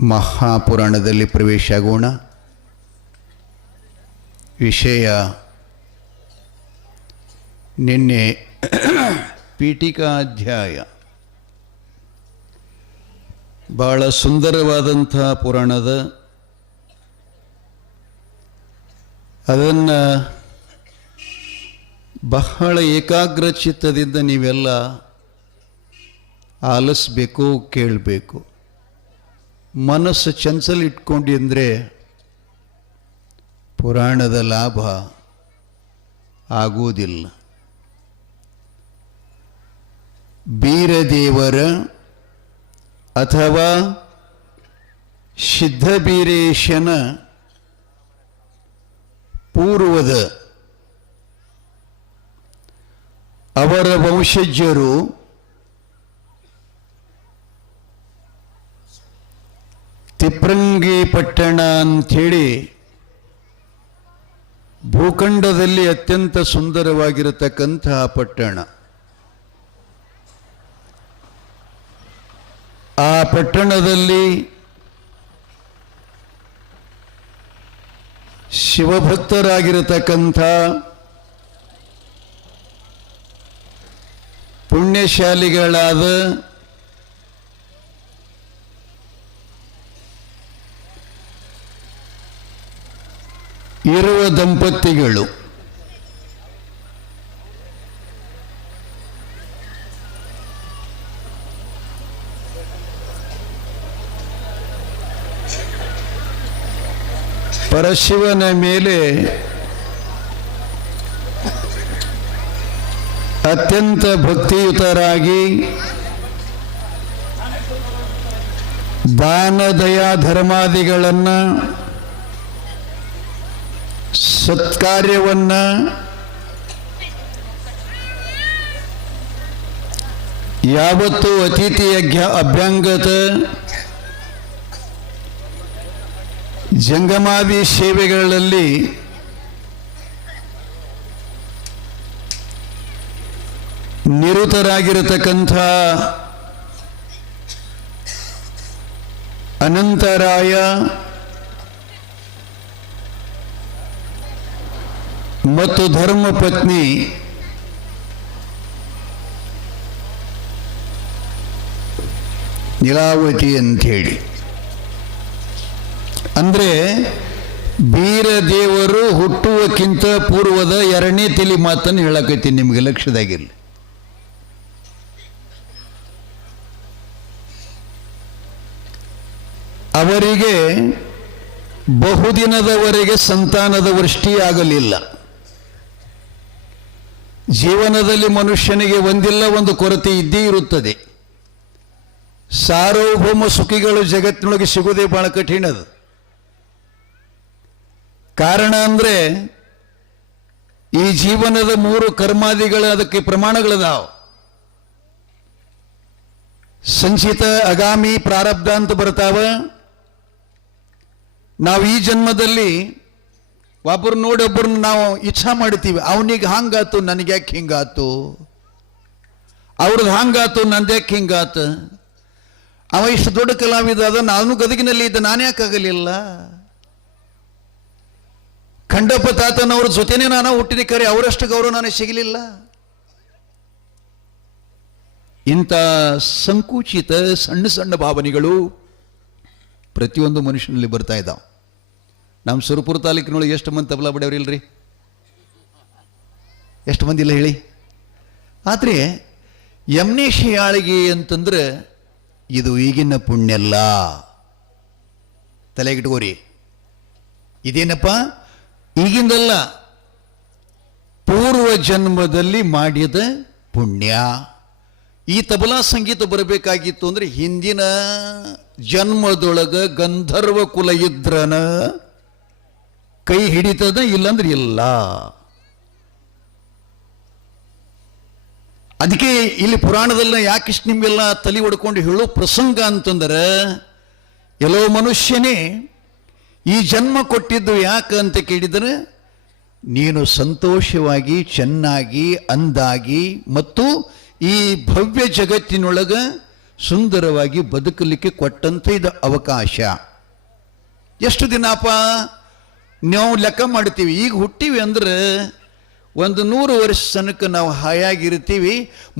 ಮಹಾಪುರಾಣದಲ್ಲಿ ಪ್ರವೇಶ ಆಗೋಣ. ವಿಷಯ ನಿನ್ನೆ ಪೀಠಿಕಾಧ್ಯಾಯ. ಬಹಳ ಸುಂದರವಾದಂಥ ಪುರಾಣದ, ಅದನ್ನು ಬಹಳ ಏಕಾಗ್ರ ಚಿತ್ತದಿಂದ ನೀವೆಲ್ಲ ಆಲಿಸ್ಬೇಕು, ಕೇಳಬೇಕು. ಮನಸ್ಸು ಚಂಚಲ ಇಟ್ಕೊಂಡು ಅಂದರೆ ಪುರಾಣದ ಲಾಭ ಆಗುವುದಿಲ್ಲ. ಬೀರದೇವರ ಅಥವಾ ಸಿದ್ಧಬೀರೇಶನ ಪೂರ್ವದ ಅವರ ವಂಶಜರು ತಿಪ್ರಂಗಿ ಪಟ್ಟಣ ಅಂಥೇಳಿ ಭೂಖಂಡದಲ್ಲಿ ಅತ್ಯಂತ ಸುಂದರವಾಗಿರತಕ್ಕಂಥ ಪಟ್ಟಣ. ಆ ಪಟ್ಟಣದಲ್ಲಿ ಶಿವಭಕ್ತರಾಗಿರತಕ್ಕಂಥ ಪುಣ್ಯಶಾಲಿಗಳಾದ ಇರುವ ದಂಪತಿಗಳು ಪರಶಿವನ ಮೇಲೆ ಅತ್ಯಂತ ಭಕ್ತಿಯುತರಾಗಿ ದಾನ ದಯಾ ಧರ್ಮಾದಿಗಳನ್ನು, ಸತ್ಕಾರ್ಯವನ್ನು ಯಾವತ್ತೂ ಅತಿಥಿ ಅಭ್ಯಂಗತ ಜಂಗಮಾದಿ ಸೇವೆಗಳಲ್ಲಿ ನಿರತರಾಗಿರತಕ್ಕಂಥ ಅನಂತರಾಯ ಮತ್ತು ಧರ್ಮಪತ್ನಿ ನೀಲಾವತಿ ಅಂಥೇಳಿ. ಅಂದರೆ ಬೀರದೇವರು ಹುಟ್ಟುವಕ್ಕಿಂತ ಪೂರ್ವದ ಎರಡನೇ ತಲೆ ಮಾತನ್ನು ಹೇಳಕತ್ತೀನಿ, ನಿಮಗೆ ಲಕ್ಷ್ಯದಾಗಿರಲಿ. ಅವರಿಗೆ ಬಹುದಿನದವರೆಗೆ ಸಂತಾನದ ವೃಷ್ಟಿ ಆಗಲಿಲ್ಲ. ಜೀವನದಲ್ಲಿ ಮನುಷ್ಯನಿಗೆ ಒಂದಿಲ್ಲ ಒಂದು ಕೊರತೆ ಇದ್ದೇ ಇರುತ್ತದೆ. ಸಾರ್ವಭೌಮ ಸುಖಿಗಳು ಜಗತ್ತಿನೊಳಗೆ ಸಿಗುವುದೇ ಬಹಳ ಕಠಿಣದು. ಕಾರಣ ಅಂದರೆ ಈ ಜೀವನದ 3 ಕರ್ಮಾದಿಗಳು, ಅದಕ್ಕೆ ಪ್ರಮಾಣಗಳದಾವ. ಸಂಚಿತ, ಅಗಾಮಿ, ಪ್ರಾರಬ್ಧ ಅಂತ ಬರ್ತಾವ. ನಾವು ಈ ಜನ್ಮದಲ್ಲಿ ಒಬ್ಬರು ನೋಡಿ ಒಬ್ಬರನ್ನ ನಾವು ಇಚ್ಛಾ ಮಾಡ್ತೀವಿ. ಅವನಿಗೆ ಹಂಗಾತು, ನನಗೆ ಯಾಕೆ ಹಿಂಗಾತು, ಅವ್ರದ್ದು ಹಂಗಾತು, ನಂದು ಯಾಕೆ ಹಿಂಗಾತು, ಅವ ಇಷ್ಟು ದೊಡ್ಡ ಕಲಾವಿದ ಅದ, ನಾನು ಗದಗಿನಲ್ಲಿ ಇದ್ದ, ನಾನು ಯಾಕೆ ಆಗಲಿಲ್ಲ, ಖಂಡಪ್ಪ ತಾತನವ್ರ ಜೊತೆನೇ ನಾನು ಹುಟ್ಟಿದ ಕರೆ ಅವರಷ್ಟು ಗೌರವ ನನಗೆ ಸಿಗಲಿಲ್ಲ. ಇಂಥ ಸಂಕುಚಿತ ಸಣ್ಣ ಸಣ್ಣ ಭಾವನೆಗಳು ಪ್ರತಿಯೊಂದು ಮನುಷ್ಯನಲ್ಲಿ ಬರ್ತಾ ಇದ್ದಾವೆ. ನಮ್ಮ ಸುರಪುರ ತಾಲೂಕಿನೊಳಗೆ ಎಷ್ಟು ಮಂದಿ ತಬಲಾ ಬಡಿಯವ್ರು ಇಲ್ರಿ? ಎಷ್ಟು ಮಂದಿ ಇಲ್ಲ ಹೇಳಿ? ಆದರೆ ಯಮ್ನೇಶಿಯಾಳಿಗೆ ಅಂತಂದ್ರೆ ಇದು ಈಗಿನ ಪುಣ್ಯಲ್ಲ, ತಲೆಗಿಟ್ಕೋರಿ. ಇದೇನಪ್ಪ, ಈಗಿಂದಲ್ಲ, ಪೂರ್ವ ಜನ್ಮದಲ್ಲಿ ಮಾಡಿದ ಪುಣ್ಯ. ಈ ತಬಲಾ ಸಂಗೀತ ಬರಬೇಕಾಗಿತ್ತು ಅಂದರೆ ಹಿಂದಿನ ಜನ್ಮದೊಳಗ ಗಂಧರ್ವ ಕುಲ ಇದ್ರನ ಕೈ ಹಿಡಿತದ, ಇಲ್ಲಂದ್ರೆ ಇಲ್ಲ. ಅದಕ್ಕೆ ಇಲ್ಲಿ ಪುರಾಣದಲ್ಲ ಯಾಕಿಷ್ಟು ನಿಮ್ಗೆಲ್ಲ ತಲೆ ಹೊಡ್ಕೊಂಡು ಹೇಳೋ ಪ್ರಸಂಗ ಅಂತಂದ್ರೆ, ಎಲ್ಲೋ ಮನುಷ್ಯನೇ ಈ ಜನ್ಮ ಕೊಟ್ಟಿದ್ದು ಯಾಕೆ ಅಂತ ಕೇಳಿದರೆ, ನೀನು ಸಂತೋಷವಾಗಿ, ಚೆನ್ನಾಗಿ, ಅಂದಾಗಿ ಮತ್ತು ಈ ಭವ್ಯ ಜಗತ್ತಿನೊಳಗೆ ಸುಂದರವಾಗಿ ಬದುಕಲಿಕ್ಕೆ ಕೊಟ್ಟಂತ ಇದು ಅವಕಾಶ. ಎಷ್ಟು ದಿನಪ್ಪ ನಾವು ಲೆಕ್ಕ ಮಾಡ್ತೀವಿ, ಈಗ ಹುಟ್ಟಿವಿ ಅಂದ್ರೆ 100 ವರ್ಷ ತನಕ ನಾವು ಹಾಯಾಗಿರ್ತೀವಿ.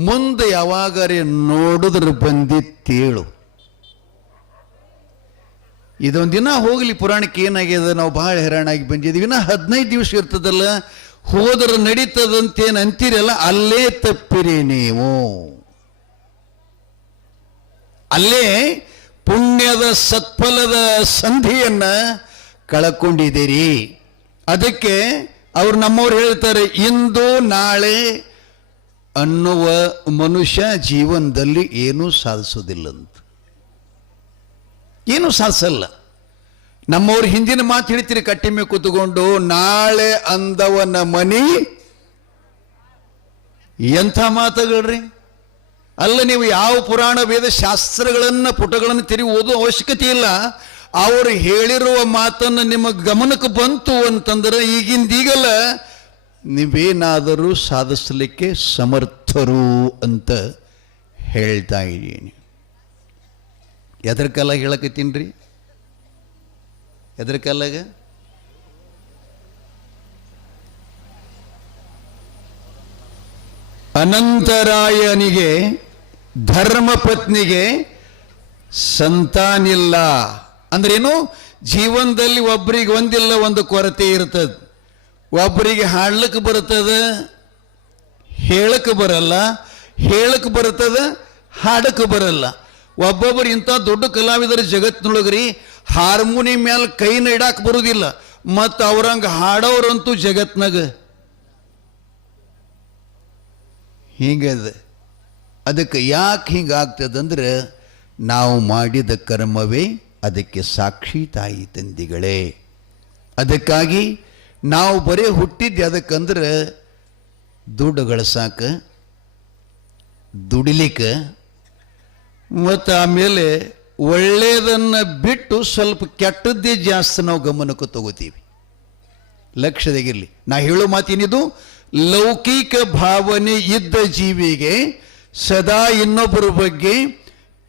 ಮುಂದೆ ಯಾವಾಗಾರೆ ನೋಡಿದ್ರೆ ಬಂದಿತ್ತೇಳು. ಇದೊಂದು ದಿನ ಹೋಗಲಿ, ಪುರಾಣಕ್ಕೆ ಏನಾಗ್ಯದ, ನಾವು ಭಾಳ ಹೈರಾಣಾಗಿ ಬಂದಿದ್ದೀವಿ. ಇನ್ನು 15 ದಿವಸ ಇರ್ತದಲ್ಲ, ಹೋದ್ರೆ ನಡೀತದಂತೇನು ಅಂತೀರಲ್ಲ, ಅಲ್ಲೇ ತಪ್ಪಿರಿ ನೀವು. ಅಲ್ಲೇ ಪುಣ್ಯದ ಸತ್ಫಲದ ಸಂಧಿಯನ್ನ ಕಳಕೊಂಡಿದ್ದೀರಿ. ಅದಕ್ಕೆ ಅವ್ರು ನಮ್ಮವ್ರು ಹೇಳ್ತಾರೆ, ಇಂದು ನಾಳೆ ಅನ್ನುವ ಮನುಷ್ಯ ಜೀವನದಲ್ಲಿ ಏನೂ ಸಾಧಿಸೋದಿಲ್ಲಂತ. ಏನೂ ಸಾಧಿಸಲ್ಲ. ನಮ್ಮವ್ರು ಹಿಂದಿನ ಮಾತು ಹೇಳ್ತೀರಿ ಕಟ್ಟಿಮೆ ಕೂತ್ಕೊಂಡು, ನಾಳೆ ಅಂದವನ ಮನಿ. ಎಂಥ ಮಾತುಗಳ್ರಿ. ಅಲ್ಲ, ನೀವು ಯಾವ ಪುರಾಣ ವೇದ ಶಾಸ್ತ್ರಗಳನ್ನು ಪುಟಗಳನ್ನು ತಿರುಗಿ ಓದೋ ಅವಶ್ಯಕತೆ ಇಲ್ಲ. ಅವರು ಹೇಳಿರುವ ಮಾತನ್ನು ನಿಮ್ಮ ಗಮನಕ್ಕೆ ಬಂತು ಅಂತಂದ್ರೆ ಈಗಿಂದೀಗಲ್ಲ ನೀವೇನಾದರೂ ಸಾಧಿಸಲಿಕ್ಕೆ ಸಮರ್ಥರು ಅಂತ ಹೇಳ್ತಾ ಇದ್ದೀನಿ. ಎದ್ರ ಕಾಲ ಹೇಳಕತ್ತೀನಿ ರೀ, ಎದ್ರ ಕಾಲಾಗ? ಅನಂತರಾಯನಿಗೆ ಧರ್ಮಪತ್ನಿಗೆ ಸಂತಾನಿಲ್ಲ ಅಂದ್ರೇನು? ಜೀವನದಲ್ಲಿ ಒಬ್ಬರಿಗೆ ಒಂದಿಲ್ಲ ಒಂದು ಕೊರತೆ ಇರ್ತದೆ. ಒಬ್ಬರಿಗೆ ಹಾಡ್ಲಿಕ್ಕೆ ಬರ್ತದ, ಹೇಳಕ್ಕೆ ಬರಲ್ಲ, ಹೇಳಕ್ಕೆ ಬರ್ತದ, ಹಾಡಕ್ಕೆ ಬರಲ್ಲ. ಒಬ್ಬೊಬ್ಬರು ಇಂಥ ದೊಡ್ಡ ಕಲಾವಿದರ ಜಗತ್ತಿನೊಳಗ್ರಿ ಹಾರ್ಮೋನಿಯಂ ಮೇಲೆ ಕೈನ ಇಡಕ್ಕೆ ಬರುವುದಿಲ್ಲ, ಮತ್ತು ಅವ್ರಂಗೆ ಹಾಡೋರಂತೂ ಜಗತ್ನಾಗ ಹಿಂಗದ. ಅದಕ್ಕೆ ಯಾಕೆ ಹಿಂಗಾಗ್ತದಂದ್ರೆ ನಾವು ಮಾಡಿದ ಕರ್ಮವೇ ಅದಕ್ಕೆ ಸಾಕ್ಷಿ, ತಾಯಿ ತಂದಿಗಳೇ. ಅದಕ್ಕಾಗಿ ನಾವು ಬರೀ ಹುಟ್ಟಿದ್ದೆ ಅದಕ್ಕಂದ್ರೆ ದುಡ್ಡು ಗಳಿಸಾಕ, ದುಡಿಲಿಕ್ಕೆ, ಮತ್ತು ಆಮೇಲೆ ಒಳ್ಳೆಯದನ್ನು ಬಿಟ್ಟು ಸ್ವಲ್ಪ ಕೆಟ್ಟದ್ದೇ ಜಾಸ್ತಿ ನಾವು ಗಮನಕ್ಕೆ ತಗೋತೀವಿ. ಲಕ್ಷ್ಯದಾಗಿರಲಿ, ನಾ ಹೇಳೋ ಮಾತೇನಿದು, ಲೌಕಿಕ ಭಾವನೆ ಇದ್ದ ಜೀವಿಗೆ ಸದಾ ಇನ್ನೊಬ್ಬರ ಬಗ್ಗೆ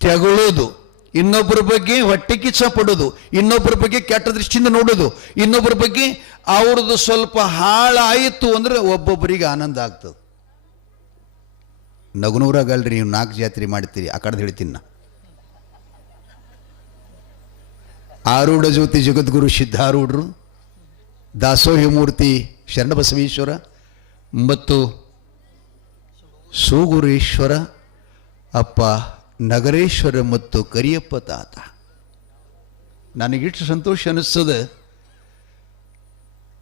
ತೆಗಳೋದು, ಇನ್ನೊಬ್ಬರ ಬಗ್ಗೆ ಹೊಟ್ಟೆ ಕಿಚ್ಚ ಪಡೋದು, ಇನ್ನೊಬ್ಬರ ಬಗ್ಗೆ ಕೆಟ್ಟ ದೃಷ್ಟಿಯಿಂದ ನೋಡೋದು, ಇನ್ನೊಬ್ಬರ ಬಗ್ಗೆ ಅವ್ರದ್ದು ಸ್ವಲ್ಪ ಹಾಳಾಯಿತು ಅಂದ್ರೆ ಒಬ್ಬೊಬ್ಬರಿಗೆ ಆನಂದ ಆಗ್ತದೆ. ನಗುನೂರಾಗಲ್ರಿ, ನೀವು 4 ಜಾತ್ರೆ ಮಾಡ್ತೀರಿ, ಆ ಕಡೆ ಹೇಳ್ತೀನಿ ನಾ. ಆರೂಢ ಜ್ಯೋತಿ ಜಗದ್ಗುರು ಸಿದ್ಧಾರೂಢರು, ದಾಸೋಹಿ ಮೂರ್ತಿ ಶರಣಬಸವೇಶ್ವರ ಮತ್ತು ಸೂಗುರೇಶ್ವರ ಅಪ್ಪ ನಗರೇಶ್ವರ ಮತ್ತು ಕರಿಯಪ್ಪ ತಾತ. ನನಗಿಷ್ಟು ಸಂತೋಷ ಅನ್ನಿಸ್ತದೆ,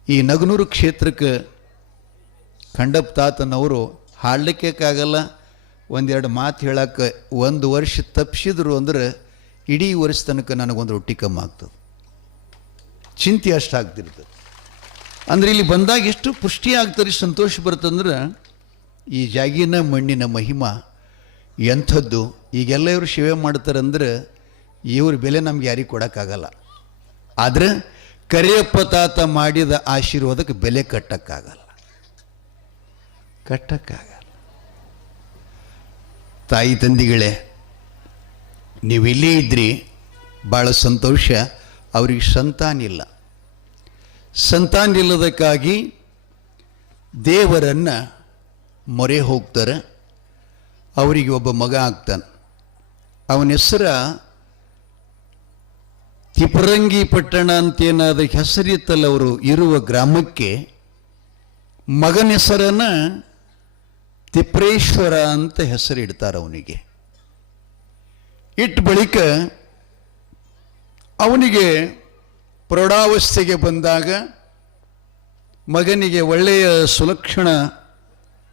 ಈ ನಗನೂರು ಕ್ಷೇತ್ರಕ್ಕೆ ಖಂಡಪ್ಪ ತಾತನವರು ಹಾಡಲಿಕ್ಕಾಗಲ್ಲ, ಒಂದೆರಡು ಮಾತು ಹೇಳಕ್ಕೆ 1 ವರ್ಷ ತಪ್ಪಿಸಿದ್ರು ಅಂದ್ರೆ ಇಡೀ ವರ್ಷ ತನಕ ನನಗೊಂದು ರೊಟ್ಟಿ ಕಮ್ಮಿ ಆಗ್ತದೆ, ಚಿಂತೆ ಅಷ್ಟು ಆಗ್ತಿರ್ತದೆ. ಅಂದರೆ ಇಲ್ಲಿ ಬಂದಾಗ ಎಷ್ಟು ಪುಷ್ಟಿ ಆಗ್ತಾರೆ, ಸಂತೋಷ ಬರ್ತಂದ್ರೆ ಈ ಜಾಗಿನ ಮಣ್ಣಿನ ಮಹಿಮಾ ಎಂಥದ್ದು. ಈಗೆಲ್ಲ ಇವರು ಸೇವೆ ಮಾಡ್ತಾರಂದ್ರೆ ಇವ್ರ ಬೆಲೆ ನಮ್ಗೆ ಯಾರಿಗೆ ಕೊಡೋಕ್ಕಾಗಲ್ಲ. ಆದರೆ ಕರಿಯಪ್ಪ ತಾತ ಮಾಡಿದ ಆಶೀರ್ವಾದಕ್ಕೆ ಬೆಲೆ ಕಟ್ಟಕ್ಕಾಗಲ್ಲ. ತಾಯಿ ತಂದಿಗಳೇ, ನೀವಿಲ್ಲೇ ಇದ್ರಿ, ಭಾಳ ಸಂತೋಷ. ಅವ್ರಿಗೆ ಸಂತಾನಿಲ್ಲ. ಸಂತಾನಿಲ್ಲದಕ್ಕಾಗಿ ದೇವರನ್ನು ಮೊರೆ ಹೋಗ್ತಾರೆ. ಅವರಿಗೆ ಒಬ್ಬ ಮಗ ಆಗ್ತಾನೆ. ಅವನ ಹೆಸರ ತಿಪರಂಗಿ ಪಟ್ಟಣ ಅಂತೇನಾದ ಹೆಸರಿತ್ತಲ್ಲ, ಅವರು ಇರುವ ಗ್ರಾಮಕ್ಕೆ ಮಗನ ಹೆಸರನ್ನು ತಿಪ್ರೇಶ್ವರ ಅಂತ ಹೆಸರಿಡ್ತಾರೆ ಅವನಿಗೆ. ಇಟ್ಟ ಬಳಿಕ ಅವನಿಗೆ ಪ್ರೌಢಾವಸ್ಥೆಗೆ ಬಂದಾಗ ಮಗನಿಗೆ ಒಳ್ಳೆಯ ಸುಲಕ್ಷಣ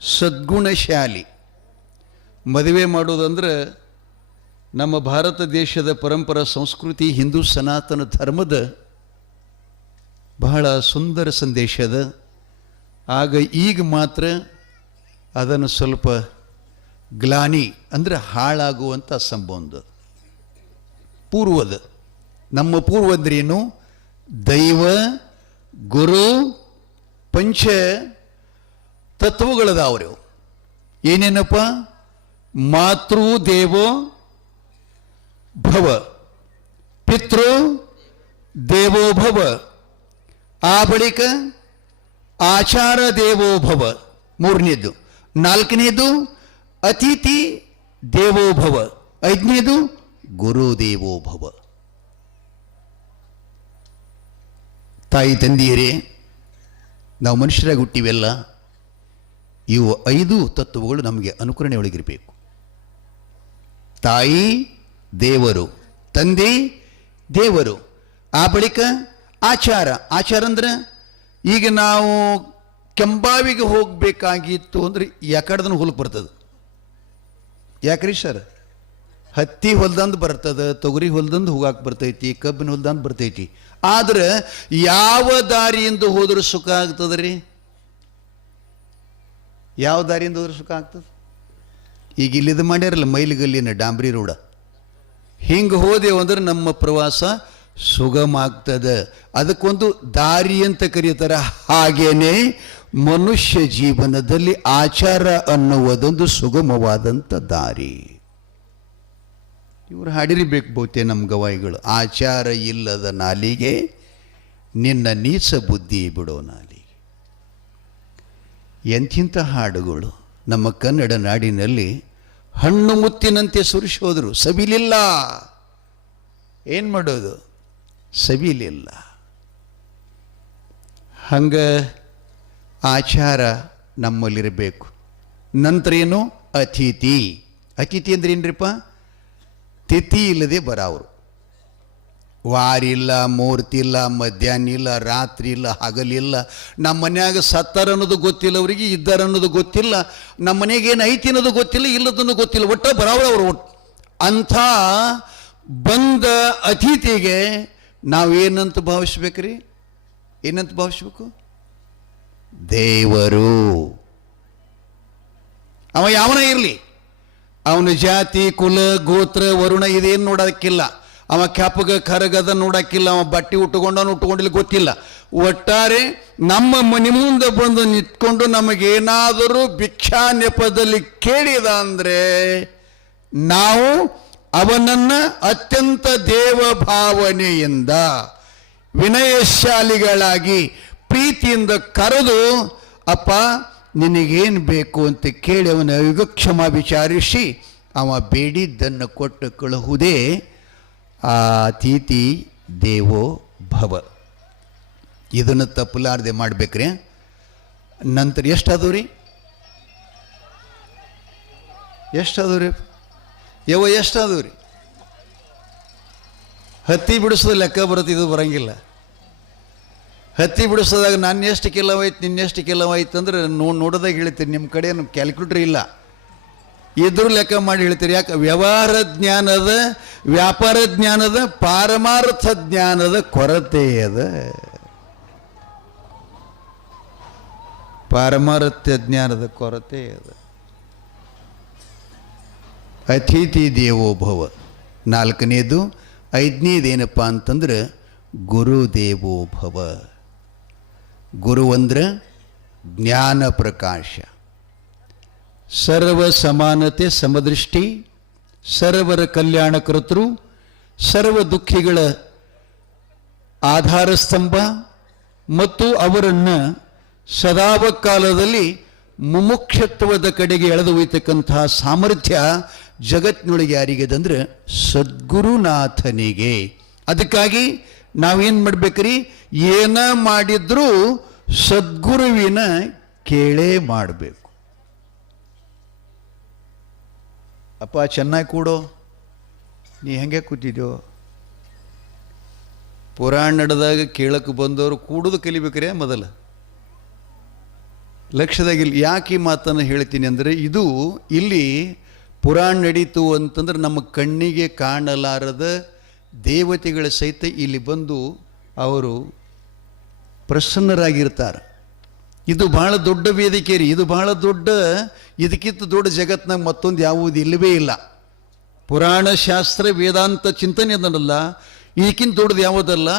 ಸದ್ಗುಣಶಾಲಿ ಮದುವೆ ಮಾಡೋದಂದ್ರೆ ನಮ್ಮ ಭಾರತ ದೇಶದ ಪರಂಪರಾ ಸಂಸ್ಕೃತಿ, ಹಿಂದೂ ಸನಾತನ ಧರ್ಮದ ಬಹಳ ಸುಂದರ ಸಂದೇಶದ. ಆಗ ಈಗ ಮಾತ್ರ ಅದನ್ನು ಸ್ವಲ್ಪ ಗ್ಲಾನಿ ಅಂದರೆ ಹಾಳಾಗುವಂಥ ಸಂಬಂಧ. ಪೂರ್ವದ ನಮ್ಮ ಪೂರ್ವದ್ರೇನು, ದೈವ ಗುರು ಪಂಚ ತತ್ವಗಳದಾವ್ರು. ಏನೇನಪ್ಪ? ಮಾತೃ ದೇವೋ ಭವ, ಪಿತೃ ದೇವೋ ಭವ, ಆ ಬಳಿಕ ಆಚಾರ ದೇವೋ ಭವ, ಮೂರನೇದು. ನಾಲ್ಕನೇದು ಅತಿಥಿ ದೇವೋ ಭವ, ಐದನೇದು ಗುರುದೇವೋ ಭವ. ತಾಯಿ ತಂದೆಯರೇ, ನಾವು ಮನುಷ್ಯರಾಗಿ ಹುಟ್ಟಿವೆಲ್ಲ, ಇವು 5 ತತ್ವಗಳು ನಮಗೆ ಅನುಕರಣೆ ಒಳಗಿರಬೇಕು. ತಾಯಿ ದೇವರು, ತಂದೆ ದೇವರು, ಆ ಬಳಿಕ ಆಚಾರ. ಆಚಾರ ಅಂದ್ರೆ ಈಗ ನಾವು ಕೆಂಬಾವಿಗೆ ಹೋಗಬೇಕಾಗಿತ್ತು ಅಂದ್ರೆ ಯಾಕಡ್ದನ ಹೊಲಕ್ಕೆ ಬರ್ತದೆ. ಯಾಕ್ರಿ ಸರ್? ಹತ್ತಿ ಹೊಲ್ದಂದು ಬರ್ತದೆ, ತೊಗರಿ ಹೊಲ್ದಂದು ಹೋಗಾಕ್ ಬರ್ತೈತಿ, ಕಬ್ಬಿನ ಹೊಲ್ದಂದು ಬರ್ತೈತಿ. ಆದ್ರೆ ಯಾವ ದಾರಿಯಿಂದ ಹೋದ್ರೆ ಸುಖ ಆಗ್ತದೆ ರೀ? ಯಾವ ದಾರಿಯಿಂದ ಹೋದ್ರೆ ಸುಖ ಆಗ್ತದೆ? ಈಗ ಇಲ್ಲಿದು ಮಾಡ್ಯಾರಲ್ಲ ಮೈಲಿಗಲ್ಲಿನ ಡಾಂಬ್ರಿ ರೋಡ, ಹಿಂಗೆ ಹೋದೆವು ಅಂದ್ರೆ ನಮ್ಮ ಪ್ರವಾಸ ಸುಗಮ ಆಗ್ತದೆ. ಅದಕ್ಕೊಂದು ದಾರಿ ಅಂತ ಕರೀತಾರೆ. ಹಾಗೇನೆ ಮನುಷ್ಯ ಜೀವನದಲ್ಲಿ ಆಚಾರ ಅನ್ನುವುದೊಂದು ಸುಗಮವಾದಂಥ ದಾರಿ. ಇವರು ಹಾಡಿರಬೇಕು ಬಹುತೇ ನಮ್ಮ ಗವಾಯಿಗಳು. ಆಚಾರ ಇಲ್ಲದ ನಾಲಿಗೆ ನಿನ್ನ ನೀಚ ಬುದ್ಧಿ ಬಿಡೋ ನಾಲಿಗೆ. ಎಂಥಿಂಥ ಹಾಡುಗಳು ನಮ್ಮ ಕನ್ನಡ ನಾಡಿನಲ್ಲಿ ಹಣ್ಣು ಮುತ್ತಿನಂತೆ ಸುರಿಸೋದ್ರು, ಸವಿಲಿಲ್ಲ. ಏನು ಮಾಡೋದು? ಸವಿಲಿಲ್ಲ. ಹಂಗೆ ಆಚಾರ ನಮ್ಮಲ್ಲಿರಬೇಕು. ನಂತರ ಏನು? ಅತಿಥಿ. ಅತಿಥಿ ಅಂದ್ರೆ ಏನ್ರಿಪ್ಪ? ತಿಥಿ ಇಲ್ಲದೆ ಬರೋರು. ವಾರಿಲ್ಲ, ಮೂರ್ತಿಲ್ಲ, ಮಧ್ಯಾಹ್ನ ಇಲ್ಲ, ರಾತ್ರಿ ಇಲ್ಲ, ಹಗಲಿಲ್ಲ. ನಮ್ಮ ಮನ್ಯಾಗ ಸತ್ತಾರ ಅನ್ನೋದು ಗೊತ್ತಿಲ್ಲ ಅವರಿಗೆ, ಇದ್ದಾರ ಅನ್ನೋದು ಗೊತ್ತಿಲ್ಲ. ನಮ್ಮ ಮನೆಗೆ ಏನು ಐತಿ ಅನ್ನೋದು ಗೊತ್ತಿಲ್ಲ, ಇಲ್ಲದನ್ನು ಗೊತ್ತಿಲ್ಲ. ಒಟ್ಟು ಬರೋರು ಅವರು. ಅಂಥ ಬಂದ ಅತಿಥಿಗೆ ನಾವು ಏನಂತ ಭಾವಿಸ್ಬೇಕ್ರಿ? ಏನಂತ ಭಾವಿಸ್ಬೇಕು? ದೇವರು. ಅವ ಯಾವನ ಇರಲಿ, ಅವನ ಜಾತಿ ಕುಲ ಗೋತ್ರ ವರುಣ ಇದೇನು ನೋಡೋದಕ್ಕಿಲ್ಲ. ಅವ ಕ್ಯಾಪಗ ಕರಗದ ನೋಡಕ್ಕಿಲ್ಲ, ಅವ ಬಟ್ಟೆ ಉಟ್ಟುಕೊಂಡಿಲ್ಲ ಗೊತ್ತಿಲ್ಲ. ಒಟ್ಟಾರೆ ನಮ್ಮ ಮನೆ ಮುಂದೆ ಬಂದು ನಿಂತ್ಕೊಂಡು ನಮಗೇನಾದರೂ ಭಿಕ್ಷಾ ನೆಪದಲ್ಲಿ ಕೇಳಿದ ಅಂದರೆ ನಾವು ಅವನನ್ನು ಅತ್ಯಂತ ದೇವ ಭಾವನೆಯಿಂದ ವಿನಯಶಾಲಿಗಳಾಗಿ ಪ್ರೀತಿಯಿಂದ ಕರೆದು, ಅಪ್ಪ ನಿನಗೇನು ಬೇಕು ಅಂತ ಕೇಳಿ ಅವನ ಯೋಗಕ್ಷೇಮ ವಿಚಾರಿಸಿ ಅವ ಬೇಡಿದ್ದನ್ನು ಕೊಟ್ಟು ಕಳುಹುವುದೇ ಆ ಅತಿಥಿ ದೇವೋ ಭವ. ಇದನ್ನು ತಪ್ಪಲಾರದೆ ಮಾಡ್ಬೇಕ್ರಿ. ನಂತರ ಎಷ್ಟಾದವು ರೀ? ಎಷ್ಟಾದವು ರೀ? ಎಷ್ಟಾದವು ರೀ? ಹತ್ತಿ ಬಿಡಿಸೋದು ಲೆಕ್ಕ ಬರುತ್ತೆ, ಇದು ಬರಂಗಿಲ್ಲ. ಹತ್ತಿ ಬಿಡಿಸೋದಾಗ ನಾನು ಎಷ್ಟು ಕಿಲೋವಾಯ್ತು, ನಿನ್ನೆಷ್ಟು ಕಿಲೋವಾಯ್ತು ಅಂದ್ರೆ ನೋಡೋದಾಗ ಹೇಳ್ತೀರಿ. ನಿಮ್ಮ ಕಡೆ ಏನು ಕ್ಯಾಲ್ಕುಲೇಟರ್ ಇಲ್ಲ, ಇದ್ರೂ ಲೆಕ್ಕ ಮಾಡಿ ಹೇಳ್ತೀರಿ. ಯಾಕೆ? ವ್ಯವಹಾರ ಜ್ಞಾನದ, ವ್ಯಾಪಾರ ಜ್ಞಾನದ, ಪಾರಮಾರ್ಥ ಜ್ಞಾನದ ಕೊರತೆ ಅದ. ಪಾರಮಾರ್ಥ ಜ್ಞಾನದ ಕೊರತೆ ಅದ. ಅತಿಥಿ ದೇವೋ ಭವ ನಾಲ್ಕನೇದು. ಐದನೇದೇನಪ್ಪ ಅಂತಂದ್ರೆ ಗುರುದೇವೋ ಭವ. ಗುರು ಅಂದ್ರೆ ಜ್ಞಾನ ಪ್ರಕಾಶ, ಸರ್ವ ಸಮಾನತೆ, ಸಮದೃಷ್ಟಿ, ಸರ್ವರ ಕಲ್ಯಾಣಕರ್ತೃ, ಸರ್ವ ದುಃಖಿಗಳ ಆಧಾರ ಸ್ತಂಭ ಮತ್ತು ಅವರನ್ನು ಸದಾವಕಾಲದಲ್ಲಿ ಮುಮುಕ್ಷತ್ವದ ಕಡೆಗೆ ಎಳೆದು ಒಯ್ತಕ್ಕಂತಹ ಸಾಮರ್ಥ್ಯ ಜಗತ್ತಿನೊಳಗೆ ಯಾರಿಗೆದಂದ್ರೆ ಸದ್ಗುರುನಾಥನಿಗೆ. ಅದಕ್ಕಾಗಿ ನಾವೇನು ಮಾಡ್ಬೇಕ್ರಿ? ಏನ ಮಾಡಿದ್ರೂ ಸದ್ಗುರುವಿನ ಕೇಳೇ ಮಾಡಬೇಕು. ಅಪ್ಪ ಚೆನ್ನಾಗಿ ಕೂಡೋ, ನೀ ಹೆಂಗೆ ಕೂತಿದ್ಯೋ? ಪುರಾಣ ನಡೆದಾಗ ಕೇಳಕ್ಕೆ ಬಂದವರು ಕೂಡೋದು ಕಲಿಬೇಕ್ರೆ ಮೊದಲ. ಲಕ್ಷ್ಯದಾಗಿಲ್ಲ. ಯಾಕೆ ಈ ಮಾತನ್ನು ಹೇಳ್ತೀನಿ ಅಂದರೆ, ಇದು ಇಲ್ಲಿ ಪುರಾಣ ನಡೀತು ಅಂತಂದ್ರೆ ನಮ್ಮ ಕಣ್ಣಿಗೆ ಕಾಣಲಾರದ ದೇವತೆಗಳ ಸಹಿತ ಇಲ್ಲಿ ಬಂದು ಅವರು ಪ್ರಸನ್ನರಾಗಿರ್ತಾರೆ. ಇದು ಬಹಳ ದೊಡ್ಡ ವೇದಿಕೆ ರೀ. ಇದು ಬಹಳ ದೊಡ್ಡ, ಇದಕ್ಕಿಂತ ದೊಡ್ಡ ಜಗತ್ತಿನಾಗ ಮತ್ತೊಂದು ಯಾವುದು ಇಲ್ಲವೇ ಇಲ್ಲ. ಪುರಾಣ ಶಾಸ್ತ್ರ ವೇದಾಂತ ಚಿಂತನೆ ಅದನ್ನಲ್ಲ, ಇದಕ್ಕಿಂತ ದೊಡ್ಡದು ಯಾವುದಲ್ಲ.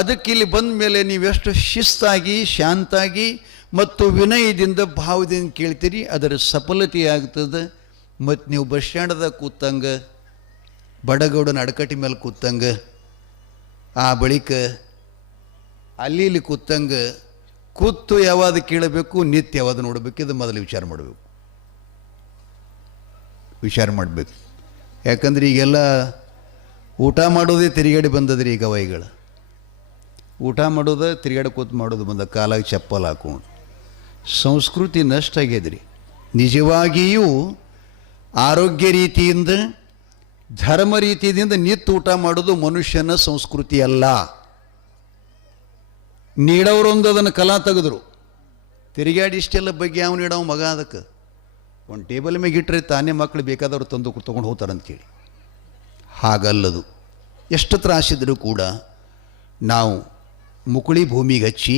ಅದಕ್ಕೆ ಇಲ್ಲಿ ಬಂದ ಮೇಲೆ ನೀವೆಷ್ಟು ಶಿಸ್ತಾಗಿ, ಶಾಂತಾಗಿ ಮತ್ತು ವಿನಯದಿಂದ, ಭಾವದಿಂದ ಕೇಳ್ತೀರಿ, ಅದರ ಸಫಲತೆ ಆಗ್ತದೆ. ಮತ್ತು ನೀವು ಬಸ್ ಸ್ಟ್ಯಾಂಡ್ದಾಗ ಕೂತಂಗೆ ಬಡಗೌಡನ ಅಡಕಟಿ ಮೇಲೆ ಕೂತಂಗ, ಆ ಬಳಿಕ ಅಲ್ಲಿ ಇಲ್ಲಿ ಕೂತಂಗ ಕೂತು ಯಾವಾಗ ಕೇಳಬೇಕು, ನಿತ್ಯ ಯಾವಾಗ ನೋಡಬೇಕು, ಇದು ಮೊದಲು ವಿಚಾರ ಮಾಡಬೇಕು. ಯಾಕಂದ್ರೆ ಈಗೆಲ್ಲ ಊಟ ಮಾಡೋದೇ ತಿರುಗಾಡಿ ಬಂದದ್ರಿ. ಈಗ ವೈಗಳು ಊಟ ಮಾಡೋದು ತಿರುಗಾಡಿ ಕೂತು ಮಾಡೋದು ಬಂದ, ಕಾಲಾಗಿ ಚಪ್ಪಲ್ ಹಾಕೊಂಡು ಸಂಸ್ಕೃತಿ ನಷ್ಟ ಆಗ್ಯದ್ರಿ. ನಿಜವಾಗಿಯೂ ಆರೋಗ್ಯ ರೀತಿಯಿಂದ ಧರ್ಮ ರೀತಿಯಿಂದ ನಿತ್ಯ ಊಟ ಮಾಡೋದು ಮನುಷ್ಯನ ಸಂಸ್ಕೃತಿ ಅಲ್ಲ. ನೀಡೋರೊಂದು ಅದನ್ನು ಕಲಾ ತೆಗೆದ್ರು. ತಿರುಗಾಡಿ ಇಷ್ಟೆಲ್ಲ ಬಗ್ಗೆ ಯಾವ ನೀಡವ ಮಗ, ಅದಕ್ಕೆ ಒಂದು ಟೇಬಲ್ ಮೇಲೆ ಇಟ್ಟರೆ ತಾನೇ ಮಕ್ಕಳು ಬೇಕಾದವ್ರು ತೊಗೊಂಡು ಹೋಗ್ತಾರಂತೇಳಿ. ಹಾಗಲ್ಲದು. ಎಷ್ಟು ತ್ರಾಸಿದ್ರೂ ಕೂಡ ನಾವು ಮುಕುಳಿ ಭೂಮಿಗೆ ಹಚ್ಚಿ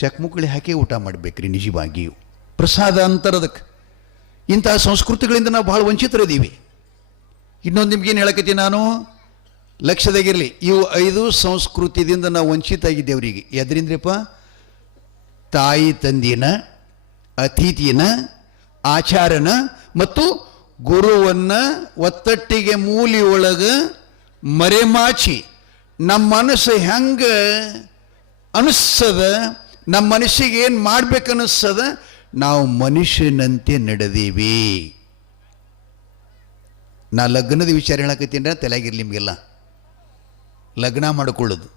ಚಕ್ಮುಕುಳಿ ಹಾಕಿ ಊಟ ಮಾಡಬೇಕ್ರಿ. ನಿಜವಾಗಿಯೂ ಪ್ರಸಾದ ಅಂತರದಕ್ಕೆ ಇಂತಹ ಸಂಸ್ಕೃತಿಗಳಿಂದ ನಾವು ಭಾಳ ವಂಚಿತರಿದ್ದೀವಿ. ಇನ್ನೊಂದು ನಿಮ್ಗೇನು ಹೇಳಕತ್ತೀನಿ ನಾನು, ಲಕ್ಷ್ಯದಾಗಿರಲಿ. ಇವು 5 ಸಂಸ್ಕೃತಿಯಿಂದ ನಾವು ವಂಚಿತ ಆಗಿದ್ದೇವ್ರಿಗೆ. ಎದರಿಂದ್ರಪ್ಪ? ತಾಯಿ ತಂದಿನ, ಅತಿಥಿನ, ಆಚಾರನ ಮತ್ತು ಗುರುವನ್ನು ಒತ್ತಟ್ಟಿಗೆ ಮೂಲಿ ಒಳಗೆ ಮರೆಮಾಚಿ ನಮ್ಮ ಮನಸ್ಸು ಹೆಂಗೆ ಅನಿಸ್ತದ, ನಮ್ಮ ಮನಸ್ಸಿಗೆ ಏನು ಮಾಡ್ಬೇಕನ್ನಿಸ್ತದ, ನಾವು ಮನುಷ್ಯನಂತೆ ನಡೆದೀವಿ. ನಾ ಲಗ್ನದ ವಿಚಾರ ಹೇಳಕತ್ತೀನಿ, ತಲೆಯಾಗಿರಲಿ ನಿಮಗೆಲ್ಲ. ಲಗ್ನ ಮಾಡಿಕೊಳ್ಳೋದು,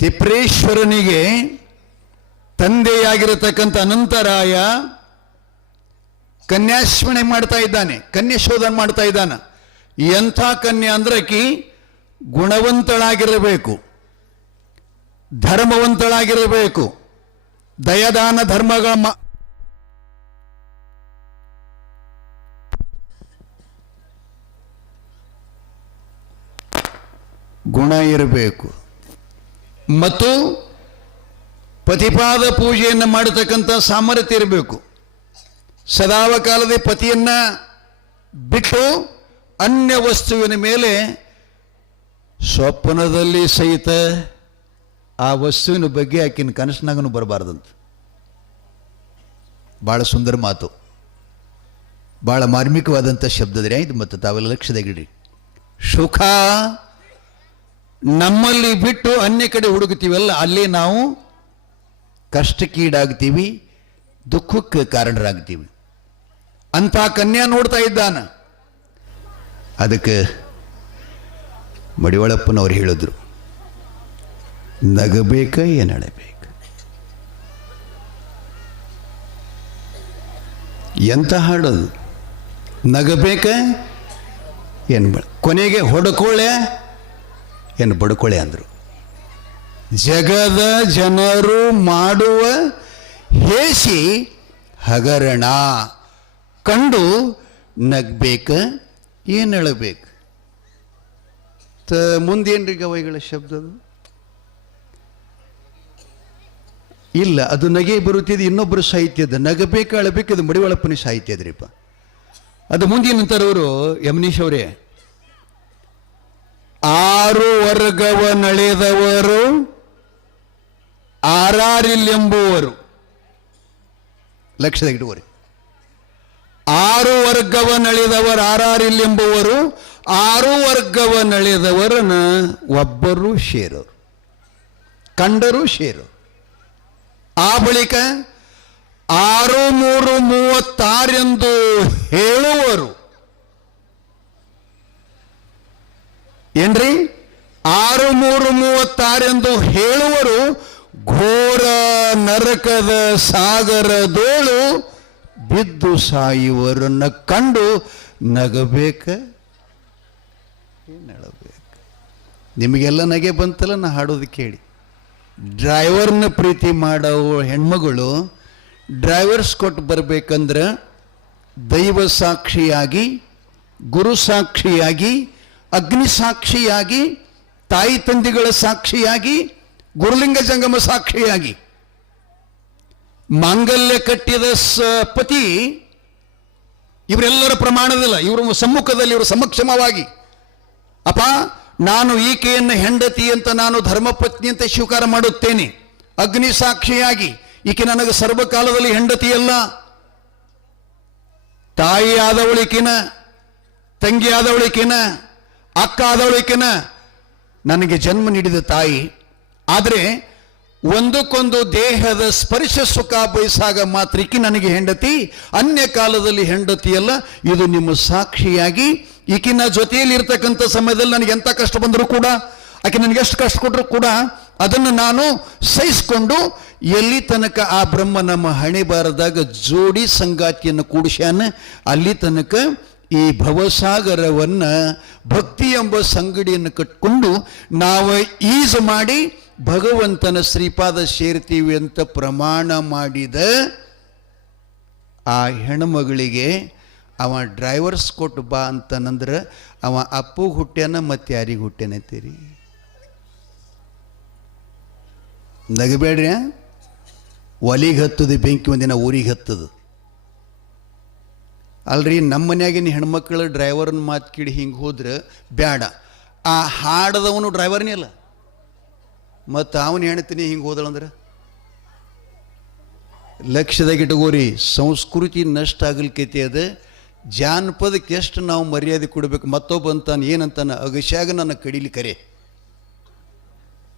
ತಿಪ್ರೇಶ್ವರನಿಗೆ ತಂದೆಯಾಗಿರತಕ್ಕಂಥ ಅನಂತರಾಯ ಕನ್ಯಾಸ್ಮರಣೆ ಮಾಡ್ತಾ ಇದ್ದಾನೆ, ಕನ್ಯಾಶೋಧನ ಮಾಡ್ತಾ ಇದ್ದಾನೆ. ಎಂಥ ಕನ್ಯಾ ಅಂದ್ರೆ ಆಕಿ ಗುಣವಂತಳಾಗಿರಬೇಕು, ಧರ್ಮವಂತಳಾಗಿರಬೇಕು, ದಯದಾನ ಧರ್ಮಗಳ ಗುಣ ಇರಬೇಕು, ಮತ್ತು ಪತಿಪಾದ ಪೂಜೆಯನ್ನು ಮಾಡತಕ್ಕಂಥ ಸಾಮರ್ಥ್ಯ ಇರಬೇಕು. ಸದಾವಕಾಲದ ಪತಿಯನ್ನು ಬಿಟ್ಟು ಅನ್ಯ ವಸ್ತುವಿನ ಮೇಲೆ ಸ್ವಪ್ನದಲ್ಲಿ ಸಹಿತ ಆ ವಸ್ತುವಿನ ಬಗ್ಗೆ ಆಕಿನ ಕನಸಿನಾಗನು ಬರಬಾರ್ದಂತ. ಭಾಳ ಸುಂದರ ಮಾತು, ಭಾಳ ಮಾರ್ಮಿಕವಾದಂಥ ಶಬ್ದದ್ರಿ. ಆಯ್ತು, ಮತ್ತು ತಾವೆಲ್ಲ ಲಕ್ಷ್ಯದಾಗಿಡ್ರಿ. ಸುಖ ನಮ್ಮಲ್ಲಿ ಬಿಟ್ಟು ಅನ್ಯ ಕಡೆ ಹುಡುಗುತ್ತೀವಲ್ಲ, ಅಲ್ಲಿ ನಾವು ಕಷ್ಟಕ್ಕೀಡಾಗ್ತೀವಿ, ದುಃಖಕ್ಕೆ ಕಾರಣರಾಗ್ತೀವಿ. ಅಂಥ ಕನ್ಯಾ ನೋಡ್ತಾ ಇದ್ದಾನ. ಅದಕ್ಕೆ ಮಡಿವಾಳಪ್ಪನವ್ರು ಹೇಳಿದ್ರು, ನಗಬೇಕ ಏನಳಬೇಕು. ಎಂತ ಹಾಡೋದು, ನಗಬೇಕ ಏನು, ಕೊನೆಗೆ ಹೊಡ್ಕೊಳ್ಳೆ ಏನು ಬಡ್ಕೊಳ್ಳೆ ಅಂದರು. ಜಗದ ಜನರು ಮಾಡುವ ಹೇಸಿ ಹಗರಣ ಕಂಡು ನಗ್ಬೇಕ ಏನು ಹೇಳಬೇಕು. ಮುಂದೇನ್ರಿ ಗವೈಗಳ ಶಬ್ದದು ಇಲ್ಲ, ಅದು ನಗೆ ಬರುತ್ತಿದ್ದು ಇನ್ನೊಬ್ಬರು ಸಾಹಿತ್ಯದ. ನಗಬೇಕ ಅಳಬೇಕು, ಅದು ಮಡಿವಾಳಪ್ಪನ ಸಾಹಿತ್ಯ ಅದ್ರಿಪ್ಪ. ಅದು ಮುಂದಿನ ನಂತರವರು ಯಮನೀಶ್ ಅವರೇ, 6 ವರ್ಗವನಳೆದವರು ಆರಾರಿಲ್ಲೆಂಬುವರು. ಲಕ್ಷ್ಯದಾಗಿಟ್ಟುವರಿ. 6 ವರ್ಗವನಳೆದವರು ಆರಾರಿಲ್ಲೆಂಬುವರು, 6 ವರ್ಗವನಳೆದವರನ್ನ ಒಬ್ಬರು ಶೇರರು, ಕಂಡರು ಶೇರು. ಆ ಬಳಿಕ 6 3 36 ಎಂದು ಹೇಳುವರು. ಏನ್ರಿ? 6 3 36 ಎಂದು ಹೇಳುವರು. ಘೋರ ನರಕದ ಸಾಗರದೋಳು ಬಿದ್ದು ಸಾಯುವರನ್ನ ಕಂಡು ನಗಬೇಕ ನಳಬೇಕು. ನಿಮಗೆಲ್ಲ ನಗೆ ಬಂತಲ್ಲ ನಾ ಹಾಡೋದು ಕೇಳಿ. ಡ್ರೈವರ್ನ ಪ್ರೀತಿ ಮಾಡೋ ಹೆಣ್ಮಗಳು ಡ್ರೈವರ್ಸ್ ಕೊಟ್ಟು ಬರಬೇಕಂದ್ರೆ ದೈವ ಸಾಕ್ಷಿಯಾಗಿ, ಗುರು ಸಾಕ್ಷಿಯಾಗಿ, ಅಗ್ನಿ ಸಾಕ್ಷಿಯಾಗಿ, ತಾಯಿ ತಂದೆಗಳ ಸಾಕ್ಷಿಯಾಗಿ, ಗುರುಲಿಂಗ ಜಂಗಮ ಸಾಕ್ಷಿಯಾಗಿ, ಮಾಂಗಲ್ಯ ಕಟ್ಟಿದ ಪತಿ ಇವರೆಲ್ಲರ ಪ್ರಮಾಣದಲ್ಲ, ಇವರ ಸಮ್ಮುಖದಲ್ಲಿ, ಇವರು ಸಮಕ್ಷಮವಾಗಿ, ಅಪ್ಪ ನಾನು ಈಕೆಯನ್ನು ಹೆಂಡತಿ ಅಂತ ನಾನು ಧರ್ಮಪತ್ನಿ ಅಂತ ಸ್ವೀಕಾರ ಮಾಡುತ್ತೇನೆ. ಅಗ್ನಿ ಸಾಕ್ಷಿಯಾಗಿ, ಈಕೆ ನನಗೆ ಸರ್ವಕಾಲದಲ್ಲಿ ಹೆಂಡತಿಯಲ್ಲ, ತಾಯಿ ಆದವಳಿಕಿನ ತಂಗಿ ಆದವಳಿಕೆನ, ಅಕ್ಕ ಆದವಳಿಕೆನ, ನನಗೆ ಜನ್ಮ ನೀಡಿದ ತಾಯಿ. ಆದರೆ ಒಂದಕ್ಕೊಂದು ದೇಹದ ಸ್ಪರ್ಶ ಸುಖ ಬಯಸಾಗ ಮಾತ್ರ ಈಕಿ ನನಗೆ ಹೆಂಡತಿ, ಅನ್ಯ ಕಾಲದಲ್ಲಿ ಹೆಂಡತಿಯಲ್ಲ. ಇದು ನಿಮ್ಮ ಸಾಕ್ಷಿಯಾಗಿ ಈಕಿನ ಜೊತೆಯಲ್ಲಿ ಇರ್ತಕ್ಕಂಥ ಸಮಯದಲ್ಲಿ ನನಗೆ ಎಂಥ ಕಷ್ಟ ಬಂದರೂ ಕೂಡ, ಆಕೆ ನನಗೆ ಎಷ್ಟು ಕಷ್ಟ ಕೊಟ್ಟರು ಕೂಡ ಅದನ್ನು ನಾನು ಸಹಿಸಿಕೊಂಡು ಎಲ್ಲಿ ತನಕ ಆ ಬ್ರಹ್ಮ ನಮ್ಮ ಹಣೆ ಬಾರದಾಗ ಜೋಡಿ ಸಂಗಾತಿಯನ್ನು ಕೂಡಿಸ್ಯಾನ, ಅಲ್ಲಿ ತನಕ ಈ ಭವಸಾಗರವನ್ನು ಭಕ್ತಿ ಎಂಬ ಸಂಗಡಿಯನ್ನು ಕಟ್ಕೊಂಡು ನಾವು ಈಜು ಮಾಡಿ ಭಗವಂತನ ಶ್ರೀಪಾದ ಸೇರ್ತೀವಿ ಅಂತ ಪ್ರಮಾಣ ಮಾಡಿದ ಆ ಹೆಣ್ಮಗಳಿಗೆ ಅವ ಡ್ರೈವರ್ಸ್ ಕೊಟ್ಟು ಬಾ ಅಂತನಂದ್ರೆ ಅವ ಅಪ್ಪಗೆ ಹುಟ್ಟ್ಯಾನ, ಮತ್ತೆ ಯಾರಿಗೆ ಹುಟ್ಟ್ಯಾನತ್ತೀರಿ? ನಗಬೇಡ್ರಿ. ಒಲಿಗೆ ಹತ್ತದ ಬೆಂಕಿ ಒಂದಿನ ಊರಿಗೆ ಹತ್ತದ ಅಲ್ರಿ. ನಮ್ಮ ಮನ್ಯಾಗಿನ ಹೆಣ್ಮಕ್ಳು ಡ್ರೈವರ್ನ ಮಾತು ಕೇಳಿ ಹಿಂಗೆ ಹೋದ್ರೆ ಬೇಡ. ಆ ಹಾಡದವನು ಡ್ರೈವರ್ನೇ ಅಲ್ಲ, ಮತ್ತು ಅವನು ಹೇಳ್ತೀನಿ ಹಿಂಗೆ ಹೋದಳಂದ್ರೆ ಲಕ್ಷ್ಯದಾಗಿಟ್ಟಗೋರಿ. ಸಂಸ್ಕೃತಿ ನಷ್ಟ ಆಗಲಿಕ್ಕೈತಿ. ಅದು ಜಾನಪದಕ್ಕೆ ಎಷ್ಟು ನಾವು ಮರ್ಯಾದೆ ಕೊಡಬೇಕು. ಮತ್ತೊಬ್ಬ ಅಂತಾನೆ ಏನಂತಾನೆ, ಅಗಶ್ಯಾಗ ನನ್ನ ಕಡಿಲಿ ಕರೆ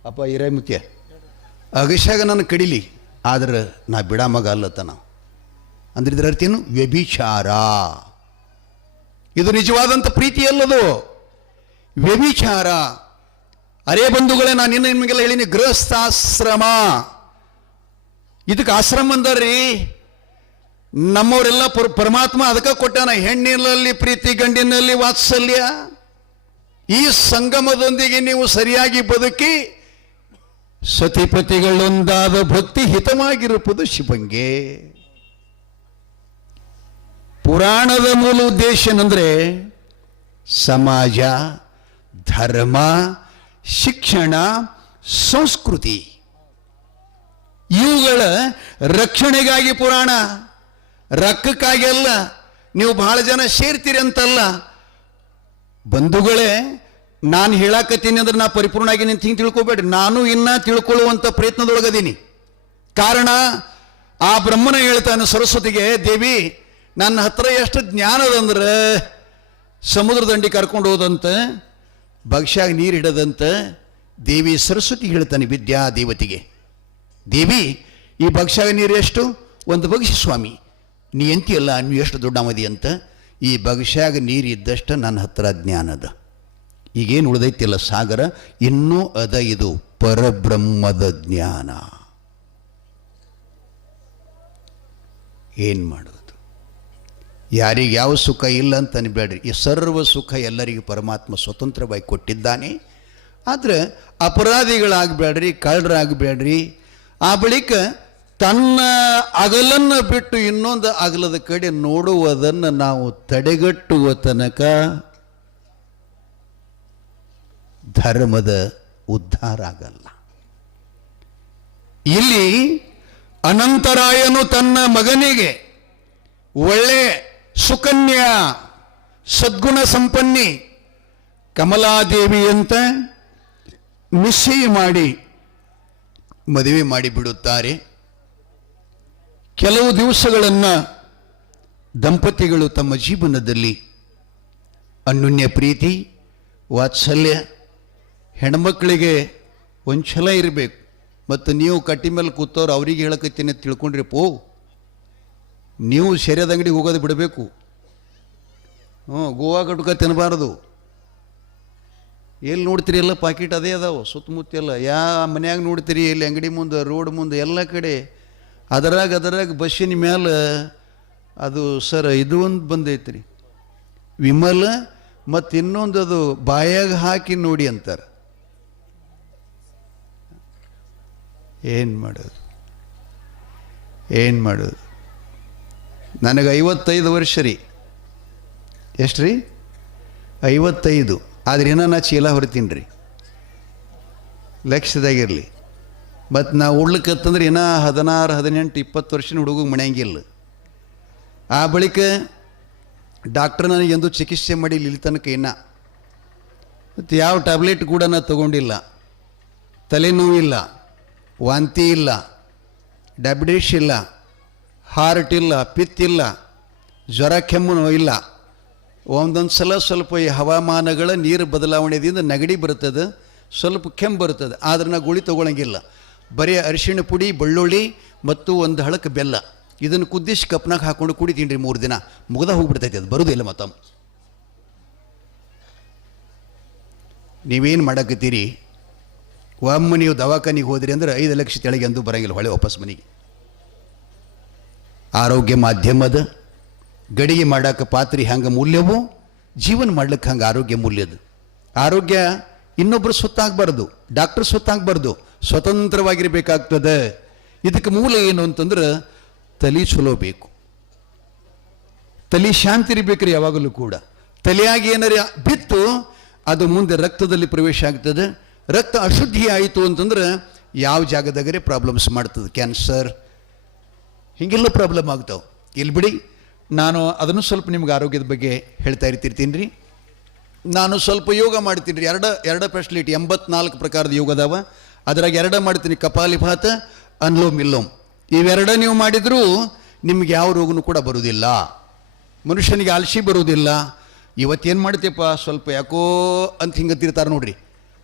ಅಪ್ಪ ಹಿರೇಮುತ್ಯ, ಅಗಶ್ಯಾಗ ನನ್ನ ಕಡಿಲಿ, ಆದ್ರೆ ನಾ ಬಿಡ ಮಗ ಅಲ್ಲತ್ತ ನಾವು ಅಂದ್ರೆ ಇದ್ರ ಅರ್ಥ ಏನು? ವ್ಯಭಿಚಾರ. ಇದು ನಿಜವಾದಂಥ ಪ್ರೀತಿ ಅಲ್ಲದು, ವ್ಯಭಿಚಾರ. ಅರೇ ಬಂಧುಗಳೇ, ನಾನು ಇನ್ನು ನಿಮಗೆಲ್ಲ ಹೇಳಿನಿ, ಗೃಹಸ್ಥಾಶ್ರಮ. ಇದಕ್ಕೆ ಆಶ್ರಮ ಅಂದಾರ್ರಿ. ನಮ್ಮವರೆಲ್ಲ ಪರಮಾತ್ಮ ಅದಕ್ಕೆ ಕೊಟ್ಟಾನ. ಹೆಣ್ಣಿನಲ್ಲಿ ಪ್ರೀತಿ, ಗಂಡಿನಲ್ಲಿ ವಾತ್ಸಲ್ಯ. ಈ ಸಂಗಮದೊಂದಿಗೆ ನೀವು ಸರಿಯಾಗಿ ಬದುಕಿ ಸತಿಪತಿಗಳೊಂದಾದ ಭಕ್ತಿ ಹಿತವಾಗಿರುವುದು ಶಿವಂಗೆ. ಪುರಾಣದ ಮೂಲ ಉದ್ದೇಶ ಏನಂದ್ರೆ ಸಮಾಜ, ಧರ್ಮ, ಶಿಕ್ಷಣ, ಸಂಸ್ಕೃತಿ ಇವುಗಳ ರಕ್ಷಣೆಗಾಗಿ ಪುರಾಣ. ರೊಕ್ಕಕ್ಕಾಗಿ ಅಲ್ಲ. ನೀವು ಬಹಳ ಜನ ಸೇರ್ತೀರಿ ಅಂತಲ್ಲ ಬಂಧುಗಳೇ. ನಾನು ಹೇಳಾಕತ್ತೀನಿ ಅಂದ್ರೆ ನಾ ಪರಿಪೂರ್ಣ ಆಗಿ ನಿಂತು ಹಿಂಗೆ ತಿಳ್ಕೊಬೇಡ್ರಿ. ನಾನು ಇನ್ನ ತಿಳ್ಕೊಳ್ಳುವಂಥ ಪ್ರಯತ್ನದೊಳಗದೀನಿ. ಕಾರಣ ಆ ಬ್ರಹ್ಮನ ಹೇಳ್ತಾನೆ ಸರಸ್ವತಿಗೆ, ದೇವಿ ನನ್ನ ಹತ್ರ ಎಷ್ಟು ಜ್ಞಾನದಂದ್ರೆ ಸಮುದ್ರ ದಂಡಿ ಕರ್ಕೊಂಡು ಹೋದಂತ, ಬಗ್ಶ್ಯಾಗ ನೀರು ಹಿಡದಂತ ದೇವಿ ಸರಸ್ವತಿ ಹೇಳ್ತಾನೆ ವಿದ್ಯಾ ದೇವತೆಗೆ, ದೇವಿ ಈ ಬಗ್ಶ್ಯಾಗ ನೀರು ಎಷ್ಟು? ಒಂದು ಬಗ್ಸಿ ಸ್ವಾಮಿ, ನೀ ಎಂತಿಯಲ್ಲ ನೀವು ಎಷ್ಟು ದೊಡ್ಡ ಅವಧಿ ಅಂತ. ಈ ಬಗ್ಶ್ಯಾಗ ನೀರು ಇದ್ದಷ್ಟು ನನ್ನ ಹತ್ರ ಜ್ಞಾನದ. ಈಗೇನು ಉಳಿದೈತಿಲ್ಲ ಸಾಗರ, ಇನ್ನೂ ಅದ. ಇದು ಪರಬ್ರಹ್ಮದ ಜ್ಞಾನ. ಏನು ಮಾಡೋದು? ಯಾರಿಗೆ ಯಾವ ಸುಖ ಇಲ್ಲ ಅಂತ ಅನ್ಬೇಡ್ರಿ. ಈ ಸರ್ವ ಸುಖ ಎಲ್ಲರಿಗೂ ಪರಮಾತ್ಮ ಸ್ವತಂತ್ರವಾಗಿ ಕೊಟ್ಟಿದ್ದಾನೆ. ಆದರೆ ಅಪರಾಧಿಗಳಾಗಬೇಡ್ರಿ, ಕಳ್ಳರಾಗಬೇಡ್ರಿ. ಆ ಬಳಿಕ ತನ್ನ ಅಗಲನ್ನು ಬಿಟ್ಟು ಇನ್ನೊಂದು ಅಗಲದ ಕಡೆ ನೋಡುವುದನ್ನು ನಾವು ತಡೆಗಟ್ಟುವ ತನಕ ಧರ್ಮದ ಉದ್ಧಾರ ಆಗಲ್ಲ. ಇಲ್ಲಿ ಅನಂತರಾಯನು ತನ್ನ ಮಗನಿಗೆ ಒಳ್ಳೆ ಸುಕನ್ಯಾ, ಸದ್ಗುಣ ಸಂಪನ್ನಿ ಕಮಲಾದೇವಿ ಅಂತ ನಿಶ್ಚಯ ಮಾಡಿ ಮದುವೆ ಮಾಡಿಬಿಡುತ್ತಾರೆ. ಕೆಲವು ದಿವಸಗಳನ್ನು ದಂಪತಿಗಳು ತಮ್ಮ ಜೀವನದಲ್ಲಿ ಅನ್ಯೋನ್ಯ ಪ್ರೀತಿ, ವಾತ್ಸಲ್ಯ, ಹೆಣ್ಮಕ್ಳಿಗೆ ಒಂದು ಛಲ ಇರಬೇಕು. ಮತ್ತು ನೀವು ಕಟ್ಟಿ ಮೇಲೆ ಕೂತವ್ರು ಅವ್ರಿಗೆ ಹೇಳಕತ್ತೀನಿ ಅಂತ ತಿಳ್ಕೊಂಡ್ರಿ ಪೋ, ನೀವು ಶರ್ಯದ ಅಂಗಡಿಗೆ ಹೋಗೋದು ಬಿಡಬೇಕು. ಗೋವಾ ಕಟ್ಕ ತಿನ್ನಬಾರದು. ಎಲ್ಲಿ ನೋಡ್ತೀರಿ ಎಲ್ಲ ಪಾಕಿಟ್ ಅದೇ ಅದಾವೆ ಸುತ್ತಮುತ್ತ ಎಲ್ಲ. ಮನ್ಯಾಗ ನೋಡ್ತೀರಿ, ಎಲ್ಲಿ ಅಂಗಡಿ ಮುಂದೆ, ರೋಡ್ ಮುಂದೆ, ಎಲ್ಲ ಕಡೆ ಅದರಾಗ ಬಸ್ಸಿನ ಮೇಲೆ ಅದು ಸರ್ ಇದು ಒಂದು ಬಂದೈತೆ ರೀ ವಿಮಲ್, ಮತ್ತು ಇನ್ನೊಂದು ಅದು ಬಾಯಾಗ ಹಾಕಿ ನೋಡಿ ಅಂತಾರೆ. ಏನು ಮಾಡೋದು? ನನಗೆ 55 ವರ್ಷ ರೀ. ಎಷ್ಟು ರೀ? 55. ಆದ್ರೆ ಏನೋ ನಾ ಚೀಲ ಹೊರ್ತೀನಿ ರೀ, ಲಕ್ಷ್ಯದಾಗಿರಲಿ. ಮತ್ತು ನಾವು ಉಡ್ಲಿಕ್ಕತ್ತಂದ್ರೆ ಏನೋ 16, 18, 20 ವರ್ಷದ ಹುಡುಗ ಮನೆಯಂಗಿಲ್ಲ. ಆ ಬಳಿಕ ಡಾಕ್ಟ್ರ್ ನನಗೆಂದು ಚಿಕಿತ್ಸೆ ಮಾಡಿ ಇಲ್ಲಿ ತನಕ ಇನ್ನ ಮತ್ತು ಯಾವ ಟ್ಯಾಬ್ಲೆಟ್ ಕೂಡ ನಾನು ತಗೊಂಡಿಲ್ಲ. ತಲೆನೋವಿಲ್ಲ, ವಾಂತಿ ಇಲ್ಲ, ಡಯಾಬಿಟಿಸ್ ಇಲ್ಲ, ಹಾರ್ಟ್ ಇಲ್ಲ, ಪಿತ್ ಇಲ್ಲ, ಜ್ವರ ಕೆಮ್ಮು ಇಲ್ಲ. ಒಂದೊಂದು ಸಲ ಸ್ವಲ್ಪ ಈ ಹವಾಮಾನಗಳ ನೀರು ಬದಲಾವಣೆಯಿಂದ ನೆಗಡಿ ಬರ್ತದೆ, ಸ್ವಲ್ಪ ಕೆಮ್ಮು ಬರ್ತದೆ. ಆದರೆ ನಾ ಗುಳಿ ತೊಗೊಳಂಗಿಲ್ಲ. ಬರೀ ಅರಿಶಿಣ ಪುಡಿ, ಬೆಳ್ಳುಳ್ಳಿ ಮತ್ತು ಒಂದು ಹಳಕ್ಕೆ ಬೆಲ್ಲ ಇದನ್ನು ಕುದಿಸಿ ಕಪ್ನಾಗ ಹಾಕ್ಕೊಂಡು ಕುಡಿತೀನಿ ರೀ 3 ದಿನ. ಮುಗ್ದ ಹೋಗ್ಬಿಡ್ತೈತೆ, ಅದು ಬರೋದಿಲ್ಲ ಮತ್ತೊಮ್ಮೆ. ನೀವೇನು ಮಾಡಕತ್ತೀರಿ, ಒಮ್ಮೆ ನೀವು ದವಾಖಾನಿಗೆ ಹೋದ್ರಿ ಅಂದ್ರೆ 5 ಲಕ್ಷ ತೆಳಗೆ ಅಂದು ಬರೋಂಗಿಲ್ಲ ಹೊಳೆ ವಾಪಸ್ ಮನೆಗೆ. ಆರೋಗ್ಯ ಮಾಧ್ಯಮದ ಗಡಿಗೆ ಮಾಡೋಕೆ ಪಾತ್ರೆ ಹಂಗೆ ಮೂಲ್ಯವೋ, ಜೀವನ ಮಾಡ್ಲಿಕ್ಕೆ ಹಂಗೆ ಆರೋಗ್ಯ ಮೂಲ್ಯದ. ಆರೋಗ್ಯ ಇನ್ನೊಬ್ಬರು ಸ್ವತ್ತಾಗಬಾರ್ದು, ಡಾಕ್ಟರ್ ಸ್ವತ್ತಾಗಬಾರ್ದು, ಸ್ವತಂತ್ರವಾಗಿರಬೇಕಾಗ್ತದೆ. ಇದಕ್ಕೆ ಮೂಲ ಏನು ಅಂತಂದ್ರೆ ತಲೆ ಚಲೋ ಬೇಕು, ತಲೆ ಶಾಂತಿ ಇರಬೇಕ್ರಿ ಯಾವಾಗಲೂ ಕೂಡ. ತಲೆಯಾಗಿ ಏನಾರ ಬಿತ್ತು ಅದು ಮುಂದೆ ರಕ್ತದಲ್ಲಿ ಪ್ರವೇಶ ಆಗ್ತದೆ. ರಕ್ತ ಅಶುದ್ಧಿ ಆಯಿತು ಅಂತಂದ್ರೆ ಯಾವ ಜಾಗದಾಗರೆ ಪ್ರಾಬ್ಲಮ್ಸ್ ಮಾಡ್ತದೆ, ಕ್ಯಾನ್ಸರ್ ಹೀಗೆಲ್ಲ ಪ್ರಾಬ್ಲಮ್ ಆಗ್ತಾವೆ. ಇಲ್ಲಿ ಬಿಡಿ, ನಾನು ಅದನ್ನು ಸ್ವಲ್ಪ ನಿಮ್ಗೆ ಆರೋಗ್ಯದ ಬಗ್ಗೆ ಹೇಳ್ತಾ ಇರ್ತಿರ್ತೀನಿ ರೀ. ನಾನು ಸ್ವಲ್ಪ ಯೋಗ ಮಾಡ್ತೀನಿ ರೀ. ಎರಡು ಫೆಸಿಲಿಟಿ 84 ಪ್ರಕಾರದ ಯೋಗ ಅದಾವ. ಅದ್ರಾಗ 2 ಮಾಡ್ತೀನಿ, ಕಪಾಲಿಭಾತ, ಅನ್ಲೋಮ್ ವಿಲೋಮ್. ಇವೆರಡ ನೀವು ಮಾಡಿದರೂ ನಿಮ್ಗೆ ಯಾವ ರೋಗನೂ ಕೂಡ ಬರುವುದಿಲ್ಲ. ಮನುಷ್ಯನಿಗೆ ಆಲಸಿ ಬರುವುದಿಲ್ಲ. ಇವತ್ತೇನು ಮಾಡ್ತೀಯಪ್ಪ ಸ್ವಲ್ಪ ಯಾಕೋ ಅಂತ ಹಿಂಗತ್ತಿರ್ತಾರೆ ನೋಡ್ರಿ,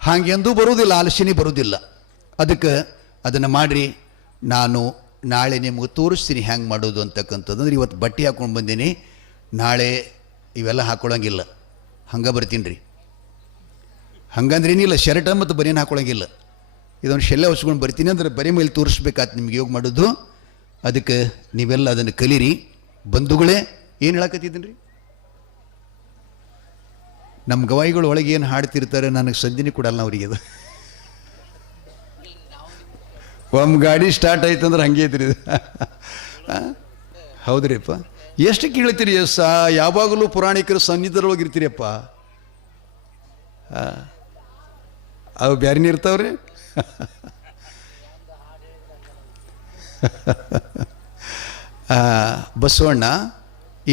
ಹಾಗೆಂದೂ ಬರುವುದಿಲ್ಲ, ಆಲಸಿನೇ ಬರುವುದಿಲ್ಲ. ಅದಕ್ಕೆ ಅದನ್ನು ಮಾಡಿರಿ. ನಾನು ನಾಳೆ ನಿಮ್ಗೆ ತೋರಿಸ್ತೀನಿ ಹ್ಯಾಂಗೆ ಮಾಡೋದು ಅಂತಕ್ಕಂಥದ್ದು. ಅಂದ್ರೆ ಇವತ್ತು ಬಟ್ಟೆ ಹಾಕ್ಕೊಂಡು ಬಂದೀನಿ, ನಾಳೆ ಇವೆಲ್ಲ ಹಾಕ್ಕೊಳಂಗಿಲ್ಲ, ಹಂಗೆ ಬರ್ತೀನಿ ರೀ. ಹಂಗಂದ್ರೆ ಏನಿಲ್ಲ, ಶರ್ಟ ಮತ್ತು ಬನಿಯನ್ ಹಾಕ್ಕೊಳಂಗಿಲ್ಲ. ಇದೊಂದು ಶೆಲ್ಲೆ ಹೊಸ್ಕೊಂಡು ಬರ್ತೀನಿ ಅಂದ್ರೆ ಬರೀ ಮೇಲೆ ತೋರಿಸ್ಬೇಕಾಯ್ತು ನಿಮ್ಗೆ ಯೋಗ ಮಾಡೋದು. ಅದಕ್ಕೆ ನೀವೆಲ್ಲ ಅದನ್ನು ಕಲೀರಿ. ಬಂಧುಗಳೇ, ಏನು ಹೇಳಕತ್ತಿದ್ದೀನಿ ರೀ, ನಮ್ಮ ಗವಾಯಿಗಳು ಒಳಗೆ ಏನು ಹಾಡ್ತಿರ್ತಾರೆ ನನಗೆ ಸಂಜೆನೇ ಕೊಡಲ್ಲ ಅವರಿಗೆ. ಅದು ಒಮ್ಮೆ ಗಾಡಿ ಸ್ಟಾರ್ಟ್ ಆಯ್ತು ಅಂದ್ರೆ ಹಂಗೆ ಐತ್ರಿ. ಹೌದ್ರಿಪ್ಪ, ಎಷ್ಟು ಕೇಳ್ತೀರಿ ಯಾವಾಗಲೂ ಪುರಾಣಿಕರ ಸನ್ನಿಧರೊಳಗೆ ಇರ್ತೀರಿಯಪ್ಪ. ಅವು ಬ್ಯಾರಿನೇ ಇರ್ತಾವ್ರಿ. ಬಸವಣ್ಣ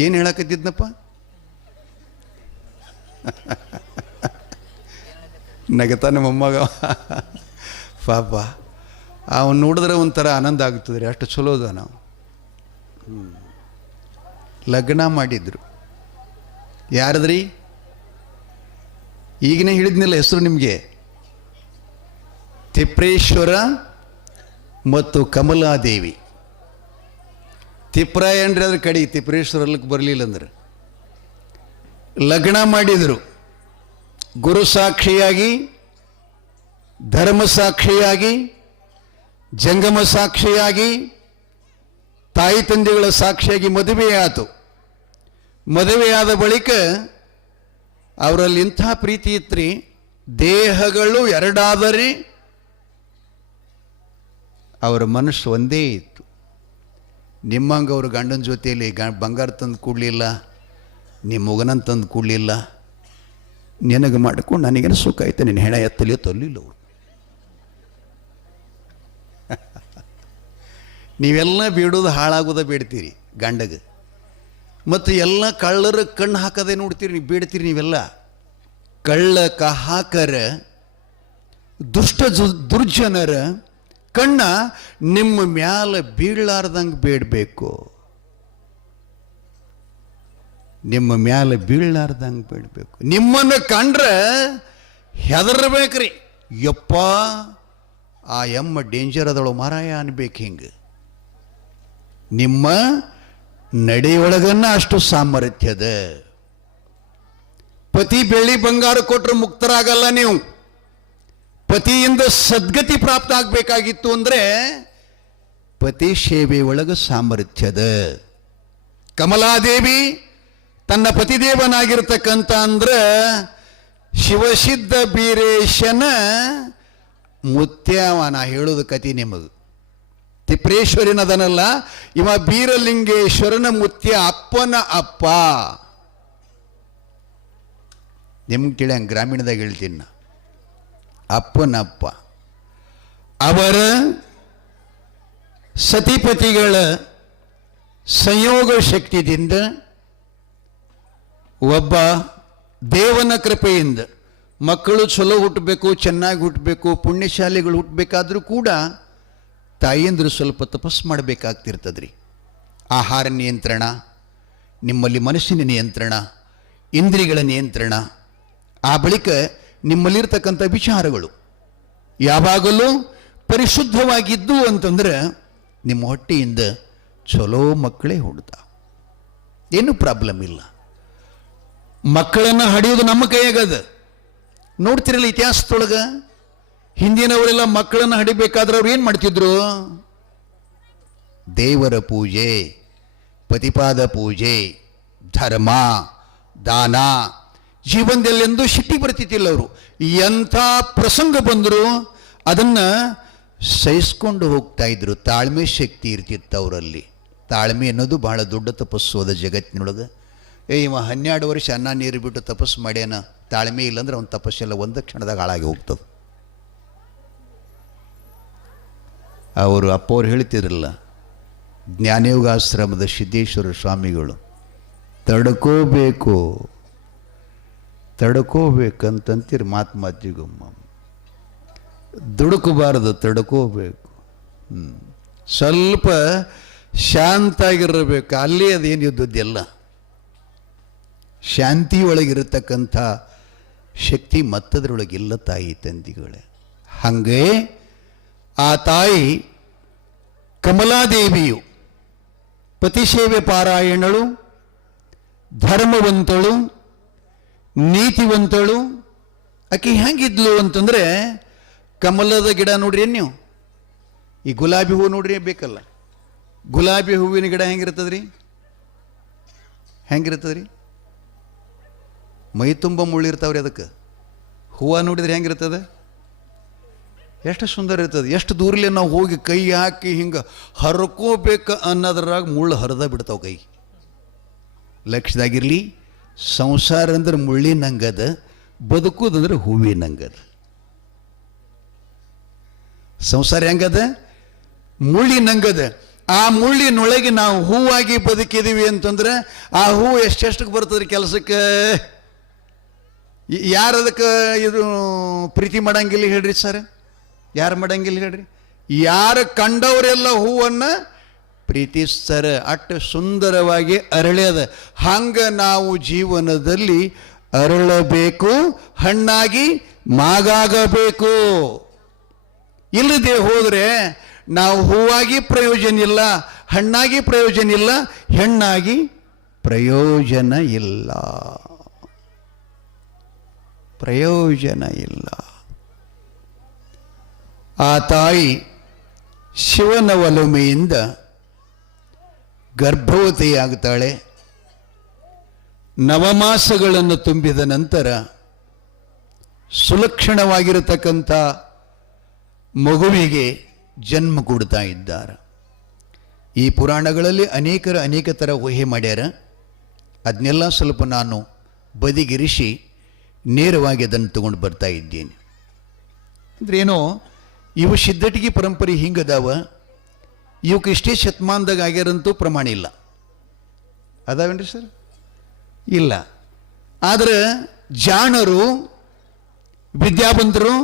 ಏನು ಹೇಳಕತ್ತಿದ್ನಪ್ಪ, ನಗತಾನೆ ಮೊಮ್ಮಗ ಪಾಪ. ಅವನು ನೋಡಿದ್ರೆ ಒಂಥರ ಆನಂದ ಆಗ್ತದೆ ರೀ, ಅಷ್ಟು ಚಲೋ ಅದ. ನಾವು ಲಗ್ನ ಮಾಡಿದ್ರು. ಯಾರದ್ರಿ, ಈಗನೇ ಹೇಳಿದ್ನಿಲ್ಲ ಹೆಸರು ನಿಮಗೆ, ತಿಪ್ರೇಶ್ವರ ಮತ್ತು ಕಮಲಾದೇವಿ. ತಿಪ್ರಾಯಣ್ರಿ ಅದ್ರ ಕಡೆ, ತಿಪ್ರೇಶ್ವರಲ್ಲಕ್ಕೆ ಬರಲಿಲ್ಲ ಅಂದ್ರೆ ಲಗ್ನ ಮಾಡಿದರು. ಗುರು ಸಾಕ್ಷಿಯಾಗಿ, ಧರ್ಮ ಸಾಕ್ಷಿಯಾಗಿ, ಜಂಗಮ ಸಾಕ್ಷಿಯಾಗಿ, ತಾಯಿ ತಂದೆಗಳ ಸಾಕ್ಷಿಯಾಗಿ ಮದುವೆಯಾಯಿತು. ಮದುವೆಯಾದ ಬಳಿಕ ಅವರಲ್ಲಿ ಇಂಥ ಪ್ರೀತಿ ಇತ್ರಿ, ದೇಹಗಳು ಎರಡಾದರೆ ಅವರ ಮನಸ್ಸು ಒಂದೇ ಇತ್ತು. ನಿಮ್ಮಂಗೆ ಅವರು ಗಂಡನ ಜೊತೆಯಲ್ಲಿ ಬಂಗಾರ ತಂದು ಕೊಡಲಿಲ್ಲ, ನಿಮ್ಮ ಮಗನಂತ ತಂದು ಕೊಡಲಿಲ್ಲ, ನಿನಗೆ ಮಾಡಿಕೊಂಡು ನನಗೇನು ಸುಖ ಆಯ್ತು, ನಿನ್ನ ಹೆಣ ಎತ್ತಲಿ ತಲ್ಲಿಲ್ಲ ಅವರು. ನೀವೆಲ್ಲ ಬೇಡೋದು ಹಾಳಾಗೋದ ಬೇಡ್ತೀರಿ ಗಂಡಗೆ, ಮತ್ತು ಎಲ್ಲ ಕಳ್ಳರ ಕಣ್ಣು ಹಾಕದೆ ನೋಡ್ತೀರಿ, ನೀವು ಬೇಡ್ತೀರಿ. ನೀವೆಲ್ಲ ಕಳ್ಳ ಹಾಕರ ದುಷ್ಟ ದುರ್ಜನರ ಕಣ್ಣ ನಿಮ್ಮ ಮ್ಯಾಲ ಬೀಳಲಾರ್ದಂಗೆ ಬೇಡಬೇಕು, ನಿಮ್ಮ ಮ್ಯಾಲ ಬೀಳಲಾರ್ದಂಗೆ ಬೇಡಬೇಕು. ನಿಮ್ಮನ್ನು ಕಂಡ್ರೆ ಹೆದರ್ಬೇಕ್ರಿ, ಯಪ್ಪ ಆ ಎಮ್ಮ ಡೇಂಜರ್ ಅದಳು ಮಾರಾಯ ಅನ್ಬೇಕು. ಹಿಂಗೆ ನಿಮ್ಮ ನಡೆಯೊಳಗನ್ನ ಅಷ್ಟು ಸಾಮರ್ಥ್ಯದ. ಪತಿ ಬೆಳ್ಳಿ ಬಂಗಾರ ಕೊಟ್ಟರೆ ಮುಕ್ತರಾಗಲ್ಲ ನೀವು. ಪತಿಯಿಂದ ಸದ್ಗತಿ ಪ್ರಾಪ್ತ ಆಗಬೇಕಾಗಿತ್ತು ಅಂದರೆ ಪತಿ ಸೇವೆ ಒಳಗೆ ಸಾಮರ್ಥ್ಯದ. ಕಮಲಾದೇವಿ ತನ್ನ ಪತಿದೇವನಾಗಿರ್ತಕ್ಕಂಥ ಅಂದ್ರೆ ಶಿವಸಿದ್ಧ ಬೀರೇಶನ ಮುತ್ಯವ. ನಾ ಹೇಳೋದು ಕತಿ ನಿಮಗೆ, ತಿಪ್ರೇಶ್ವರಿನದನಲ್ಲ, ಇವ ಬೀರಲಿಂಗೇಶ್ವರನ ಮುತ್ಯ, ಅಪ್ಪನ ಅಪ್ಪ. ನಿಮ್ಗೆ ತಿಳಿಯಂಗೆ ಗ್ರಾಮೀಣದಾಗ ಹೇಳ್ತೀನಿ ನಾ, ಅಪ್ಪನಪ್ಪ. ಅವರ ಸತಿಪತಿಗಳ ಸಂಯೋಗ ಶಕ್ತಿಯಿಂದ ಒಬ್ಬ ದೇವನ ಕೃಪೆಯಿಂದ ಮಕ್ಕಳು ಚಲೋ ಹುಟ್ಟಬೇಕು, ಚೆನ್ನಾಗಿ ಹುಟ್ಟಬೇಕು, ಪುಣ್ಯಶಾಲಿಗಳು ಹುಟ್ಟಬೇಕಾದ್ರೂ ಕೂಡ ತಾಯಿಯಂದ್ರು ಸ್ವಲ್ಪ ತಪಸ್ಸು ಮಾಡಬೇಕಾಗ್ತಿರ್ತದ್ರಿ. ಆಹಾರ ನಿಯಂತ್ರಣ, ನಿಮ್ಮಲ್ಲಿ ಮನಸ್ಸಿನ ನಿಯಂತ್ರಣ, ಇಂದ್ರಿಯಗಳ ನಿಯಂತ್ರಣ, ಆ ಬಳಿಕ ನಿಮ್ಮಲ್ಲಿರ್ತಕ್ಕಂಥ ವಿಚಾರಗಳು ಯಾವಾಗಲೂ ಪರಿಶುದ್ಧವಾಗಿದ್ದು ಅಂತಂದ್ರೆ ನಿಮ್ಮ ಹೊಟ್ಟೆಯಿಂದ ಚಲೋ ಮಕ್ಕಳೇ ಹುಡ್ತಾ, ಏನು ಪ್ರಾಬ್ಲಮ್ ಇಲ್ಲ. ಮಕ್ಕಳನ್ನು ಹಡಿಯೋದು ನಮ್ಮ ಕೈಯಾಗದ. ನೋಡ್ತಿರಲ್ಲ ಇತಿಹಾಸದೊಳಗೆ, ಹಿಂದಿನವರೆಲ್ಲ ಮಕ್ಕಳನ್ನು ಹಡಿಬೇಕಾದ್ರೆ ಅವ್ರು ಏನು ಮಾಡ್ತಿದ್ರು? ದೇವರ ಪೂಜೆ, ಪತಿಪಾದ ಪೂಜೆ, ಧರ್ಮ, ದಾನ, ಜೀವನದಲ್ಲೆಂದೂ ಶಿಟ್ಟಿ ಬರ್ತಿದ್ದಿಲ್ಲ. ಅವರು ಎಂಥ ಪ್ರಸಂಗ ಬಂದರು ಅದನ್ನು ಸಹಿಸ್ಕೊಂಡು ಹೋಗ್ತಾ ಇದ್ರು. ತಾಳ್ಮೆ ಶಕ್ತಿ ಇರ್ತಿತ್ತು ಅವರಲ್ಲಿ. ತಾಳ್ಮೆ ಅನ್ನೋದು ಬಹಳ ದೊಡ್ಡ ತಪಸ್ಸು ಅದ ಜಗತ್ತಿನೊಳಗೆ. ಇವ 12 ವರ್ಷ ಅನ್ನ ನೀರು ಬಿಟ್ಟು ತಪಸ್ಸು ಮಾಡ್ಯಾನ, ತಾಳ್ಮೆ ಇಲ್ಲಾಂದ್ರೆ ಅವನ ತಪಸ್ಸೆಲ್ಲ ಒಂದು ಕ್ಷಣದಾಗ ಹಾಳಾಗಿ ಹೋಗ್ತದೆ. ಅವರು ಅಪ್ಪವ್ರು ಹೇಳ್ತಿರಲ್ಲ, ಜ್ಞಾನಯೋಗಾಶ್ರಮದ ಸಿದ್ದೇಶ್ವರ ಸ್ವಾಮಿಗಳು, ತಡ್ಕೋಬೇಕಂತೀರಿ ಮಾತಿಗೊಮ್ಮ, ದುಡುಕಬಾರದು, ತಡ್ಕೋಬೇಕು. ಸ್ವಲ್ಪ ಶಾಂತ ಆಗಿರಬೇಕು. ಅಲ್ಲಿ ಅದೇನು ಇದ್ದದ್ದೆಲ್ಲ ಶಾಂತಿ ಒಳಗಿರತಕ್ಕಂಥ ಶಕ್ತಿ ಮತ್ತದ್ರೊಳಗಿಲ್ಲ ತಾಯಿ ತಂದಿಗಳೇ. ಹಾಗೆ ಆ ತಾಯಿ ಕಮಲಾದೇವಿಯು ಪತಿಸೇವೆ ಪಾರಾಯಣಳು, ಧರ್ಮವಂತಳು, ನೀತಿವಂತಳು. ಆಕೆ ಹೆಂಗಿದ್ಲು ಅಂತಂದರೆ, ಕಮಲದ ಗಿಡ ನೋಡ್ರಿ ನೀವು, ಈ ಗುಲಾಬಿ ಹೂವು ನೋಡ್ರಿ ಬೇಕಲ್ಲ, ಗುಲಾಬಿ ಹೂವಿನ ಗಿಡ ಹೆಂಗಿರ್ತದ್ರಿ? ಮೈ ತುಂಬ ಮುಳ್ಳಿರ್ತಾವ್ರಿ. ಅದಕ್ಕೆ ಹೂವು ನೋಡಿದ್ರೆ ಹೆಂಗಿರ್ತದೆ? ಎಷ್ಟು ಸುಂದರ ಇರ್ತದೆ. ಎಷ್ಟು ದೂರಲಿ ನಾವು ಹೋಗಿ ಕೈ ಹಾಕಿ ಹಿಂಗೆ ಹರ್ಕೋಬೇಕು ಅನ್ನೋದ್ರಾಗ ಮುಳ್ಳು ಹರಿದ ಬಿಡ್ತಾವೆ ಕೈ. ಲಕ್ಷ್ಯದಾಗಿರಲಿ, ಸಂಸಾರ ಅಂದ್ರೆ ಮುಳ್ಳಿನಂಗದ, ಬದುಕುದಂದ್ರೆ ಹೂವಿನಂಗದ. ಸಂಸಾರ ಹೆಂಗದ? ಮುಳ್ಳಿನಂಗದ. ಆ ಮುಳ್ಳಿನೊಳಗೆ ನಾವು ಹೂವಾಗಿ ಬದುಕಿದೀವಿ ಅಂತಂದ್ರೆ ಆ ಹೂ ಎಷ್ಟೆಷ್ಟಕ್ಕೆ ಬರ್ತದ್ರಿ ಕೆಲಸಕ್ಕೆ? ಯಾರು ಅದಕ್ಕೆ ಇದು ಪ್ರೀತಿ ಮಾಡಂಗಿಲ್ಲ ಹೇಳ್ರಿ ಸರ್? ಯಾರು ಮಾಡಂಗಿಲ್ಲ ಹೇಳ್ರಿ? ಯಾರು ಕಂಡವರೆಲ್ಲ ಹೂವನ್ನು ಪ್ರೀತಿಸ್ತಾರೆ. ಅಷ್ಟು ಸುಂದರವಾಗಿ ಅರಳ್ಯದ. ಹಂಗೆ ನಾವು ಜೀವನದಲ್ಲಿ ಅರಳಬೇಕು, ಹಣ್ಣಾಗಿ ಮಾಗಾಗಬೇಕು. ಇಲ್ಲದೆ ಹೋದರೆ ನಾವು ಹೂವಾಗಿ ಪ್ರಯೋಜನ ಇಲ್ಲ, ಹಣ್ಣಾಗಿ ಪ್ರಯೋಜನ ಇಲ್ಲ, ಹೆಣ್ಣಾಗಿ ಪ್ರಯೋಜನ ಇಲ್ಲ. ಆ ತಾಯಿ ಶಿವನ ಒಲುಮೆಯಿಂದ ಗರ್ಭವತಿಯಾಗ್ತಾಳೆ. ನವಮಾಸಗಳನ್ನು ತುಂಬಿದ ನಂತರ ಸುಲಕ್ಷಣವಾಗಿರತಕ್ಕಂಥ ಮಗುವಿಗೆ ಜನ್ಮ ಕೊಡ್ತಾ ಇದ್ದಾರೆ. ಈ ಪುರಾಣಗಳಲ್ಲಿ ಅನೇಕ ಥರ ಊಹೆ ಮಾಡ್ಯಾರ. ಅದನ್ನೆಲ್ಲ ಸ್ವಲ್ಪ ನಾನು ಬದಿಗಿರಿಸಿ ನೇರವಾಗಿ ಅದನ್ನು ತಗೊಂಡು ಬರ್ತಾ ಇದ್ದೇನೆ. ಅಂದ್ರೇನೋ ಇವು ಸಿದ್ಧಟಿಗೆ ಪರಂಪರೆ ಹಿಂಗದಾವ. ಇವಕ್ಕೆ ಇಷ್ಟೇ ಶತಮಾನದಾಗ ಆಗ್ಯಾರಂತೂ ಪ್ರಮಾಣ ಇಲ್ಲ. ಅದಾವೇನ್ರಿ ಸರ್? ಇಲ್ಲ. ಆದರೆ ಜಾಣರು, ವಿದ್ಯಾವಂತರು,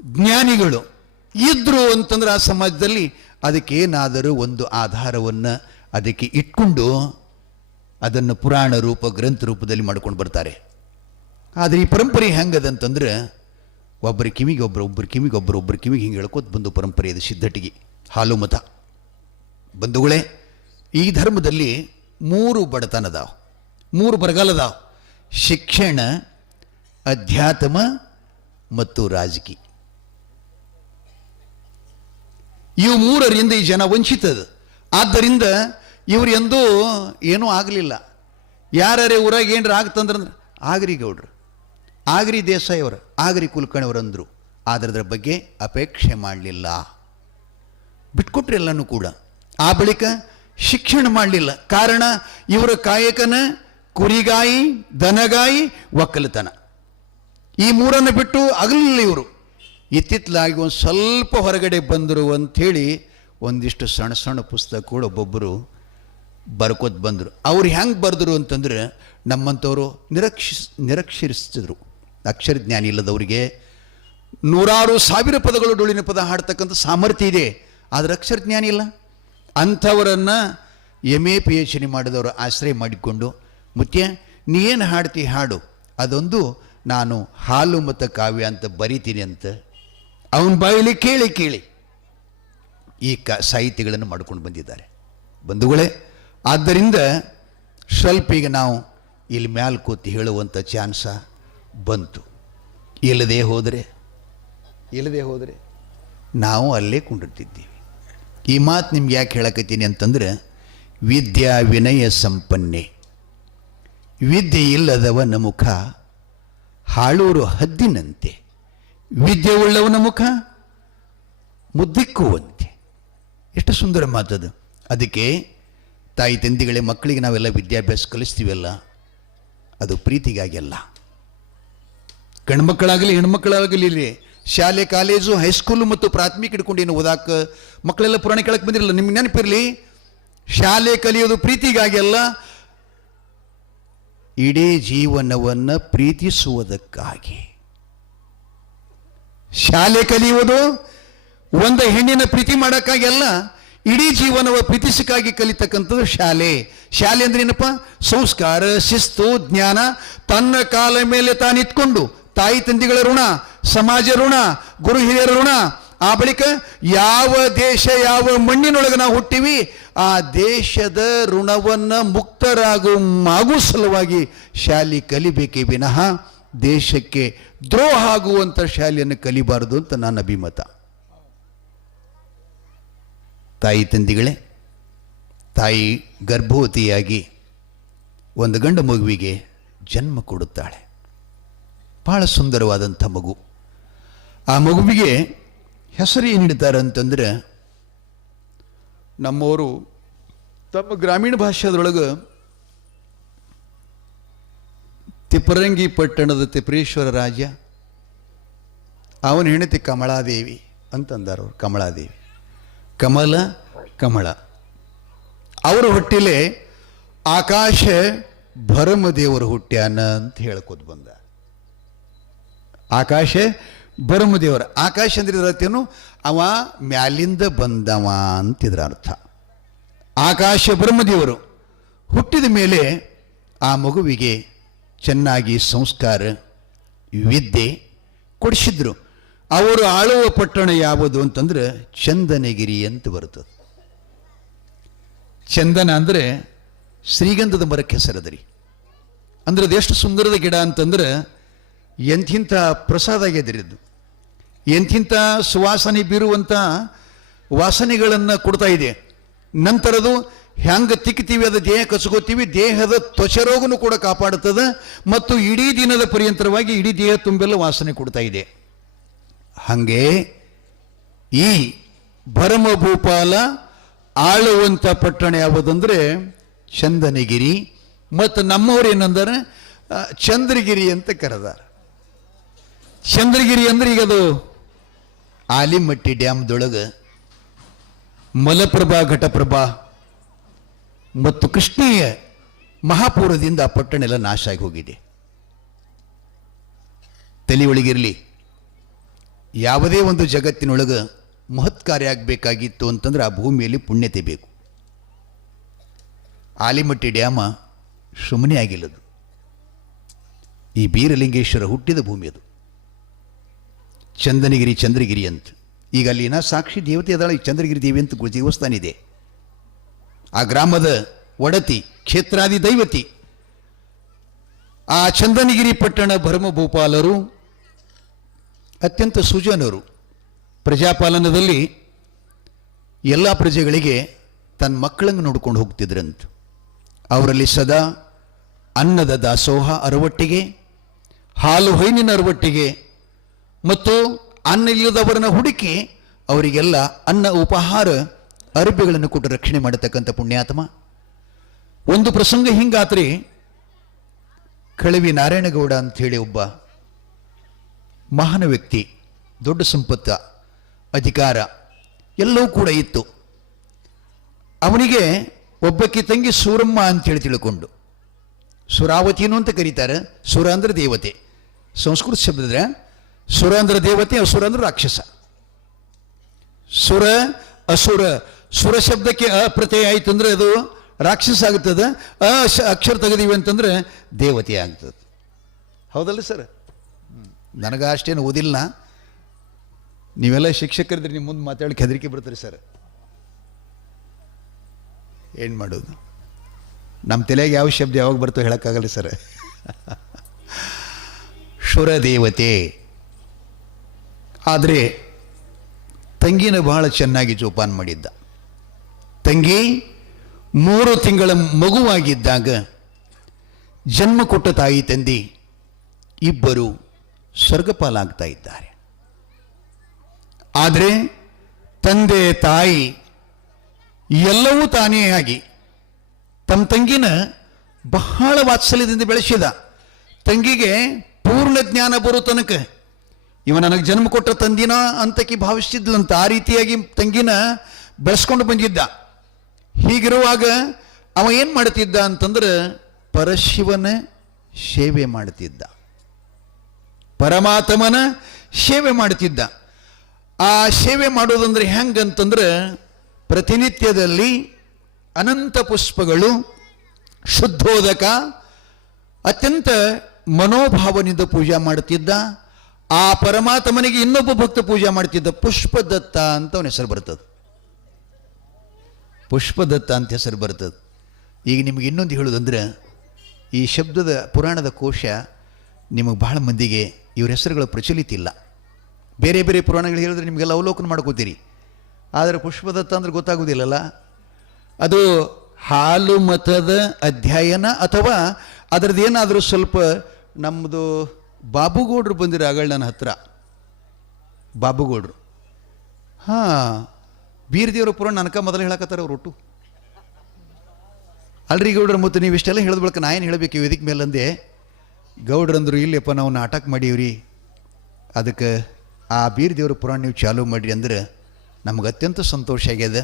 ಜ್ಞಾನಿಗಳು ಇದ್ರು ಅಂತಂದ್ರೆ ಆ ಸಮಾಜದಲ್ಲಿ ಅದಕ್ಕೇನಾದರೂ ಒಂದು ಆಧಾರವನ್ನು ಅದಕ್ಕೆ ಇಟ್ಕೊಂಡು ಅದನ್ನು ಪುರಾಣ ರೂಪ, ಗ್ರಂಥ ರೂಪದಲ್ಲಿ ಮಾಡ್ಕೊಂಡು ಬರ್ತಾರೆ. ಆದರೆ ಈ ಪರಂಪರೆ ಹೆಂಗದಂತಂದ್ರೆ ಒಬ್ಬರ ಕಿವಿಗೆ ಒಬ್ಬರ ಕಿವಿಗೆ ಹಿಂಗೆ ಹೇಳ್ಕೋತ ಬಂದು ಪರಂಪರೆ ಇದು ಸಿದ್ಧಟಿಗೆ ಹಾಲು ಮತ. ಬಂಧುಗಳೇ, ಈ ಧರ್ಮದಲ್ಲಿ 3 ಬಡತನದಾವ, 3 ಬರಗಾಲದಾವ: ಶಿಕ್ಷಣ, ಅಧ್ಯಾತ್ಮ ಮತ್ತು ರಾಜಕೀಯ. ಇವು 3ರಿಂದ ಈ ಜನ ವಂಚಿತದ. ಆದ್ದರಿಂದ ಇವ್ರು ಎಂದೂ ಏನೂ ಆಗಲಿಲ್ಲ. ಯಾರೇ ಊರಾಗ ಏನ್ರ ಆಗ್ತಂದ್ರಂದ್ರೆ ಆಗ್ರಿ ಗೌಡ್ರು, ಆಗ್ರಿ ದೇಸಾಯಿ ಅವರು, ಆಗ್ರಿ ಕುಲಕರ್ಣಿಯವರಂದರು. ಅದರ ಬಗ್ಗೆ ಅಪೇಕ್ಷೆ ಮಾಡಲಿಲ್ಲ, ಬಿಟ್ಕೊಟ್ರಿ ಎಲ್ಲನೂ ಕೂಡ. ಆ ಬಳಿಕ ಶಿಕ್ಷಣ ಮಾಡಲಿಲ್ಲ. ಕಾರಣ ಇವರ ಕಾಯಕನ ಕುರಿಗಾಯಿ, ದನಗಾಯಿ, ಒಕ್ಕಲತನ. ಈ 3 ಬಿಟ್ಟು ಆಗಲಿಲ್ಲ ಇವರು. ಇತ್ತಿತ್ತಲಾಗಿ ಒಂದು ಸ್ವಲ್ಪ ಹೊರಗಡೆ ಬಂದರು ಅಂಥೇಳಿ ಒಂದಿಷ್ಟು ಸಣ್ಣ ಸಣ್ಣ ಪುಸ್ತಕ ಕೂಡ ಒಬ್ಬೊಬ್ಬರು ಬರ್ಕೋತ ಬಂದರು. ಅವ್ರು ಹೆಂಗೆ ಬರೆದ್ರು ಅಂತಂದ್ರೆ, ನಮ್ಮಂಥವರು ನಿರಕ್ಷರಿಸ್ತಿದ್ರು. ಅಕ್ಷರ ಜ್ಞಾನ ಇಲ್ಲದವರಿಗೆ 100,000 ಪದಗಳು ಡೊಳ್ಳಿನ ಪದ ಹಾಡ್ತಕ್ಕಂಥ ಸಾಮರ್ಥ್ಯ ಇದೆ, ಆದರೆ ಅಕ್ಷರ ಜ್ಞಾನ ಇಲ್ಲ. ಅಂಥವರನ್ನು MA PhD ಮಾಡಿದವರು ಆಶ್ರಯ ಮಾಡಿಕೊಂಡು, ಮುತ್ಯ ನೀ ಏನು ಹಾಡ್ತಿ ಹಾಡು, ಅದೊಂದು ನಾನು ಹಾಲು ಮತ್ತು ಕಾವ್ಯ ಅಂತ ಬರಿತೀನಿ ಅಂತ ಅವನ ಬಾಯಲ್ಲಿ ಕೇಳಿ ಕೇಳಿ ಈ ಸಾಹಿತ್ಯಗಳನ್ನು ಮಾಡ್ಕೊಂಡು ಬಂದಿದ್ದಾರೆ ಬಂಧುಗಳೇ. ಆದ್ದರಿಂದ ಸ್ವಲ್ಪ ಈಗ ನಾವು ಇಲ್ಲಿ ಮ್ಯಾಲೆ ಕೂತಿ ಹೇಳುವಂಥ ಚಾನ್ಸ ಬಂತು. ಇಲ್ಲದೆ ಹೋದರೆ ನಾವು ಅಲ್ಲೇ ಕುಂಡಿರ್ತಿದ್ದೀವಿ. ಈ ಮಾತು ನಿಮ್ಗೆ ಯಾಕೆ ಹೇಳಕತ್ತೀನಿ ಅಂತಂದ್ರೆ, ವಿದ್ಯಾ ವಿನಯ ಸಂಪನ್ನೆ, ವಿದ್ಯೆ ಇಲ್ಲದವನ ಮುಖ ಹಾಳೂರು ಹದ್ದಿನಂತೆ, ವಿದ್ಯೆ ಉಳ್ಳವನ ಮುಖ ಮುದ್ದಿಕ್ಕುವಂತೆ. ಎಷ್ಟು ಸುಂದರ ಮಾತದು. ಅದಕ್ಕೆ ತಾಯಿ ತಂದೆಗಳೇ, ಮಕ್ಕಳಿಗೆ ನಾವೆಲ್ಲ ವಿದ್ಯಾಭ್ಯಾಸ ಕಲಿಸ್ತೀವಲ್ಲ, ಅದು ಪ್ರೀತಿಗಾಗಿ ಅಲ್ಲ. ಗಂಡ್ಮಕ್ಕಳಾಗಲಿ ಹೆಣ್ಮಕ್ಕಳಾಗಲಿ ಶಾಲೆ, ಕಾಲೇಜು, ಹೈಸ್ಕೂಲು ಮತ್ತು ಪ್ರಾಥಮಿಕ ಹಿಡ್ಕೊಂಡು ಏನು ಓದಾಕ ಮಕ್ಕಳೆಲ್ಲ ಪುರಾಣ ಕೇಳಕ್ಕೆ ಬಂದಿರಲ್ಲ. ನಿಮ್ಗೆ ನೆನಪಿರಲಿ, ಶಾಲೆ ಕಲಿಯೋದು ಪ್ರೀತಿಗಾಗಿ ಅಲ್ಲ, ಇಡೀ ಜೀವನವನ್ನು ಪ್ರೀತಿಸುವುದಕ್ಕಾಗಿ. ಶಾಲೆ ಕಲಿಯುವುದು ಒಂದು ಹೆಣ್ಣಿನ ಪ್ರೀತಿ ಮಾಡೋಕ್ಕಾಗಿ ಅಲ್ಲ, ಇಡೀ ಜೀವನವ ಪ್ರೀತಿಸಕ್ಕಾಗಿ ಕಲಿತಕ್ಕಂಥದ್ದು ಶಾಲೆ. ಶಾಲೆ ಅಂದ್ರೆ ಏನಪ್ಪ? ಸಂಸ್ಕಾರ, ಶಿಸ್ತು, ಜ್ಞಾನ. ತನ್ನ ಕಾಲ ಮೇಲೆ ತಾನಿತ್ಕೊಂಡು ತಾಯಿ ತಂದೆಗಳ ಋಣ, ಸಮಾಜ ಋಣ, ಗುರು ಹಿರಿಯರ ಋಣ, ಆ ಬಳಿಕ ಯಾವ ದೇಶ ಯಾವ ಮಣ್ಣಿನೊಳಗೆ ನಾವು ಹುಟ್ಟಿವಿ ಆ ದೇಶದ ಋಣವನ್ನು ಮುಕ್ತರಾಗುವ ಸಲುವಾಗಿ ಶಾಲೆ ಕಲಿಬೇಕೇ ವಿನಃ ದೇಶಕ್ಕೆ ದ್ರೋಹ ಆಗುವಂಥ ಶಾಲೆಯನ್ನು ಕಲಿಬಾರದು ಅಂತ ನನ್ನ ಅಭಿಮತ. ತಾಯಿ ತಂದೆಗಳೇ, ತಾಯಿ ಗರ್ಭವತಿಯಾಗಿ ಒಂದು ಗಂಡು ಮಗುವಿಗೆ ಜನ್ಮ ಕೊಡುತ್ತಾಳೆ. ಬಹಳ ಸುಂದರವಾದಂಥ ಮಗು. ಆ ಮಗುವಿಗೆ ಹೆಸರು ಏನಿಡ್ತಾರೆ ಅಂತಂದ್ರೆ, ನಮ್ಮವರು ತಮ್ಮ ಗ್ರಾಮೀಣ ಭಾಷೆದೊಳಗೆ ತಿಪ್ಪರಂಗಿ ಪಟ್ಟಣದ ತಿಪ್ಪರೇಶ್ವರ ರಾಜ, ಅವನ ಹೆಂಡತಿ ಕಮಲಾದೇವಿ ಅಂತಂದಾರವ್ರು. ಕಮಲಾದೇವಿ, ಕಮಲ. ಅವರ ಹೊಟ್ಟಿಲೆ ಆಕಾಶ ಭರಮದೇವರು ಹುಟ್ಟ್ಯಾನ ಅಂತ ಹೇಳ್ಕೊತ ಬಂದ. ಆಕಾಶ ಭರಮದೇವರ, ಆಕಾಶ ಅಂದ್ರೆ ಇರತ್ತೇನು, ಅವ ಮ್ಯಾಲಿಂದ ಬಂದವ ಅಂತಿದ್ರ ಅರ್ಥ. ಆಕಾಶ ಬ್ರಹ್ಮದೇವರು ಹುಟ್ಟಿದ ಮೇಲೆ ಆ ಮಗುವಿಗೆ ಚೆನ್ನಾಗಿ ಸಂಸ್ಕಾರ, ವಿದ್ಯೆ ಕೊಡಿಸಿದ್ರು. ಅವರು ಆಳುವ ಪಟ್ಟಣ ಯಾವುದು ಅಂತಂದ್ರೆ ಚಂದನಗಿರಿ ಅಂತ ಬರುತ್ತದೆ. ಚಂದನ ಅಂದರೆ ಶ್ರೀಗಂಧದ ಮರಕ್ಕೆ ಹೆಸರದರಿ. ಅಂದ್ರೆ ಅದೆಷ್ಟು ಸುಂದರದ ಗಿಡ ಅಂತಂದ್ರೆ ಎಂಥಿಂಥ ಪ್ರಸಾದ ಆಗ್ಯದಿರಿದ್ದು, ಎಂಥಿಂಥ ಸುವಾಸನೆ ಬೀರುವಂಥ ವಾಸನೆಗಳನ್ನು ಕೊಡ್ತಾ ಇದೆ. ನಂತರದು ಹ್ಯಾಂಗೆ ತಿಕ್ತೀವಿ, ಅದು ದೇಹ ಕಚ್ಕೋತೀವಿ, ದೇಹದ ತ್ವಚರೋಗನು ಕೂಡ ಕಾಪಾಡುತ್ತದೆ ಮತ್ತು ಇಡೀ ದಿನದ ಪರ್ಯಂತರವಾಗಿ ಇಡೀ ದೇಹ ತುಂಬೆಲ್ಲ ವಾಸನೆ ಕೊಡ್ತಾ ಇದೆ. ಹಾಗೆ ಈ ಭರಮಭೂಪಾಲ ಆಳುವಂಥ ಪಟ್ಟಣ ಯಾವುದಂದ್ರೆ ಚಂದನಗಿರಿ. ಮತ್ತು ನಮ್ಮವ್ರು ಏನಂದರೆ ಚಂದ್ರಗಿರಿ ಅಂತ ಕರೆದಾರ. ಚಂದ್ರಗಿರಿ ಅಂದ್ರೆ ಈಗ ಅದು ಆಲಿಮಟ್ಟಿ ಡ್ಯಾಮ್ದೊಳಗೆ ಮಲಪ್ರಭಾ, ಘಟಪ್ರಭಾ ಮತ್ತು ಕೃಷ್ಣೀಯ ಮಹಾಪೂರದಿಂದ ಆ ಪಟ್ಟಣ ಎಲ್ಲ ನಾಶ ಆಗಿ ಹೋಗಿದೆ. ತಲೆ ಒಳಗಿರಲಿ, ಯಾವುದೇ ಒಂದು ಜಗತ್ತಿನೊಳಗೆ ಮಹತ್ಕಾರ್ಯ ಆಗಬೇಕಾಗಿತ್ತು ಅಂತಂದ್ರೆ ಆ ಭೂಮಿಯಲ್ಲಿ ಪುಣ್ಯತೆ ಬೇಕು. ಆಲಿಮಟ್ಟಿ ಡ್ಯಾಮ ಸುಮ್ಮನೆ ಆಗಿಲ್ಲದು. ಈ ಬೀರಲಿಂಗೇಶ್ವರ ಹುಟ್ಟಿದ ಭೂಮಿ ಅದು. ಚಂದ್ರಗಿರಿ ಅಂತ ಈಗ ಅಲ್ಲಿನ ಸಾಕ್ಷಿ ದೇವತೆ ಅದಾಳ. ಈ ಚಂದ್ರಗಿರಿ ದೇವಿ ಅಂತ ದೇವಸ್ಥಾನ ಇದೆ. ಆ ಗ್ರಾಮದ ಒಡತಿ, ಕ್ಷೇತ್ರಾದಿ ದೈವತಿ. ಆ ಚಂದನಗಿರಿ ಪಟ್ಟಣ ಭರಮಭೂಪಾಲರು ಅತ್ಯಂತ ಸುಜನರು. ಪ್ರಜಾಪಾಲನದಲ್ಲಿ ಎಲ್ಲ ಪ್ರಜೆಗಳಿಗೆ ತನ್ನ ಮಕ್ಕಳನ್ನು ನೋಡ್ಕೊಂಡು ಹೋಗ್ತಿದ್ರಂತ. ಅವರಲ್ಲಿ ಸದಾ ಅನ್ನದ ದಾಸೋಹ ಅರವಟ್ಟಿಗೆ, ಹಾಲು ಹೈನಿನ ಅರವಟ್ಟಿಗೆ ಮತ್ತು ಅನ್ನ ಇಲ್ಲದವರನ್ನ ಹುಡುಕಿ ಅವರಿಗೆಲ್ಲ ಅನ್ನ ಉಪಹಾರ ಅರಬ್ಯಗಳನ್ನು ಕೊಟ್ಟು ರಕ್ಷಣೆ ಮಾಡತಕ್ಕಂಥ ಪುಣ್ಯಾತ್ಮ. ಒಂದು ಪ್ರಸಂಗ ಹಿಂಗಾತ್ರಿ, ಕಳವಿ ನಾರಾಯಣಗೌಡ ಅಂಥೇಳಿ ಒಬ್ಬ ಮಹಾನ ವ್ಯಕ್ತಿ, ದೊಡ್ಡ ಸಂಪತ್ತ, ಅಧಿಕಾರ ಎಲ್ಲವೂ ಕೂಡ ಇತ್ತು. ಅವನಿಗೆ ಒಬ್ಬಕ್ಕೆ ತಂಗಿ ಸೂರಮ್ಮ ಅಂತೇಳಿ ತಿಳ್ಕೊಂಡು, ಸುರಾವತಿನೂ ಅಂತ ಕರೀತಾರೆ. ಸುರ ಅಂದ್ರೆ ದೇವತೆ, ಸಂಸ್ಕೃತ ಶಬ್ದದ್ರೆ ಸುರ ಅಂದ್ರೆ ದೇವತೆ, ಅಸುರ ಅಂದ್ರೆ ರಾಕ್ಷಸ. ಸುರ ಅಸುರ, ಸುರ ಶಬ್ದಕ್ಕೆ ಅಪ್ರತ್ಯಯ ಆಯ್ತು ಅಂದ್ರೆ ಅದು ರಾಕ್ಷಸ ಆಗ್ತದೆ, ಅಕ್ಷರ ತೆಗೆದೀವಿ ಅಂತಂದ್ರೆ ದೇವತೆ ಆಗ್ತದೆ. ಹೌದಲ್ಲ ಸರ್? ನನಗೆ ಅಷ್ಟೇನು ಓದಿಲ್ಲ, ನೀವೆಲ್ಲ ಶಿಕ್ಷಕರಿದ್ರೆ ನಿಮ್ಮ ಮುಂದೆ ಮಾತಾಡಲಿಕ್ಕೆ ಹೆದರಿಕೆ ಬರ್ತೀರಿ ಸರ್. ಏನು ಮಾಡೋದು, ನಮ್ಮ ತಲೆಗೆ ಯಾವ ಶಬ್ದ ಯಾವಾಗ ಬರ್ತೋ ಹೇಳೋಕ್ಕಾಗಲ್ಲ ಸರ್. ಶುರದೇವತೆ. ಆದರೆ ತಂಗಿನ ಬಹಳ ಚೆನ್ನಾಗಿ ಜೋಪಾನ ಮಾಡಿದ್ದ. ತಂಗಿ 3 ತಿಂಗಳ ಮಗುವಾಗಿದ್ದಾಗ ಜನ್ಮ ಕೊಟ್ಟ ತಾಯಿ ತಂದೆ ಇಬ್ಬರು ಸ್ವರ್ಗಪಾಲಾಗ್ತಾ ಇದ್ದಾರೆ. ಆದರೆ ತಂದೆ ತಾಯಿ ಎಲ್ಲವೂ ತಾನೇ ಆಗಿ ತಮ್ಮ ತಂಗಿನ ಬಹಳ ವಾತ್ಸಲ್ಯದಿಂದ ಬೆಳೆಸಿದ. ತಂಗಿಗೆ ಪೂರ್ಣ ಜ್ಞಾನ ಬರೋ ತನಕ ಇವ ನನಗೆ ಜನ್ಮ ಕೊಟ್ಟ ತಂದಿನ ಅಂತಕಿ ಭಾವಿಸ್ತಿದ್ಲಂತ. ಆ ರೀತಿಯಾಗಿ ತಂಗಿನ ಬೆಳೆಸ್ಕೊಂಡು ಬಂದಿದ್ದ. ಹೀಗಿರುವಾಗ ಅವ ಏನು ಮಾಡ್ತಿದ್ದ ಅಂತಂದ್ರೆ ಪರಶಿವನ ಸೇವೆ ಮಾಡ್ತಿದ್ದ, ಪರಮಾತ್ಮನ ಸೇವೆ ಮಾಡ್ತಿದ್ದ. ಆ ಸೇವೆ ಮಾಡೋದಂದ್ರೆ ಹೆಂಗಂತಂದ್ರೆ ಪ್ರತಿನಿತ್ಯದಲ್ಲಿ ಅನಂತ ಪುಷ್ಪಗಳು, ಶುದ್ಧೋದಕ, ಅತ್ಯಂತ ಮನೋಭಾವನಿಂದ ಪೂಜೆ ಮಾಡ್ತಿದ್ದ. ಆ ಪರಮಾತ್ಮನಿಗೆ ಇನ್ನೊಬ್ಬ ಭಕ್ತ ಪೂಜೆ ಮಾಡ್ತಿದ್ದ, ಪುಷ್ಪದತ್ತ ಅಂತ ಅವನ ಹೆಸರು ಬರ್ತದೆ. ಪುಷ್ಪದತ್ತ ಅಂತ ಹೆಸರು ಬರ್ತದೆ. ಈಗ ನಿಮಗೆ ಇನ್ನೊಂದು ಹೇಳೋದಂದ್ರೆ, ಈ ಶಬ್ದದ ಪುರಾಣದ ಕೋಶ ನಿಮಗೆ ಬಹಳ ಮಂದಿಗೆ ಇವ್ರ ಹೆಸರುಗಳು ಪ್ರಚಲಿತ ಇಲ್ಲ. ಬೇರೆ ಬೇರೆ ಪುರಾಣಗಳು ಹೇಳಿದ್ರೆ ನಿಮಗೆಲ್ಲ ಅವಲೋಕನ ಮಾಡ್ಕೋತೀರಿ, ಆದರೆ ಪುಷ್ಪದತ್ತ ಅಂದ್ರೆ ಗೊತ್ತಾಗೋದಿಲ್ಲಲ್ಲ. ಅದು ಹಾಲು ಮತದ ಅಧ್ಯಯನ ಅಥವಾ ಅದರದ್ದೇನಾದರೂ ಸ್ವಲ್ಪ ನಮ್ಮದು ಬಾಬುಗೌಡ್ರು ಬಂದಿರೋ ಆಗಳ ನನ್ನ ಹತ್ರ, ಬಾಬುಗೌಡ್ರು. ಬೀರದೇವ್ರ ಪುರಾಣ ನನಕ ಮೊದಲು ಹೇಳಕತ್ತಾರ ಅವ್ರು ಒಟ್ಟು. ಅಲ್ರಿ ಗೌಡ್ರ, ಮತ್ತು ನೀವು ಇಷ್ಟೆಲ್ಲ ಹೇಳಿದ ಬಳಿಕ ನಾ ಏನು ಹೇಳಬೇಕು ವೇದಿಕೆ ಮೇಲಂದೆ. ಗೌಡ್ರಂದ್ರು ಇಲ್ಲಪ್ಪ ನಾವು ನಾಟಕ ಮಾಡೀವ್ರಿ, ಅದಕ್ಕೆ ಆ ಬೀರದೇವ್ರ ಪುರಾಣ ನೀವು ಚಾಲೂ ಮಾಡಿರಿ ಅಂದ್ರೆ ನಮ್ಗೆ ಅತ್ಯಂತ ಸಂತೋಷ ಆಗ್ಯದ.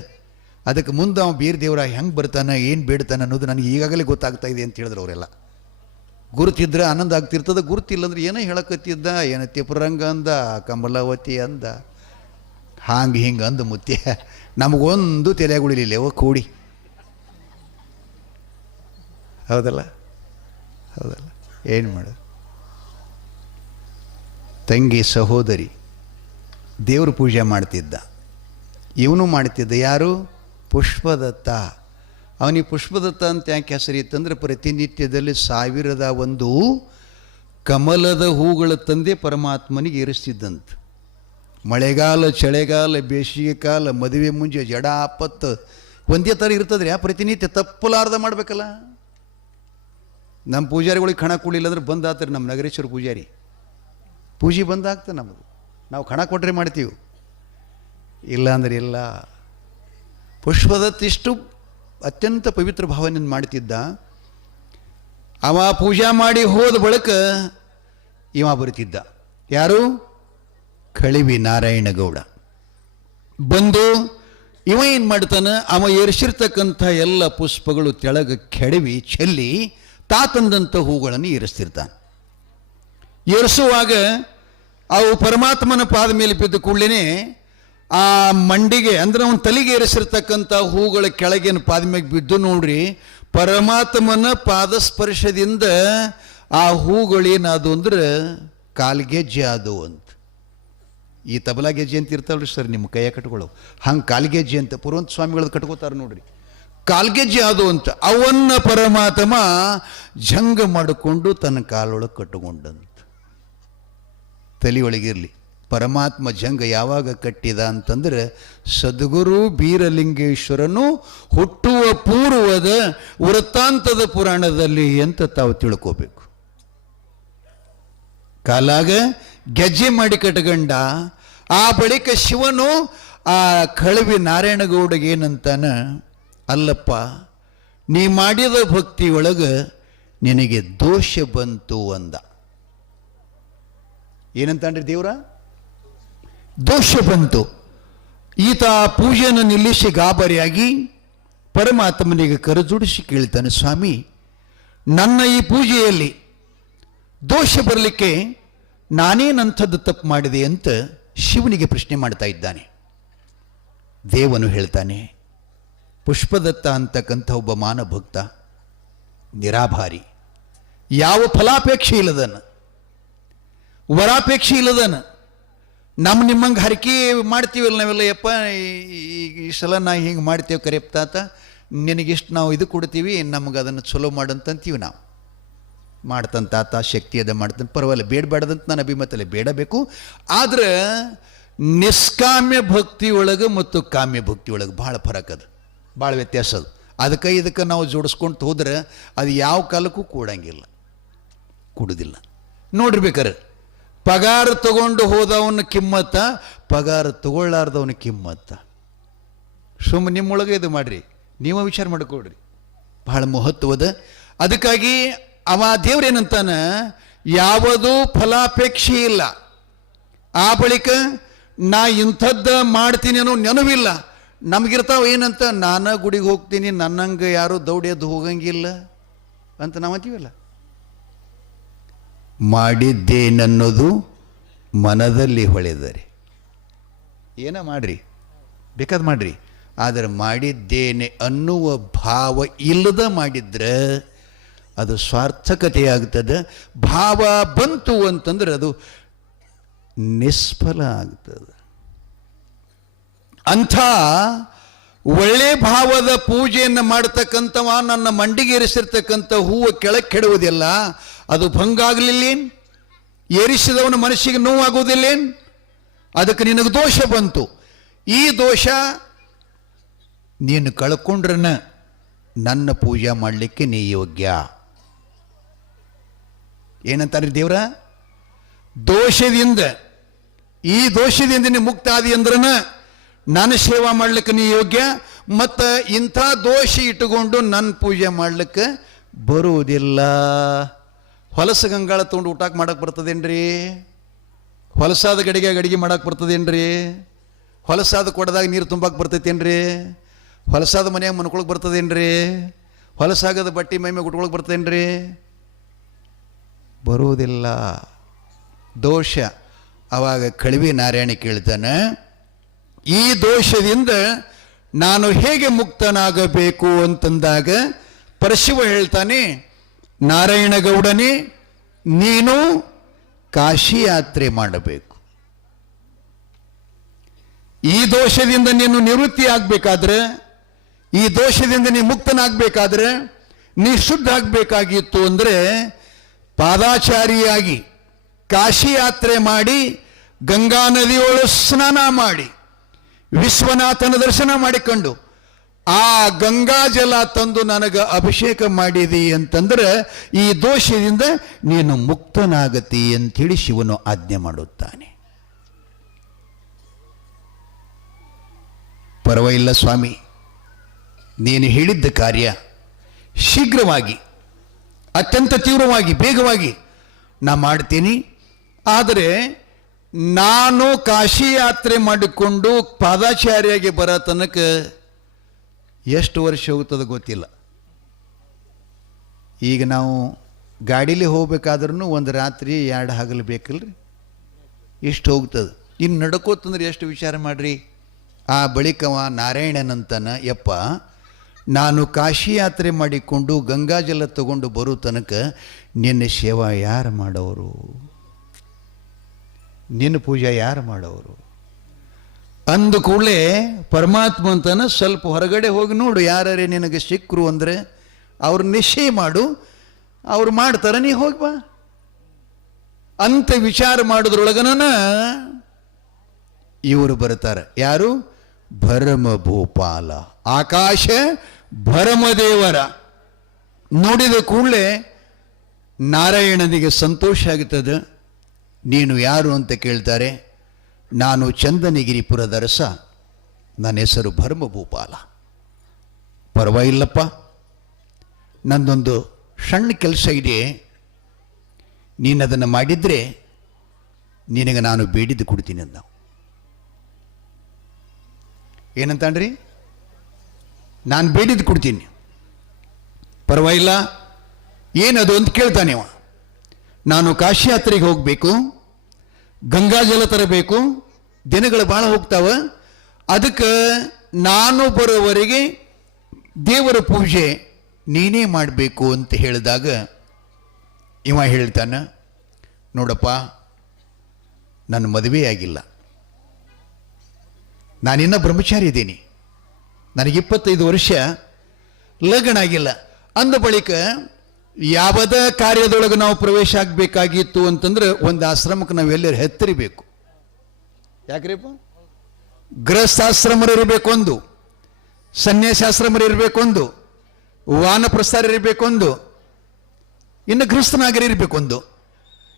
ಅದಕ್ಕೆ ಮುಂದೆ ಅವ ಬೀರದೇವ್ರ ಹೆಂಗೆ ಬರ್ತಾನೆ, ಏನು ಬೇಡ್ತಾನೆ ಅನ್ನೋದು ನನಗೆ ಈಗಾಗಲೇ ಗೊತ್ತಾಗ್ತಾ ಇದೆ ಅಂತ ಹೇಳಿದ್ರು ಅವರೆಲ್ಲ. ಗುರುತಿದ್ರೆ ಆನಂದ ಆಗ್ತಿರ್ತದೆ, ಗುರುತಿಲ್ಲ ಅಂದ್ರೆ ಏನೋ ಹೇಳಕತ್ತಿದ್ದ, ಏನು ತಿಪುರಂಗ ಅಂದ, ಕಮಲಾವತಿ ಅಂದ, ಹಾಂಗೆ ಹಿಂಗೆ ಅಂದು ಮುತ್ಯ ನಮಗೊಂದು ತಲೆಗುಳಿಲಿಲ್ಲ ಅವ ಕೂಡಿ. ಹೌದಲ್ಲ ಹೌದಲ್ಲ, ಏನು ಮಾಡೋದು. ತಂಗಿ ಸಹೋದರಿ ದೇವ್ರ ಪೂಜೆ ಮಾಡ್ತಿದ್ದ, ಇವನು ಮಾಡ್ತಿದ್ದ. ಯಾರು? ಪುಷ್ಪದತ್ತ. ಅವನಿಗೆ ಪುಷ್ಪದತ್ತ ಅಂತ ಯಾಕೆ ಹೆಸರಿತ್ತಂದ್ರೆ ಪ್ರತಿನಿತ್ಯದಲ್ಲಿ 1001 ಕಮಲದ ಹೂಗಳ ತಂದೆ ಪರಮಾತ್ಮನಿಗೆ ಏರಿಸ್ತಿದ್ದಂತ. ಮಳೆಗಾಲ, ಚಳಿಗಾಲ, ಬೇಸಿಗೆ ಕಾಲ, ಮದುವೆ ಮುಂಜೆ, ಜಡ ಆಪತ್ತು ಒಂದೇ ಥರ ಇರ್ತದ್ರಿ. ಆ ಪ್ರತಿನಿತ್ಯ ತಪ್ಪಲಾರ್ದ ಮಾಡ್ಬೇಕಲ್ಲ. ನಮ್ಮ ಪೂಜಾರಿಗಳಿಗೆ ಕಣ ಕೊಡಲಿಲ್ಲ ಅಂದ್ರೆ ಬಂದಾಗ್ತಾರೆ. ನಮ್ಮ ನಗರೇಶ್ವರ ಪೂಜಾರಿ ಪೂಜೆ ಬಂದಾಗ್ತದೆ ನಮ್ಮದು. ನಾವು ಕಣ ಕೊಟ್ಟರೆ ಮಾಡ್ತೀವಿ, ಇಲ್ಲ ಅಂದ್ರೆ ಇಲ್ಲ. ಪುಷ್ಪದತ್ತಿಷ್ಟು ಅತ್ಯಂತ ಪವಿತ್ರ ಭಾವನೆಯನ್ನು ಮಾಡ್ತಿದ್ದ. ಅವ ಪೂಜಾ ಮಾಡಿ ಹೋದ ಬಳಿಕ ಇವ ಬರುತ್ತಿದ್ದ. ಯಾರು? ಕಳಿವಿ ನಾರಾಯಣಗೌಡ ಬಂದು ಇವ ಏನು ಮಾಡ್ತಾನೆ, ಅವ ಏರಿಸಿರ್ತಕ್ಕಂಥ ಎಲ್ಲ ಪುಷ್ಪಗಳು ತೆಳಗೆ ಕೆಡವಿ ಚೆಲ್ಲಿ ತಂದಂಥ ಹೂಗಳನ್ನು ಏರಿಸ್ತಿರ್ತಾನೆ. ಏರಿಸುವಾಗ ಅವು ಪರಮಾತ್ಮನ ಪಾದ ಮೇಲೆ ಬಿದ್ದ ಕೂಡಲೇ ಆ ಮಂಡಿಗೆ ಅಂದ್ರೆ ಅವನ ತಲೆಗೆ ಏರಿಸಿರ್ತಕ್ಕಂಥ ಹೂಗಳ ಕೆಳಗಿನ ಪಾದ ಮೇಲೆ ಬಿದ್ದು ನೋಡ್ರಿ, ಪರಮಾತ್ಮನ ಪಾದ ಸ್ಪರ್ಶದಿಂದ ಆ ಹೂಗಳೇನಾದು ಅಂದ್ರೆ ಕಾಲ್ಗೆಜ್ಜೆ ಆದವು ಅಂತ. ಈ ತಬಲಾ ಗೆಜ್ಜೆ ಅಂತ ಇರ್ತಾವ್ರಿ ಸರ್ ನಿಮ್ಮ ಕೈಯ ಕಟ್ಕೊಳ್ಳೋ, ಹಂಗೆ ಕಾಲ್ಗೆಜ್ಜೆ ಅಂತ ಪುರವಂತ ಸ್ವಾಮಿಗಳದ್ದು ಕಟ್ಕೋತಾರೆ ನೋಡ್ರಿ, ಕಾಲ್ಗೆಜ್ಜೆ ಆದವು ಅಂತ. ಅವನ್ನ ಪರಮಾತ್ಮ ಜಂಗ ಮಾಡಿಕೊಂಡು ತನ್ನ ಕಾಲೊಳಗೆ ಕಟ್ಟಿಕೊಂಡಂತ. ತಲೆಯೊಳಗಿರಲಿ, ಪರಮಾತ್ಮ ಜಂಗ ಯಾವಾಗ ಕಟ್ಟಿದ ಅಂತಂದ್ರೆ ಸದ್ಗುರು ಬೀರಲಿಂಗೇಶ್ವರನು ಹುಟ್ಟುವ ಪೂರ್ವದ ವೃತ್ತಾಂತದ ಪುರಾಣದಲ್ಲಿ ಅಂತ ತಾವು ತಿಳ್ಕೋಬೇಕು. ಕಾಲಾಗ ಗೆಜ್ಜೆ ಮಾಡಿ ಕಟ್ಕೊಂಡ. ಆ ಬಳಿಕ ಶಿವನು ಆ ಕಳವಿ ನಾರಾಯಣಗೌಡಗೆ ಏನಂತಾನ, ಅಲ್ಲಪ್ಪ ನೀ ಮಾಡಿದ ಭಕ್ತಿಯೊಳಗೆ ನಿನಗೆ ದೋಷ ಬಂತು ಅಂದ. ಏನಂತಾನ್ರಿ ದೇವ್ರ? ದೋಷ ಬಂತು. ಈತ ಪೂಜೆಯನ್ನು ನಿಲ್ಲಿಸಿ ಗಾಬರಿಯಾಗಿ ಪರಮಾತ್ಮನಿಗೆ ಕರೆಜೋಡಿಸಿ ಕೇಳ್ತಾನೆ, ಸ್ವಾಮಿ ನನ್ನ ಈ ಪೂಜೆಯಲ್ಲಿ ದೋಷ ಬರಲಿಕ್ಕೆ ನಾನೇನಂಥದ್ದು ತಪ್ಪು ಮಾಡಿದೆ ಅಂತ ಶಿವನಿಗೆ ಪ್ರಶ್ನೆ ಮಾಡ್ತಾ ಇದ್ದಾನೆ. ದೇವನು ಹೇಳ್ತಾನೆ, ಪುಷ್ಪದತ್ತ ಅಂತಕ್ಕಂಥ ಒಬ್ಬ ಮಾನಭಕ್ತ, ನಿರಾಭಾರಿ, ಯಾವ ಫಲಾಪೇಕ್ಷೆ ಇಲ್ಲದನ, ವರಾಪೇಕ್ಷೆ ಇಲ್ಲದನ. ನಿಮ್ಮಂಗೆ ಹರಕೆ ಮಾಡ್ತೀವಲ್ಲ ನಾವೆಲ್ಲ, ಯಪ್ಪ ಈ ಸಲ ನಾ ಹಿಂಗೆ ಮಾಡ್ತೇವೆ ಕರೆಯಪ್ಪ ತಾತ, ನಿನಗಿಷ್ಟು ನಾವು ಇದು ಕೊಡ್ತೀವಿ, ನಮ್ಗೆ ಅದನ್ನು ಚಲೋ ಮಾಡಂತೀವಿ. ನಾವು ಮಾಡ್ತಾನೆ ತಾತ, ಶಕ್ತಿ ಅದ ಮಾಡ್ತಾನೆ, ಪರವಾಗಿಲ್ಲ, ಬೇಡಬೇಡದಂತ ನಾನು ಅಭಿಮತಲ್ಲ, ಬೇಡಬೇಕು. ಆದ್ರೆ ನಿಷ್ಕಾಮ್ಯ ಭಕ್ತಿಯೊಳಗೆ ಮತ್ತು ಕಾಮ್ಯ ಭಕ್ತಿಯೊಳಗೆ ಭಾಳ ಫರಕ್ ಅದು, ಭಾಳ ವ್ಯತ್ಯಾಸ ಅದು. ಅದಕ್ಕೆ ಇದಕ್ಕೆ ನಾವು ಜೋಡಿಸ್ಕೊಂಡು ಹೋದ್ರೆ ಅದು ಯಾವ ಕಾಲಕ್ಕೂ ಕೂಡಂಗಿಲ್ಲ, ಕೊಡುವುದಿಲ್ಲ. ನೋಡಿರ್ಬೇಕಾರೆ ಪಗಾರ ತಗೊಂಡು ಹೋದವನ ಕಿಮ್ಮತ್ತ, ಪಗಾರ ತಗೊಳ್ಳಾರ್ದವನ ಕಿಮ್ಮತ್ತ. ಸುಮ್ಮನೆ ನಿಮ್ಮೊಳಗೆ ಇದು ಮಾಡಿರಿ, ನೀವು ವಿಚಾರ ಮಾಡಿಕೊಡ್ರಿ, ಬಹಳ ಮಹತ್ವದ. ಅದಕ್ಕಾಗಿ ಅವ ದೇವ್ರೇನಂತಾನ, ಯಾವುದೂ ಫಲಾಪೇಕ್ಷೆ ಇಲ್ಲ, ಆ ಬಳಿಕ ನಾ ಇಂಥದ್ದು ಮಾಡ್ತೀನಿ ಅನ್ನೋ ನೆನವಿಲ್ಲ. ನಮಗಿರ್ತಾವ ಏನಂತ, ನಾನು ಗುಡಿಗೆ ಹೋಗ್ತೀನಿ, ನನ್ನಂಗೆ ಯಾರು ದೌಡಿ ಎದ್ದು ಹೋಗಂಗಿಲ್ಲ ಅಂತ ನಾವು ಅಂತೀವಲ್ಲ. ಮಾಡಿದ್ದೇನನ್ನೋದು ಮನದಲ್ಲಿ ಹೊಳೆದರೆ, ಏನ ಮಾಡ್ರಿ ಬೇಕಾದ್ ಮಾಡ್ರಿ, ಆದರೆ ಮಾಡಿದ್ದೇನೆ ಅನ್ನುವ ಭಾವ ಇಲ್ಲದ ಮಾಡಿದ್ರೆ ಅದು ಸ್ವಾರ್ಥಕತೆಯಾಗ್ತದೆ. ಭಾವ ಬಂತು ಅಂತಂದ್ರೆ ಅದು ನಿಷ್ಫಲ ಆಗ್ತದೆ. ಅಂಥ ಒಳ್ಳೆ ಭಾವದ ಪೂಜೆಯನ್ನು ಮಾಡ್ತಕ್ಕಂಥವ ನನ್ನ ಮಂಡಿಗೆ ಏರಿಸಿರ್ತಕ್ಕಂಥ ಹೂವು ಕೆಳಗೆ ಕೆಡುವುದಿಲ್ಲ, ಅದು ಭಂಗ ಆಗಲಿಲ್ಲೇನು? ಏರಿಸಿದವನ ಮನಸ್ಸಿಗೆ ನೋವಾಗುವುದಿಲ್ಲೇನು? ಅದಕ್ಕೆ ನಿನಗೆ ದೋಷ ಬಂತು. ಈ ದೋಷ ನೀನು ಕಳ್ಕೊಂಡ್ರನ ನನ್ನ ಪೂಜೆ ಮಾಡಲಿಕ್ಕೆ ನೀ ಯೋಗ್ಯ. ಏನಂತಾರೆ ದೇವ್ರ? ದೋಷದಿಂದ, ಈ ದೋಷದಿಂದ ನೀ ಮುಕ್ತ ಆದಿ ಅಂದ್ರನ ನನ್ನ ಸೇವಾ ಮಾಡ್ಲಿಕ್ಕೆ ನೀ ಯೋಗ್ಯ. ಮತ್ತು ಇಂಥ ದೋಷ ಇಟ್ಟುಕೊಂಡು ನನ್ನ ಪೂಜೆ ಮಾಡ್ಲಿಕ್ಕೆ ಬರುವುದಿಲ್ಲ. ಹೊಲಸ ಗಂಗಾಳ ತೊಗೊಂಡು ಊಟಕ್ಕೆ ಮಾಡಕ್ಕೆ ಬರ್ತದೇನ್ರಿ? ಹೊಲಸಾದ ಗಡಿಗೆ ಅಡಿಗೆ ಮಾಡಕ್ಕೆ ಬರ್ತದೇನ್ರಿ? ಹೊಲಸಾದ ಕೊಡದಾಗ ನೀರು ತುಂಬಕ್ಕೆ ಬರ್ತೈತೇನ್ರಿ? ಹೊಲಸಾದ ಮನೆಯಾಗ ಮನ್ಕೊಳಕ್ಕೆ ಬರ್ತದೇನ್ರಿ? ಹೊಲಸಾಗದ ಬಟ್ಟೆ ಮೈ ಮೇಲೆ ಉಟ್ಕೊಳಕ್ಕೆ ಬರ್ತದೇನ್ರಿ? ಬರುವುದಿಲ್ಲ. ದೋಷ. ಅವಾಗ ಕಳವಿ ನಾರಾಯಣ ಕೇಳ್ತಾನೆ, ಈ ದೋಷದಿಂದ ನಾನು ಹೇಗೆ ಮುಕ್ತನಾಗಬೇಕು ಅಂತಂದಾಗ ಪರಶಿವ ಹೇಳ್ತಾನೆ, ನಾರಾಯಣ ಗೌಡನೇ, ನೀನು ಕಾಶಿ ಯಾತ್ರೆ ಮಾಡಬೇಕು. ಈ ದೋಷದಿಂದ ನೀನು ನಿವೃತ್ತಿ ಆಗಬೇಕಾದ್ರೆ, ಈ ದೋಷದಿಂದ ನೀ ಮುಕ್ತನಾಗಬೇಕಾದ್ರೆ, ನೀ ಶುದ್ಧ ಆಗಬೇಕಾಗಿತ್ತು ಅಂದರೆ ಪಾದಾಚಾರಿಯಾಗಿ ಕಾಶಿ ಯಾತ್ರೆ ಮಾಡಿ, ಗಂಗಾ ನದಿಯೊಳು ಸ್ನಾನ ಮಾಡಿ, ವಿಶ್ವನಾಥನ ದರ್ಶನ ಮಾಡಿಕೊಂಡು ಆ ಗಂಗಾ ಜಲ ತಂದು ನನಗೆ ಅಭಿಷೇಕ ಮಾಡಿದಿ ಅಂತಂದ್ರೆ ಈ ದೋಷದಿಂದ ನೀನು ಮುಕ್ತನಾಗತಿ ಅಂಥೇಳಿ ಶಿವನು ಆಜ್ಞೆ ಮಾಡುತ್ತಾನೆ. ಪರವಾಗಿಲ್ಲ ಸ್ವಾಮಿ, ನೀನು ಹೇಳಿದ್ದ ಕಾರ್ಯ ಶೀಘ್ರವಾಗಿ, ಅತ್ಯಂತ ತೀವ್ರವಾಗಿ, ಬೇಗವಾಗಿ ನಾ ಮಾಡ್ತೀನಿ. ಆದರೆ ನಾನು ಕಾಶಿ ಯಾತ್ರೆ ಮಾಡಿಕೊಂಡು ಪಾದಾಚಾರ್ಯಾಗಿ ಬರೋ ತನಕ ಎಷ್ಟು ವರ್ಷ ಹೋಗ್ತದೆ ಗೊತ್ತಿಲ್ಲ. ಈಗ ನಾವು ಗಾಡೀಲಿ ಹೋಗ್ಬೇಕಾದ್ರೂ ಒಂದು ರಾತ್ರಿ 2 ಹಗಲು ಬೇಕಲ್ರಿ, ಇಷ್ಟು ಹೋಗ್ತದೆ. ಇನ್ನು ನಡ್ಕೋತಂದ್ರೆ ಎಷ್ಟು ವಿಚಾರ ಮಾಡ್ರಿ. ಆ ಬಳಿಕವ ನಾರಾಯಣನಂತನ, ಯಪ್ಪ ನಾನು ಕಾಶಿ ಯಾತ್ರೆ ಮಾಡಿಕೊಂಡು ಗಂಗಾಜಲ ತಗೊಂಡು ಬರೋ ತನಕ ನಿನ್ನ ಸೇವಾ ಯಾರು ಮಾಡೋರು? ನಿನ್ನ ಪೂಜೆ ಯಾರು ಮಾಡೋರು? ಅಂದ ಕೂಡಲೇ ಪರಮಾತ್ಮ ಅಂತಾನೆ, ಸ್ವಲ್ಪ ಹೊರಗಡೆ ಹೋಗಿ ನೋಡು, ಯಾರೇ ನಿನಗೆ ಸಿಕ್ಕರು ಅಂದರೆ ಅವ್ರು ನಿಶ್ಚಯ ಮಾಡು, ಅವ್ರು ಮಾಡ್ತಾರೆ, ನೀ ಹೋಗಿ ಬಾ ಅಂತ ವಿಚಾರ ಮಾಡೋದ್ರೊಳಗನ ಇವರು ಬರ್ತಾರೆ. ಯಾರು? ಭರಮ ಭೂಪಾಲ, ಆಕಾಶ ಭರಮದೇವರ. ನೋಡಿದ ಕೂಡಲೇ ನಾರಾಯಣನಿಗೆ ಸಂತೋಷ ಆಗುತ್ತದೆ. ನೀನು ಯಾರು ಅಂತ ಕೇಳ್ತಾರೆ. ನಾನು ಚಂದನಗಿರಿಪುರದ ಅರಸ, ನನ್ನ ಹೆಸರು ಭರಮಭೂಪಾಲ. ಪರವಾಗಿಲ್ಲಪ್ಪ, ನಂದೊಂದು ಸಣ್ಣ ಕೆಲಸ ಇದೆ, ನೀನದನ್ನು ಮಾಡಿದರೆ ನಿನಗೆ ನಾನು ಬೇಡಿದ್ದು ಕೊಡ್ತೀನಿ ಅಂದ. ಏನಂತಾನ್ರಿ? ನಾನು ಬೇಡಿದ್ದು ಕೊಡ್ತೀನಿ. ಪರವಾಗಿಲ್ಲ, ಏನದು ಅಂತ ಕೇಳ್ತಾನೆ ಅವ. ನಾನು ಕಾಶಿ ಯಾತ್ರೆಗೆ ಹೋಗಬೇಕು, ಗಂಗಾಜಲ ತರಬೇಕು, ದಿನಗಳು ಭಾಳ ಹೋಗ್ತಾವ, ಅದಕ್ಕೆ ನಾನು ಬರೋವರೆಗೆ ದೇವರ ಪೂಜೆ ನೀನೇ ಮಾಡಬೇಕು ಅಂತ ಹೇಳಿದಾಗ ಇವ ಹೇಳ್ತಾನೆ, ನೋಡಪ್ಪ, ನನ್ನ ಮದುವೆ ಆಗಿಲ್ಲ, ನಾನಿನ್ನ ಬ್ರಹ್ಮಚಾರಿ ಇದ್ದೀನಿ, ನನಗೆ 25 ವರ್ಷ, ಲಗ್ನ ಆಗಿಲ್ಲ. ಅಂದ ಬಳಿಕ ಯಾವುದೇ ಕಾರ್ಯದೊಳಗೆ ನಾವು ಪ್ರವೇಶ ಆಗಬೇಕಾಗಿತ್ತು ಅಂತಂದ್ರೆ ಒಂದು ಆಶ್ರಮಕ್ಕೆ ನಾವು ಎಲ್ಲರೂ ಹೆತ್ತರಿಬೇಕು. ಯಾಕ್ರಿಪ್ಪ? ಗೃಹಸ್ಥಾಶ್ರಮರಿರಬೇಕೊಂದು, ಸನ್ಯಾಸಾಶ್ರಮರಿರಬೇಕೊಂದು, ವಾನಪ್ರಸ್ಥರಿರಬೇಕೊಂದು, ಇನ್ನು ಗೃಹಸ್ಥನಾಗರಿರಬೇಕೊಂದು.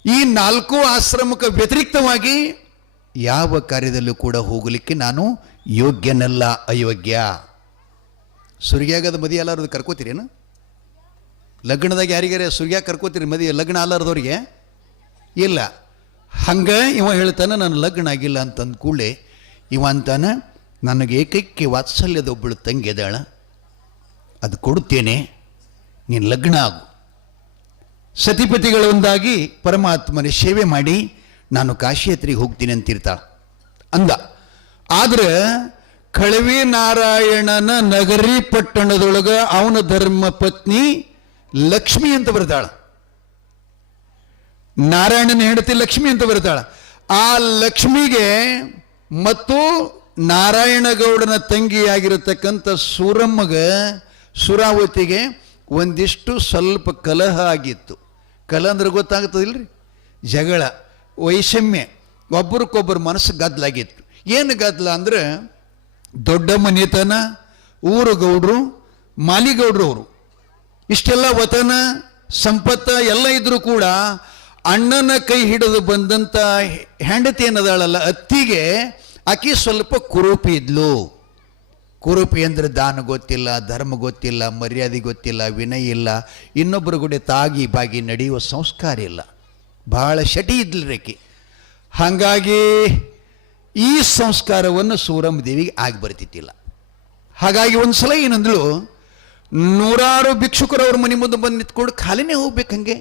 ಈ 4 ಆಶ್ರಮಕ್ಕೆ ವ್ಯತಿರಿಕ್ತವಾಗಿ ಯಾವ ಕಾರ್ಯದಲ್ಲೂ ಕೂಡ ಹೋಗಲಿಕ್ಕೆ ನಾನು ಯೋಗ್ಯನಲ್ಲ, ಅಯೋಗ್ಯ. ಸುರ್ಗ್ಯಾಗದ ಮದಿ ಅಲ್ಲಾರದು ಕರ್ಕೋತೀರೇನು? ಲಗ್ನದಾಗ ಯಾರಿಗಾರ ಸುರ್ಗ್ಯಾಗ ಕರ್ಕೋತೀರಿ ಮದಿ ಲಗ್ನ ಅಲ್ಲಾರದವ್ರಿಗೆ? ಇಲ್ಲ. ಹಂಗೆ ಇವ ಹೇಳ್ತಾನೆ, ನಾನು ಲಗ್ನ ಆಗಿಲ್ಲ ಅಂತಂದ ಕೂಡಲೇ ಇವ ಅಂತಾನೆ, ನನಗೆ ಏಕೈಕ್ಯ ವಾತ್ಸಲ್ಯದ ಒಬ್ಬಳು ತಂಗಿ ಅದಾಳ, ಅದು ಕೊಡುತ್ತೇನೆ, ನೀನು ಲಗ್ನ ಆಗು. ಸತಿಪತಿಗಳೊಂದಾಗಿ ಪರಮಾತ್ಮನ ಸೇವೆ ಮಾಡಿ ನಾನು ಕಾಶಿಯಾತ್ರೆಗೆ ಹೋಗ್ತೀನಿ ಅಂತಿರ್ತಾಳ ಅಂದ. ಆದ್ರೆ ಕಳವಿ ನಾರಾಯಣನ ನಗರಿ ಪಟ್ಟಣದೊಳಗೆ ಅವನ ಧರ್ಮ ಪತ್ನಿ ಲಕ್ಷ್ಮಿ ಅಂತ ಬರ್ತಾಳ. ನಾರಾಯಣನ ಹೆಂಡತಿ ಲಕ್ಷ್ಮಿ ಅಂತ ಬರ್ತಾಳ. ಆ ಲಕ್ಷ್ಮಿಗೆ ಮತ್ತು ನಾರಾಯಣಗೌಡನ ತಂಗಿಯಾಗಿರತಕ್ಕಂಥ ಸೂರಮ್ಮಗ, ಸುರಾವತಿಗೆ ಒಂದಿಷ್ಟು ಸ್ವಲ್ಪ ಕಲಹ ಆಗಿತ್ತು. ಕಲಹ ಅಂದ್ರೆ ಗೊತ್ತಾಗ್ತದಿಲ್ರಿ, ಜಗಳ, ವೈಷಮ್ಯ, ಒಬ್ಬರಿಗೊಬ್ಬರು ಮನಸ್ಸು ಗದ್ದಲಾಗಿತ್ತು. ಏನು ಗದ್ದಲ ಅಂದ್ರೆ, ದೊಡ್ಡ ಮನೆತನ, ಊರು ಗೌಡ್ರು, ಮಾಲಿಗೌಡ್ರು, ಅವರು ಇಷ್ಟೆಲ್ಲ ವತನ ಸಂಪತ್ತ ಎಲ್ಲ ಇದ್ರೂ ಕೂಡ ಅಣ್ಣನ ಕೈ ಹಿಡಿದು ಬಂದಂಥ ಹೆಂಡತಿ ಏನದಾಳಲ್ಲ ಅತ್ತಿಗೆ, ಆಕಿ ಸ್ವಲ್ಪ ಕುರೂಪಿ ಇದ್ಲು. ಕುರೂಪಿ ಅಂದರೆ ದಾನ ಗೊತ್ತಿಲ್ಲ, ಧರ್ಮ ಗೊತ್ತಿಲ್ಲ, ಮರ್ಯಾದೆ ಗೊತ್ತಿಲ್ಲ, ವಿನಯ ಇಲ್ಲ, ಇನ್ನೊಬ್ಬರ ಗುಡೆ ತಾಗಿ ಬಾಗಿ ನಡೆಯುವ ಸಂಸ್ಕಾರ ಇಲ್ಲ, ಭಾಳ ಶಟಿ ಇದ್ಲರೇಕಿ. ಹಾಗಾಗಿ ಈ ಸಂಸ್ಕಾರವನ್ನು ಸೂರಮ್ಮ ದೇವಿಗೆ ಆಗಿ ಬರ್ತಿತ್ತಿಲ್ಲ. ಹಾಗಾಗಿ ಒಂದು ಸಲ ಏನಂದ್ಳು, ನೂರಾರು ಭಿಕ್ಷುಕರು ಅವ್ರ ಮನೆ ಮುಂದೆ ಬಂದು ನಿಂತ್ಕೊಂಡು ಖಾಲಿನೇ ಹೋಗ್ಬೇಕು, ಹಂಗೆ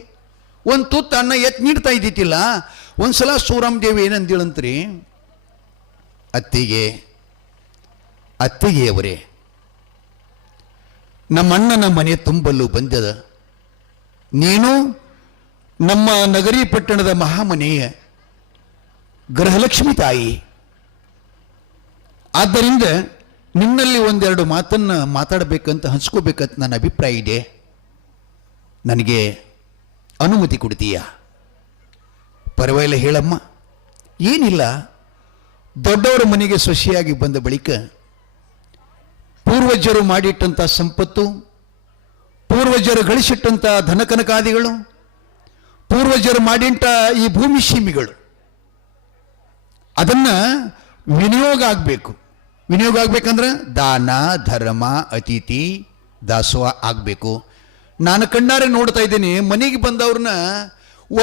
ಒಂದು ತುತ್ತು ಅನ್ನ ಎತ್ತು ನೀಡ್ತಾ ಇದ್ದಿತ್ತಿಲ್ಲ. ಒಂದು ಸಲ ಸೂರಮ್ಮ ದೇವಿ ಏನಂದೇಳಂತ್ರಿ, ಅತ್ತಿಗೆಯವರೇ, ನಮ್ಮ ಅಣ್ಣನ ಮನೆ ತುಂಬಲು ಬಂದದ, ನೀನು ನಮ್ಮ ನಗರಿ ಪಟ್ಟಣದ ಮಹಾಮನೆಯ ಗೃಹಲಕ್ಷ್ಮಿ ತಾಯಿ, ಆದ್ದರಿಂದ ನಿನ್ನಲ್ಲಿ ಒಂದೆರಡು ಮಾತನ್ನು ಮಾತಾಡಬೇಕಂತ ಹಂಚ್ಕೋಬೇಕಂತ ನನ್ನ ಅಭಿಪ್ರಾಯ ಇದೆ, ನನಗೆ ಅನುಮತಿ ಕೊಡ್ತೀಯ? ಪರವಾಗಿಲ್ಲ ಹೇಳಮ್ಮ. ಏನಿಲ್ಲ, ದೊಡ್ಡವರ ಮನೆಗೆ ಸೊಸೆಯಾಗಿ ಬಂದ ಬಳಿಕ ಪೂರ್ವಜರು ಮಾಡಿಟ್ಟಂಥ ಸಂಪತ್ತು, ಪೂರ್ವಜರು ಗಳಿಸಿಟ್ಟಂಥ ಧನಕನಕಾದಿಗಳು, ಪೂರ್ವಜರು ಮಾಡಿಂಟ ಈ ಭೂಮಿ ಸೀಮೆಗಳು, ಅದನ್ನು ವಿನಿಯೋಗ ಆಗಬೇಕು. ವಿನಿಯೋಗ ಆಗ್ಬೇಕಂದ್ರೆ ದಾನ ಧರ್ಮ ಅತಿಥಿ ದಾಸೋಹ ಆಗಬೇಕು. ನಾನು ಕಣ್ಣಾರೆ ನೋಡ್ತಾ ಇದ್ದೀನಿ, ಮನೆಗೆ ಬಂದವ್ರನ್ನ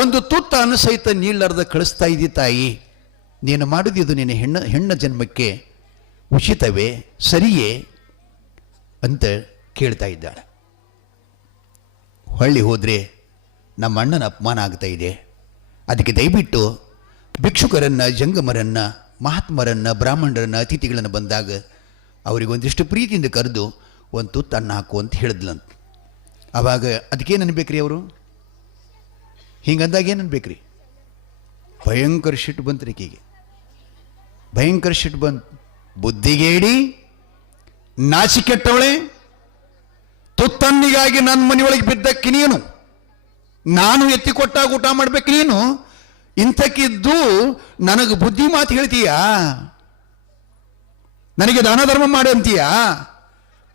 ಒಂದು ತುತ್ತ ಅನ್ನ ಸಹಿತ ನೀಳಾರ್ದ ಕಳಿಸ್ತಾ ಇದ್ದಿ ತಾಯಿ, ನೀನು ಮಾಡಿದ್ದು ನಿನ್ನ ಹೆಣ್ಣ ಜನ್ಮಕ್ಕೆ ಉಚಿತವೇ, ಸರಿಯೇ ಅಂತ ಕೇಳ್ತಾ ಇದ್ದಾಳೆ. ಹೊಳ್ಳಿ ಹೋದರೆ ನಮ್ಮ ಅಣ್ಣನ ಅಪಮಾನ ಆಗ್ತಾ ಇದೆ, ಅದಕ್ಕೆ ದಯವಿಟ್ಟು ಭಿಕ್ಷುಕರನ್ನು, ಜಂಗಮರನ್ನು, ಮಹಾತ್ಮರನ್ನು, ಬ್ರಾಹ್ಮಣರನ್ನು, ಅತಿಥಿಗಳನ್ನು ಬಂದಾಗ ಅವರಿಗೊಂದಿಷ್ಟು ಪ್ರೀತಿಯಿಂದ ಕರೆದು ಒಂದು ತುತ್ತು ಅನ್ನ ಹಾಕು ಅಂತ ಹೇಳಿದ್ಲಂತ. ಆವಾಗ ಅದಕ್ಕೇನು ಅನ್ಬೇಕ್ರಿ ಅವರು? ಹಿಂಗಂದಾಗ ಏನು ಅನ್ಬೇಕ್ರಿ? ಭಯಂಕರ ಶಿಟ್ಟು ಬಂತು ಈಕೆಗೆ, ಭಯಂಕರ ಶಿಟ್ಟು ಬಂತು. ಬುದ್ಧಿಗೇಡಿ, ನಾಚಿಕೆಟ್ಟವಳೆ, ತುತ್ತನ್ನಿಗಾಗಿ ನನ್ನ ಮನೆಯೊಳಗೆ ಬಿದ್ದಕ್ಕೆ ನೀನು, ನಾನು ಎತ್ತಿ ಕೊಟ್ಟಾಗ ಊಟ ಮಾಡ್ಬೇಕು ನೀನು, ಇಂಥಕ್ಕಿದ್ದು ನನಗೆ ಬುದ್ಧಿ ಮಾತು ಹೇಳ್ತೀಯಾ? ನನಗೆ ದಾನ ಧರ್ಮ ಮಾಡು ಅಂತೀಯಾ?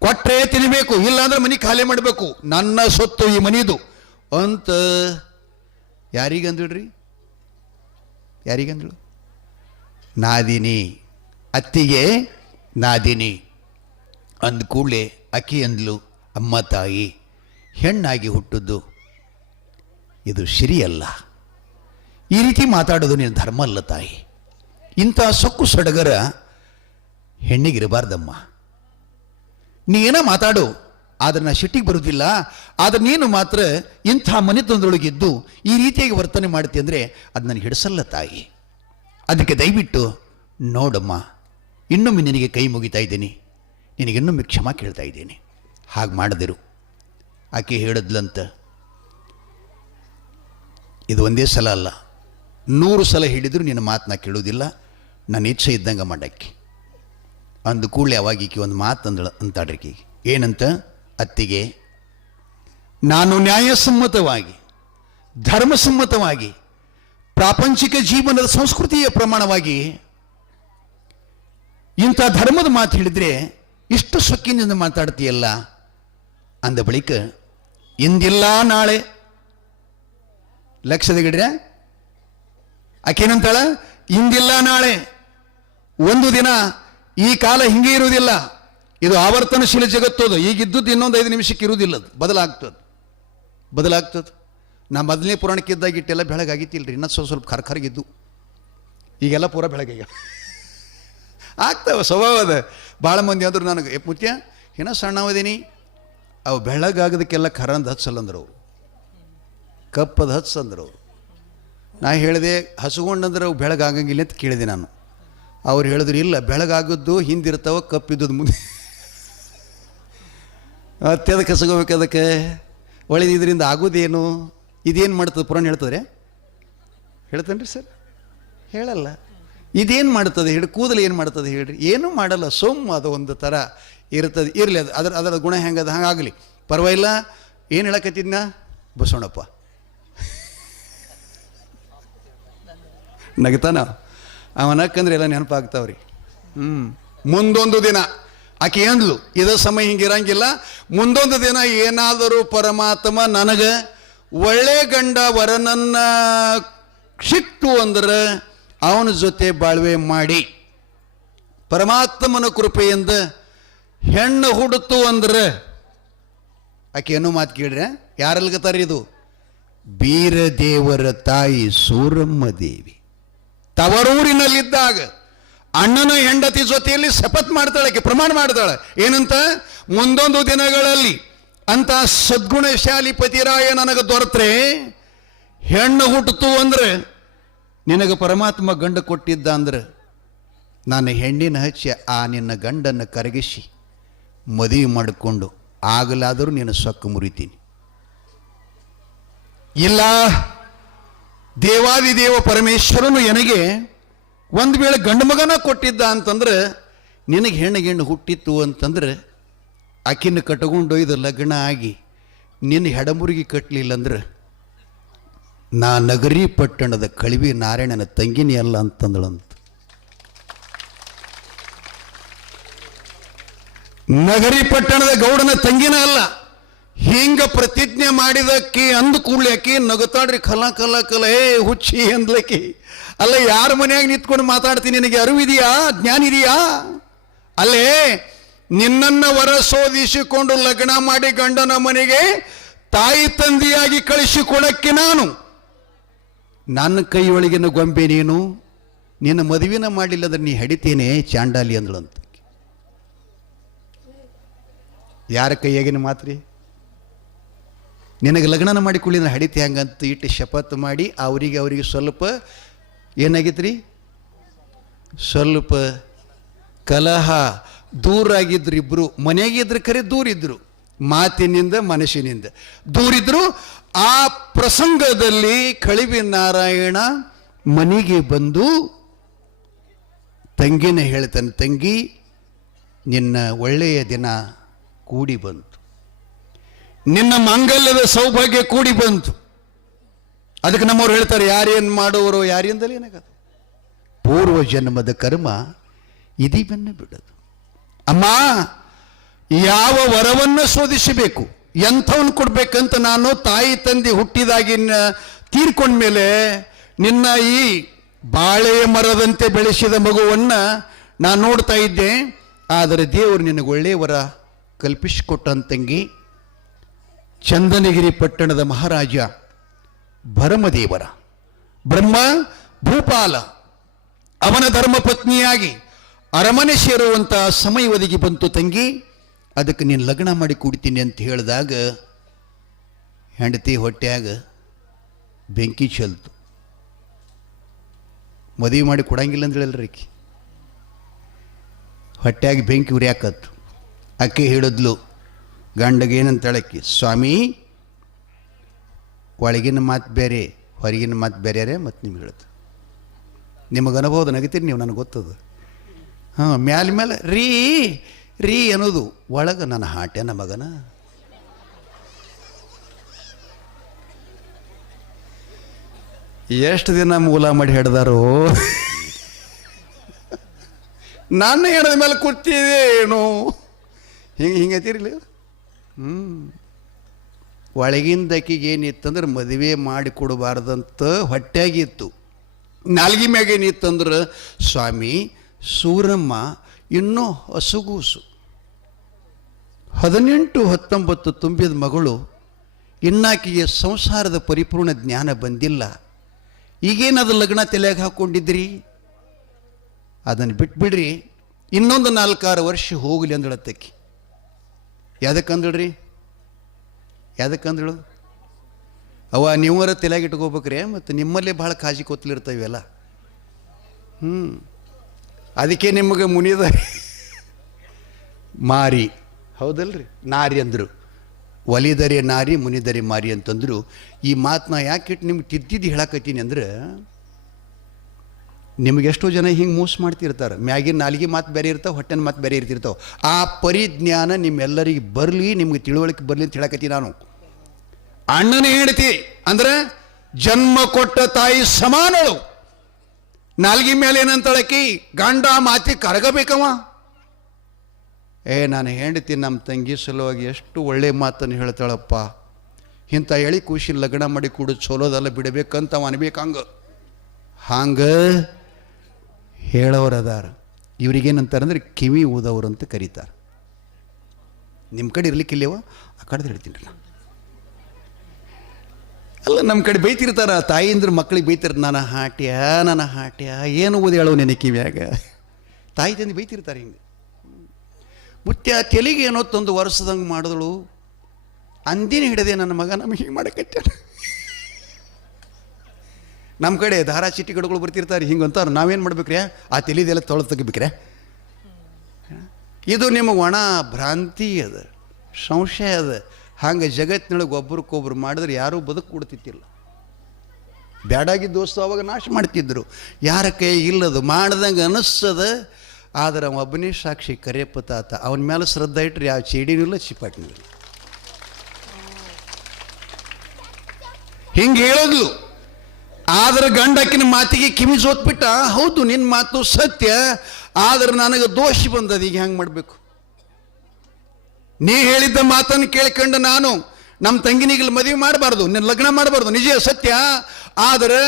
ಕೊಟ್ಟರೆ ತಿನ್ನಬೇಕು, ಇಲ್ಲಾಂದ್ರೆ ಮನೆ ಖಾಲಿ ಮಾಡಬೇಕು, ನನ್ನ ಸೊತ್ತು ಈ ಮನಿದು ಅಂತ ಯಾರಿಗಂದ್ರಿ? ಯಾರಿಗಂದಳು? ನಾದಿನಿ, ಅತ್ತಿಗೆ ನಾದಿನಿ ಅಂದ ಕೂಡಲೇ ಅಕ್ಕಿ ಅಂದ್ಲು, ಅಮ್ಮ ತಾಯಿ, ಹೆಣ್ಣಾಗಿ ಹುಟ್ಟದ್ದು ಇದು ಸರಿಯಲ್ಲ, ಈ ರೀತಿ ಮಾತಾಡೋದು ನಿನ್ನ ಧರ್ಮ ಅಲ್ಲ ತಾಯಿ, ಇಂಥ ಸೊಕ್ಕು ಸಡಗರ ಹೆಣ್ಣಿಗಿರಬಾರ್ದಮ್ಮ, ನೀ ಏನೋ ಮಾತಾಡು, ಆದರೆ ನಾ ಸಿಟ್ಟಿಗೆ ಬರುವುದಿಲ್ಲ, ಆದರೆ ನೀನು ಮಾತ್ರ ಇಂಥ ಮನೆತನದೊಳಗಿದ್ದು ಈ ರೀತಿಯಾಗಿ ವರ್ತನೆ ಮಾಡ್ತಿ ಅಂದರೆ ಅದು ನನಗೆ ಹಿಡಿಸಲ್ಲ ತಾಯಿ, ಅದಕ್ಕೆ ದಯವಿಟ್ಟು ನೋಡಮ್ಮ, ಇನ್ನೊಮ್ಮೆ ನಿನಗೆ ಕೈ ಮುಗಿತಾ ಇದ್ದೀನಿ, ನಿನಗೆ ಇನ್ನೊಮ್ಮೆ ಕ್ಷಮಾ ಕೇಳ್ತಾ ಇದ್ದೀನಿ, ಹಾಗೆ ಮಾಡಿದಿರು. ಆಕೆ ಹೇಳಿದ್ಲಂತ, ಇದು ಒಂದೇ ಸಲ ಅಲ್ಲ, 100 ಸಲ ಹೇಳಿದ್ರು ನಿನ್ನ ಮಾತು ನಾ ಕೇಳೋದಿಲ್ಲ, ನನ್ನ ಇಚ್ಛೆ ಇದ್ದಂಗೆ ಮಾಡಕ್ಕೆ ಅಂದು ಕೂಡಲೇ ಅವಾಗ ಈಕೆ ಒಂದು ಮಾತು ಅಂತಾಡ್ರಿ ಈಕೆ ಏನಂತ, ಅತ್ತಿಗೆ ನಾನು ನ್ಯಾಯಸಮ್ಮತವಾಗಿ ಧರ್ಮಸಮ್ಮತವಾಗಿ ಪ್ರಾಪಂಚಿಕ ಜೀವನದ ಸಂಸ್ಕೃತಿಯ ಪ್ರಮಾಣವಾಗಿ ಇಂಥ ಧರ್ಮದ ಮಾತು ಹೇಳಿದರೆ ಇಷ್ಟು ಸೊಕ್ಕಿನಿಂದ ಮಾತಾಡ್ತೀಯಲ್ಲ ಅಂದ ಬಳಿಕ ಇಂದಿಲ್ಲ ನಾಳೆ ಲಕ್ಷದಗಿಡ್ರೆ ಆಕೇನಂತಾಳ, ಇಂದಿಲ್ಲ ನಾಳೆ ಒಂದು ದಿನ ಈ ಕಾಲ ಹಿಂಗೆ ಇರುವುದಿಲ್ಲ, ಇದು ಆವರ್ತನಶೀಲ ಜಗತ್ತದು, ಈಗಿದ್ದದ್ದು ಇನ್ನೊಂದು 5 ನಿಮಿಷಕ್ಕೆ ಇರುವುದಿಲ್ಲ, ಅದು ಬದಲಾಗ್ತದೆ. ನಾ ಮೊದಲನೇ ಪುರಾಣಕ್ಕಿದ್ದಾಗ ಇಟ್ಟೆಲ್ಲ ಬೆಳಗಾಗಿತ್ತಿಲ್ಲ ರೀ, ಇನ್ನೂ ಸ್ವಲ್ಪ ಖರ್ಖರ್ಗಿದ್ದು, ಈಗೆಲ್ಲ ಪೂರ ಬೆಳಗ್ಗೆ ಆಗ್ತಾವೆ ಸ್ವಭಾವದ. ಭಾಳ ಮಂದಿ ಅಂದರು ನನಗೆ ಮುಖ್ಯ ಏನೋ ಸಣ್ಣವದೀನಿ, ಅವು ಬೆಳಗಾಗೋದಕ್ಕೆಲ್ಲ ಖರಂದು ಹಚ್ಚಲ್ಲಂದ್ರು ಅವರು, ಕಪ್ಪದ ಹಚ್ಚಂದ್ರು ಅವರು. ನಾ ಹೇಳಿದೆ ಹಸುಗೊಂಡಂದ್ರೆ ಅವು ಬೆಳಗಾಗಂಗಿಲ್ಲ ಅಂತ ಕೇಳಿದೆ ನಾನು. ಅವ್ರು ಹೇಳಿದ್ರು ಇಲ್ಲ, ಬೆಳಗಾಗದ್ದು ಹಿಂದಿರ್ತಾವ, ಕಪ್ಪಿದ್ದದು ಮುಂದೆ. ಅದಕ್ಕೆ ಹಸಗೋಬೇಕು, ಅದಕ್ಕೆ ಒಳ್ಳೆದು, ಇದರಿಂದ ಆಗೋದೇನು, ಇದೇನು ಮಾಡ್ತದೆ ಪುರಾಣ ಹೇಳ್ತದ್ರೆ ಹೇಳ್ತಾನೆ ರೀ ಸರ್, ಹೇಳಲ್ಲ. ಇದೇನು ಮಾಡ್ತದೆ ಹೇಳಿ, ಕೂದಲು ಏನು ಮಾಡ್ತದೆ ಹೇಳ್ರಿ, ಏನೂ ಮಾಡಲ್ಲ, ಸೊಮ್ಮು ಅದು ಒಂದು ಥರ ಇರ್ತದೆ, ಇರಲಿ ಅದು ಅದರ ಗುಣ ಹೆಂಗದು ಹಂಗಾಗಲಿ ಪರವಾಗಿಲ್ಲ. ಏನು ಹೇಳಕತ್ತಿದ್ನ ಬಸವಣ್ಣಪ್ಪ ನಗತಾನ, ಅವನಕ್ಕಂದ್ರೆ ಎಲ್ಲ ನೆನಪಾಗ್ತಾವ್ರಿ. ಮುಂದೊಂದು ದಿನ ಆಕೆ ಅಂದ್ಲು, ಇದ ಸಮಯ ಹಿಂಗಿರಂಗಿಲ್ಲ, ಮುಂದೊಂದು ದಿನ ಏನಾದರೂ ಪರಮಾತ್ಮ ನನಗೆ ಒಳ್ಳೆ ಗಂಡ ವರನನ್ನ ಸಿಕ್ತು ಅಂದ್ರೆ ಅವನ ಜೊತೆ ಬಾಳ್ವೆ ಮಾಡಿ ಪರಮಾತ್ಮನ ಕೃಪೆಯಿಂದ ಹೆಣ್ಣು ಹುಡುತು ಅಂದ್ರೆ, ಆಕೆ ಏನೋ ಮಾತು ಕೇಳ್ರೆ ಯಾರಲ್ಗತ್ತಾರ, ಇದು ಬೀರದೇವರ ತಾಯಿ ಸೂರಮ್ಮ ದೇವಿ ತವರೂರಿನಲ್ಲಿದ್ದಾಗ ಅಣ್ಣನ ಹೆಂಡತಿ ಜೊತೆಯಲ್ಲಿ ಶಪಥ ಮಾಡ್ತಾಳೆ, ಆಕೆ ಪ್ರಮಾಣ ಮಾಡ್ತಾಳೆ ಏನಂತ, ಮುಂದೊಂದು ದಿನಗಳಲ್ಲಿ ಅಂತ ಸದ್ಗುಣಶಾಲಿ ಪತಿರಾಯ ನನಗೆ ದೊರೆತ್ರೆ ಹೆಣ್ಣು ಹುಟ್ಟಿತು ಅಂದ್ರೆ, ನಿನಗೆ ಪರಮಾತ್ಮ ಗಂಡ ಕೊಟ್ಟಿದ್ದ ಅಂದ್ರೆ ನಾನು ಹೆಣ್ಣಿನ ಹಚ್ಚಿ ಆ ನಿನ್ನ ಗಂಡನ್ನು ಕರಗಿಸಿ ಮದುವೆ ಮಾಡಿಕೊಂಡು ಆಗಲಾದರೂ ನಿನ್ನ ಸೊಕ್ಕು ಮುರಿತೀನಿ. ಇಲ್ಲ, ದೇವಾದಿದೇವ ಪರಮೇಶ್ವರನು ನನಗೆ ಒಂದು ವೇಳೆ ಗಂಡು ಮಗನ ಕೊಟ್ಟಿದ್ದ ಅಂತಂದ್ರೆ, ನಿನಗೆ ಹೆಣ್ಣು ಹುಟ್ಟಿತ್ತು ಅಂತಂದ್ರೆ ಆಕಿನ ಕಟ್ಕೊಂಡೊಯ್ದು ಲಗ್ನ ಆಗಿ ನಿನ್ನ ಹೆಡಮುರುಗಿ ಕಟ್ಟಲಿಲ್ಲ ಅಂದ್ರೆ ನಾ ನಗರಿ ಪಟ್ಟಣದ ಕಳಿವಿ ನಾರಾಯಣನ ತಂಗಿನಿ ಅಲ್ಲ ಅಂತಂದಳಂತ. ನಗರಿ ಪಟ್ಟಣದ ಗೌಡನ ತಂಗಿನ ಅಲ್ಲ, ಹಿಂಗ ಪ್ರತಿಜ್ಞೆ ಮಾಡಿದಕ್ಕಿ ಅಂದು ಕೂಡ್ಲಿಕ್ಕಿ ನಗುತ್ತಾಡ್ರಿ, ಕಲ ಕಲ ಕಲ ಏ ಹುಚ್ಚಿ ಅಂದ್ಲಕ್ಕಿ. ಅಲ್ಲ, ಯಾರ ಮನೆಯಾಗ ನಿಂತ್ಕೊಂಡು ಮಾತಾಡ್ತೀನಿ, ನಿನಗೆ ಅರಿವಿದೆಯಾ, ಜ್ಞಾನ ಇದೆಯಾ? ಅಲ್ಲೇ ನಿನ್ನನ್ನು ವರಸೋದಿಸಿಕೊಂಡು ಲಗ್ನ ಮಾಡಿ ಗಂಡನ ಮನೆಗೆ ತಾಯಿ ತಂದೆಯಾಗಿ ಕಳಿಸಿಕೊಡಕ್ಕೆ ನಾನು ನನ್ನ ಕೈಯೊಳಗಿನ ಗೊಂಬೆ ನೀನು, ನಿನ್ನ ಮದುವೆನ ಮಾಡಲಿಲ್ಲ ಅಂದ್ರೆ ನೀ ಹಡಿತೇನೆ ಚಾಂಡಾಲಿ ಅಂದಳಂತ. ಯಾರ ಕೈಯಾಗಿನ ಮಾತ್ರಿ, ನಿನಗೆ ಲಗ್ನನ ಮಾಡಿಕೊಳ್ಳಿದ್ರೆ ಹಡಿತೆ ಹಂಗಂತ ಇಟ್ಟು ಶಪಥ ಮಾಡಿ ಅವರಿಗೆ ಸ್ವಲ್ಪ ಏನಾಗಿತ್ತು ರೀ, ಸ್ವಲ್ಪ ಕಲಹ, ದೂರಾಗಿದ್ರು ಇಬ್ಬರು. ಮನೆಯಾಗಿದ್ರು ಖರೆ ದೂರಿದ್ರು, ಮಾತಿನಿಂದ ಮನಸ್ಸಿನಿಂದ ದೂರಿದ್ರು. ಆ ಪ್ರಸಂಗದಲ್ಲಿ ಕಳಿವಿ ನಾರಾಯಣ ಮನೆಗೆ ಬಂದು ತಂಗಿನ ಹೇಳ್ತಾನೆ, ತಂಗಿ ನಿನ್ನ ಒಳ್ಳೆಯ ದಿನ ಕೂಡಿ ಬಂತು, ನಿನ್ನ ಮಾಂಗಲ್ಯದ ಸೌಭಾಗ್ಯ ಕೂಡಿ ಬಂತು. ಅದಕ್ಕೆ ನಮ್ಮವ್ರು ಹೇಳ್ತಾರೆ, ಯಾರೇನು ಮಾಡುವರೋ ಯಾರಿಂದಲೇ ಏನಾಗದು, ಪೂರ್ವ ಜನ್ಮದ ಕರ್ಮ ಇದೀವನ್ನ ಬಿಡದು. ಅಮ್ಮ, ಯಾವ ವರವನ್ನು ಶೋಧಿಸಬೇಕು, ಎಂಥವನ್ನ ಕೊಡ್ಬೇಕಂತ ನಾನು ತಾಯಿ ತಂದೆ ಹುಟ್ಟಿದಾಗಿನ ತೀರ್ಕೊಂಡ್ಮೇಲೆ ನಿನ್ನ ಈ ಬಾಳೆಯ ಮರದಂತೆ ಬೆಳೆಸಿದ ಮಗುವನ್ನ ನಾನು ನೋಡ್ತಾ ಇದ್ದೆ. ಆದರೆ ದೇವರು ನಿನಗೆ ಒಳ್ಳೆಯ ವರ ಕಲ್ಪಿಸಿಕೊಟ್ಟಂತಂಗಿ ಚಂದನಗಿರಿ ಪಟ್ಟಣದ ಮಹಾರಾಜ ಭರಮದೇವರ ಬ್ರಹ್ಮ ಭೂಪಾಲ ಅವನ ಧರ್ಮಪತ್ನಿಯಾಗಿ ಅರಮನೆ ಸೇರುವಂಥ ಸಮಯ ಒದಗಿ ಬಂತು ತಂಗಿ. ಅದಕ್ಕೆ ನೀನು ಲಗ್ನ ಮಾಡಿ ಕೊಡ್ತೀನಿ ಅಂತ ಹೇಳಿದಾಗ ಹೆಂಡತಿ ಹೊಟ್ಯಾಗ ಬೆಂಕಿ ಚೆಲ್ತು. ಮದುವೆ ಮಾಡಿ ಕೊಡಂಗಿಲ್ಲ ಅಂತ ಹೇಳಿಲ್ರಿ, ಹೊಟ್ಯಾಗ ಬೆಂಕಿ ಉರಿಯಾಕತ್ತು. ಅಕ್ಕೆ ಹೇಳಿದ್ಲು, ಗಂಡಗೆ ಏನಂತೇಳಕ್ಕಿ, ಸ್ವಾಮಿ ಒಳಗಿನ ಮಾತು ಬೇರೆ ಹೊರಗಿನ ಮಾತು ಬೇರೆ ಮತ್ತು ನಿಮ್ಗೆ ಹೇಳುತ್ತೆ. ನಿಮಗೆ ಅನುಭವದ ನಗತೀರಿ ನೀವು, ನನಗೆ ಗೊತ್ತದು. ಹಾಂ, ಮೇಲೆ ರೀ ರೀ ಅನ್ನೋದು, ಒಳಗೆ ನನ್ನ ಹಾಟ್ಯಾನ ಮಗನ. ಎಷ್ಟು ದಿನ ಮೂಲ ಮಾಡಿ ಹಿಡ್ದಾರೋ, ನಾನು ಹಿಡಿದ ಮೇಲೆ ಕೂತಿದ್ದೇನು ಹಿಂಗೈತಿರ್ಲಿ. ಒಳಗಿಂದಕ್ಕಿಗೆ ಏನಿತ್ತಂದ್ರೆ ಮದುವೆ ಮಾಡಿ ಕೊಡಬಾರ್ದಂತ ಹೊಟ್ಟೆಯಾಗಿತ್ತು. ನಾಲ್ಗಿ ಮ್ಯಾಗೇನಿತ್ತಂದ್ರೆ ಸ್ವಾಮಿ ಸೂರಮ್ಮ ಇನ್ನೂ ಹಸುಗೂಸು, 18-19 ತುಂಬಿದ ಮಗಳು, ಇನ್ನಾಕಿಗೆ ಸಂಸಾರದ ಪರಿಪೂರ್ಣ ಜ್ಞಾನ ಬಂದಿಲ್ಲ. ಈಗೇನದು ಲಗ್ನ ತಲೆಯಾಗ ಹಾಕ್ಕೊಂಡಿದ್ರಿ, ಅದನ್ನು ಬಿಟ್ಬಿಡ್ರಿ, ಇನ್ನೊಂದು 4-6 ವರ್ಷ ಹೋಗಲಿ ಅಂದಳತ್ತಕ್ಕಿ. ಯಾವ್ದಕ್ಕಂದಳ್ರಿ, ಯಾವ್ದಕ್ಕಂದಳು? ಅವ ನೀವರ ತಲೆಯಾಗಿ ಇಟ್ಕೋಬೇಕ್ರಿ, ಮತ್ತು ನಿಮ್ಮಲ್ಲೇ ಭಾಳ ಕಾಜಿ ಕೊತ್ತಲಿರ್ತಾವೆಲ್ಲ. ಅದಕ್ಕೆ ನಿಮಗೆ ಮುನಿದ ಮಾರಿ, ಹೌದಲ್ರಿ, ನಾರಿ ಅಂದರು. ಒಲಿದರೆ ನಾರಿ ಮುನಿದರೆ ಮಾರಿ ಅಂತಂದರು. ಈ ಮಾತನ್ನ ಯಾಕೆ ನಿಮ್ಗೆ ತಿದ್ದಿದ್ದು ಹೇಳಕತ್ತೀನಿ ಅಂದ್ರೆ, ನಿಮಗೆಷ್ಟೋ ಜನ ಹಿಂಗೆ ಮೋಸ ಮಾಡ್ತಿರ್ತಾರೆ. ಮ್ಯಾಗಿನ ನಾಲ್ಗೆ ಮಾತು ಬೇರೆ ಇರ್ತಾವೆ, ಹೊಟ್ಟೆನ ಮಾತು ಬೇರೆ ಇರ್ತಿರ್ತಾವೆ. ಆ ಪರಿಜ್ಞಾನ ನಿಮ್ಮೆಲ್ಲರಿಗೆ ಬರಲಿ, ನಿಮ್ಗೆ ತಿಳುವಳಿಕೆ ಬರಲಿ ಅಂತ ಹೇಳಕತ್ತೀನಿ ನಾನು. ಅಣ್ಣನ ಹೆಂಡತಿ ಅಂದ್ರೆ ಜನ್ಮ ಕೊಟ್ಟ ತಾಯಿ ಸಮಾನಳು. ನಾಲ್ಗಿ ಮೇಲೆ ಏನಂತಳಕಿ, ಗಂಡ ಮಾತಿ ಕರಗಬೇಕವ. ನಾನು ಹೆಂಡತಿ ನಮ್ಮ ತಂಗಿ ಸಲುವಾಗಿ ಎಷ್ಟು ಒಳ್ಳೆ ಮಾತನ್ನು ಹೇಳ್ತಾಳಪ್ಪ, ಇಂಥ ಎಳಿ ಖುಷಿ ಲಗ್ನ ಮಾಡಿ ಕೂಡ ಚಲೋದಲ್ಲ ಬಿಡಬೇಕಂತ ಅವ ಅನ್ಬೇಕಂಗ. ಹಂಗೆ ಹೇಳೋರು ಅದಾರ. ಇವ್ರಿಗೇನಂತಾರಂದ್ರೆ ಕಿವಿ ಊದವ್ರು ಅಂತ ಕರೀತಾರೆ. ನಿಮ್ಮ ಕಡೆ ಇರ್ಲಿಕ್ಕಿಲ್ಲವ, ಆ ಕಡೆ ಹೇಳ್ತೀನಿ ನಾನು. ಅಲ್ಲ, ನಮ್ಮ ಕಡೆ ಬೈತಿರ್ತಾರ, ತಾಯಿಂದ್ರೆ ಮಕ್ಕಳಿಗೆ ಬೈತಿರ್ತಾರೆ, ನನ್ನ ಹಾಟ್ಯ ಏನು ಓದಿ ಹೇಳೋ ನೆನೆ ಕಿವಿಯಾಗ. ತಾಯಿ ತಂದು ಬೈತಿರ್ತಾರೆ ಹಿಂಗೆ. ಮುತ್ಯ ತೆಲಿಗೆ ಏನೋ ತಂದು ವರ್ಷದಂಗೆ ಮಾಡಿದಳು, ಅಂದಿನ ಹಿಡದೆ ನನ್ನ ಮಗ ನಮಗೆ ಹಿಂಗೆ ಮಾಡಕತ್ತಾರ. ನಮ್ಮ ಕಡೆ ಧಾರಾ ಚೀಟಿಗಡುಗಳು ಬರ್ತಿರ್ತಾರೆ, ಹಿಂಗಂತಾರೆ. ನಾವೇನು ಮಾಡ್ಬೇಕ್ರಿ, ಆ ತೆಲಿದೆಲ್ಲ ತೊಳೆದು ತೆಗಿಬೇಕ್ರೆ. ಇದು ನಿಮ್ಮ ಒಣ ಭ್ರಾಂತಿ ಅದ, ಸಂಶಯ ಅದ. ಹಂಗೆ ಜಗತ್ತಿನೊಳಗೆ ಒಬ್ರಿಗೊಬ್ರು ಮಾಡಿದ್ರೆ ಯಾರೂ ಬದುಕು ಕೊಡ್ತಿತ್ತಿಲ್ಲ. ಬ್ಯಾಡಾಗಿ ದೋಸ್ತು ಅವಾಗ ನಾಶ ಮಾಡ್ತಿದ್ರು. ಯಾರ ಕೈ ಇಲ್ಲದು ಮಾಡ್ದಂಗೆ ಅನ್ನಿಸ್ತದ. ಆದರೆ ಅವ ಒಬ್ಬನೇ ಸಾಕ್ಷಿ, ಕರೆಯಪ್ಪ ತಾತ. ಅವನ ಮೇಲೆ ಶ್ರದ್ಧಾ ಇಟ್ಟರೆ ಯಾವ ಚೇಡಿನೂ ಇಲ್ಲ, ಚಿಪಾಟಿನೂ ಇಲ್ಲ. ಹಿಂಗೆ ಹೇಳೋದು. ಆದ್ರೆ ಗಂಡಕ್ಕಿನ ಮಾತಿಗೆ ಕಿವಿ ಸೋತ್ಬಿಟ್ಟ. ಹೌದು, ನಿನ್ನ ಮಾತು ಸತ್ಯ, ಆದ್ರೆ ನನಗೆ ದೋಷ ಬಂದದ, ಈಗ ಹೆಂಗೆ ಮಾಡಬೇಕು? ನೀ ಹೇಳಿದ್ದ ಮಾತನ್ನು ಕೇಳ್ಕೊಂಡು ನಾನು ನಮ್ಮ ತಂಗಿನಿಗೆ ಮದುವೆ ಮಾಡಬಾರ್ದು, ನಿನ್ನ ಲಗ್ನ ಮಾಡಬಾರ್ದು, ನಿಜ ಸತ್ಯ. ಆದರೆ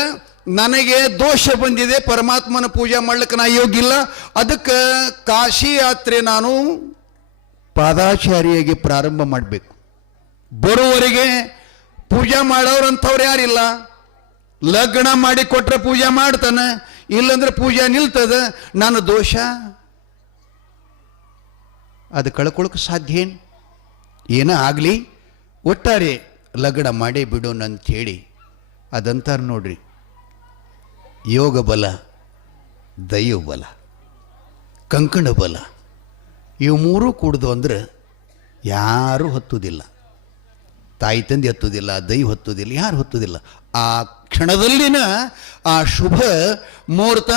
ನನಗೆ ದೋಷ ಬಂದಿದೆ, ಪರಮಾತ್ಮನ ಪೂಜೆ ಮಾಡ್ಲಿಕ್ಕೆ ನಾ ಯೋಗ್ಯಿಲ್ಲ. ಅದಕ್ಕೆ ಕಾಶಿ ಯಾತ್ರೆ ನಾನು ಪಾದಾಚಾರಿಯಾಗಿ ಪ್ರಾರಂಭ ಮಾಡಬೇಕು. ಬರುವವರೆಗೆ ಪೂಜೆ ಮಾಡೋರಂಥವ್ರು ಯಾರಿಲ್ಲ. ಲಗ್ನ ಮಾಡಿ ಕೊಟ್ಟರೆ ಪೂಜೆ ಮಾಡ್ತಾನೆ, ಇಲ್ಲಂದ್ರೆ ಪೂಜೆ ನಿಲ್ತದ. ನನ್ನ ದೋಷ ಅದು ಕಳ್ಕೊಳಕ್ಕೆ ಸಾಧ್ಯ ಏನು? ಏನ ಆಗಲಿ, ಒಟ್ಟಾರೆ ಲಗ್ನ ಮಾಡೇ ಬಿಡೋಣ ಅಂಥೇಳಿ ಅದಂತಾರೆ ನೋಡ್ರಿ. ಯೋಗ ಬಲ, ದೈವ ಬಲ, ಕಂಕಣ ಬಲ, ಇವು ಮೂರೂ ಕೂಡ್ದು ಅಂದ್ರೆ ಯಾರೂ ಹತ್ತುವುದಿಲ್ಲ. ತಾಯಿ ತಂದೆ ಹತ್ತುವುದಿಲ್ಲ, ದೈವ ಹತ್ತುವುದಿಲ್ಲ, ಯಾರು ಹತ್ತುವುದಿಲ್ಲ. ಆ ಕ್ಷಣದಲ್ಲಿನ ಆ ಶುಭ ಮುಹೂರ್ತ,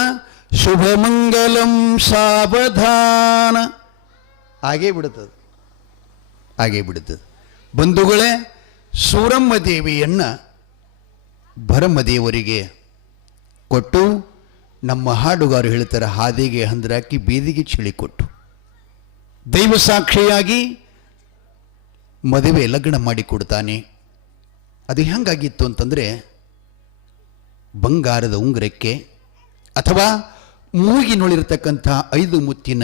ಶುಭ ಮಂಗಲಂ ಸಾವಧಾನ ಆಗೇ ಬಿಡುತ್ತದೆ, ಆಗೇ ಬಿಡುತ್ತದೆ. ಬಂಧುಗಳೇ, ಸೂರಮ್ಮ ದೇವಿಯನ್ನು ಭರಮದೇವರಿಗೆ ಕೊಟ್ಟು, ನಮ್ಮ ಹಾಡುಗಾರು ಹೇಳ್ತಾರೆ, ಹಾದಿಗೆ ಹಂದ್ರಾಕಿ ಬೀದಿಗೆ ಚಳಿ ಕೊಟ್ಟು, ದೈವ ಸಾಕ್ಷಿಯಾಗಿ ಮದುವೆ ಲಗ್ನ ಮಾಡಿಕೊಡ್ತಾನೆ. ಅದು ಹೆಂಗಾಗಿತ್ತು ಅಂತಂದರೆ, ಬಂಗಾರದ ಉಂಗುರಕ್ಕೆ ಅಥವಾ ಮೂಗಿನೊಳಿರತಕ್ಕಂಥ 5 ಮುತ್ತಿನ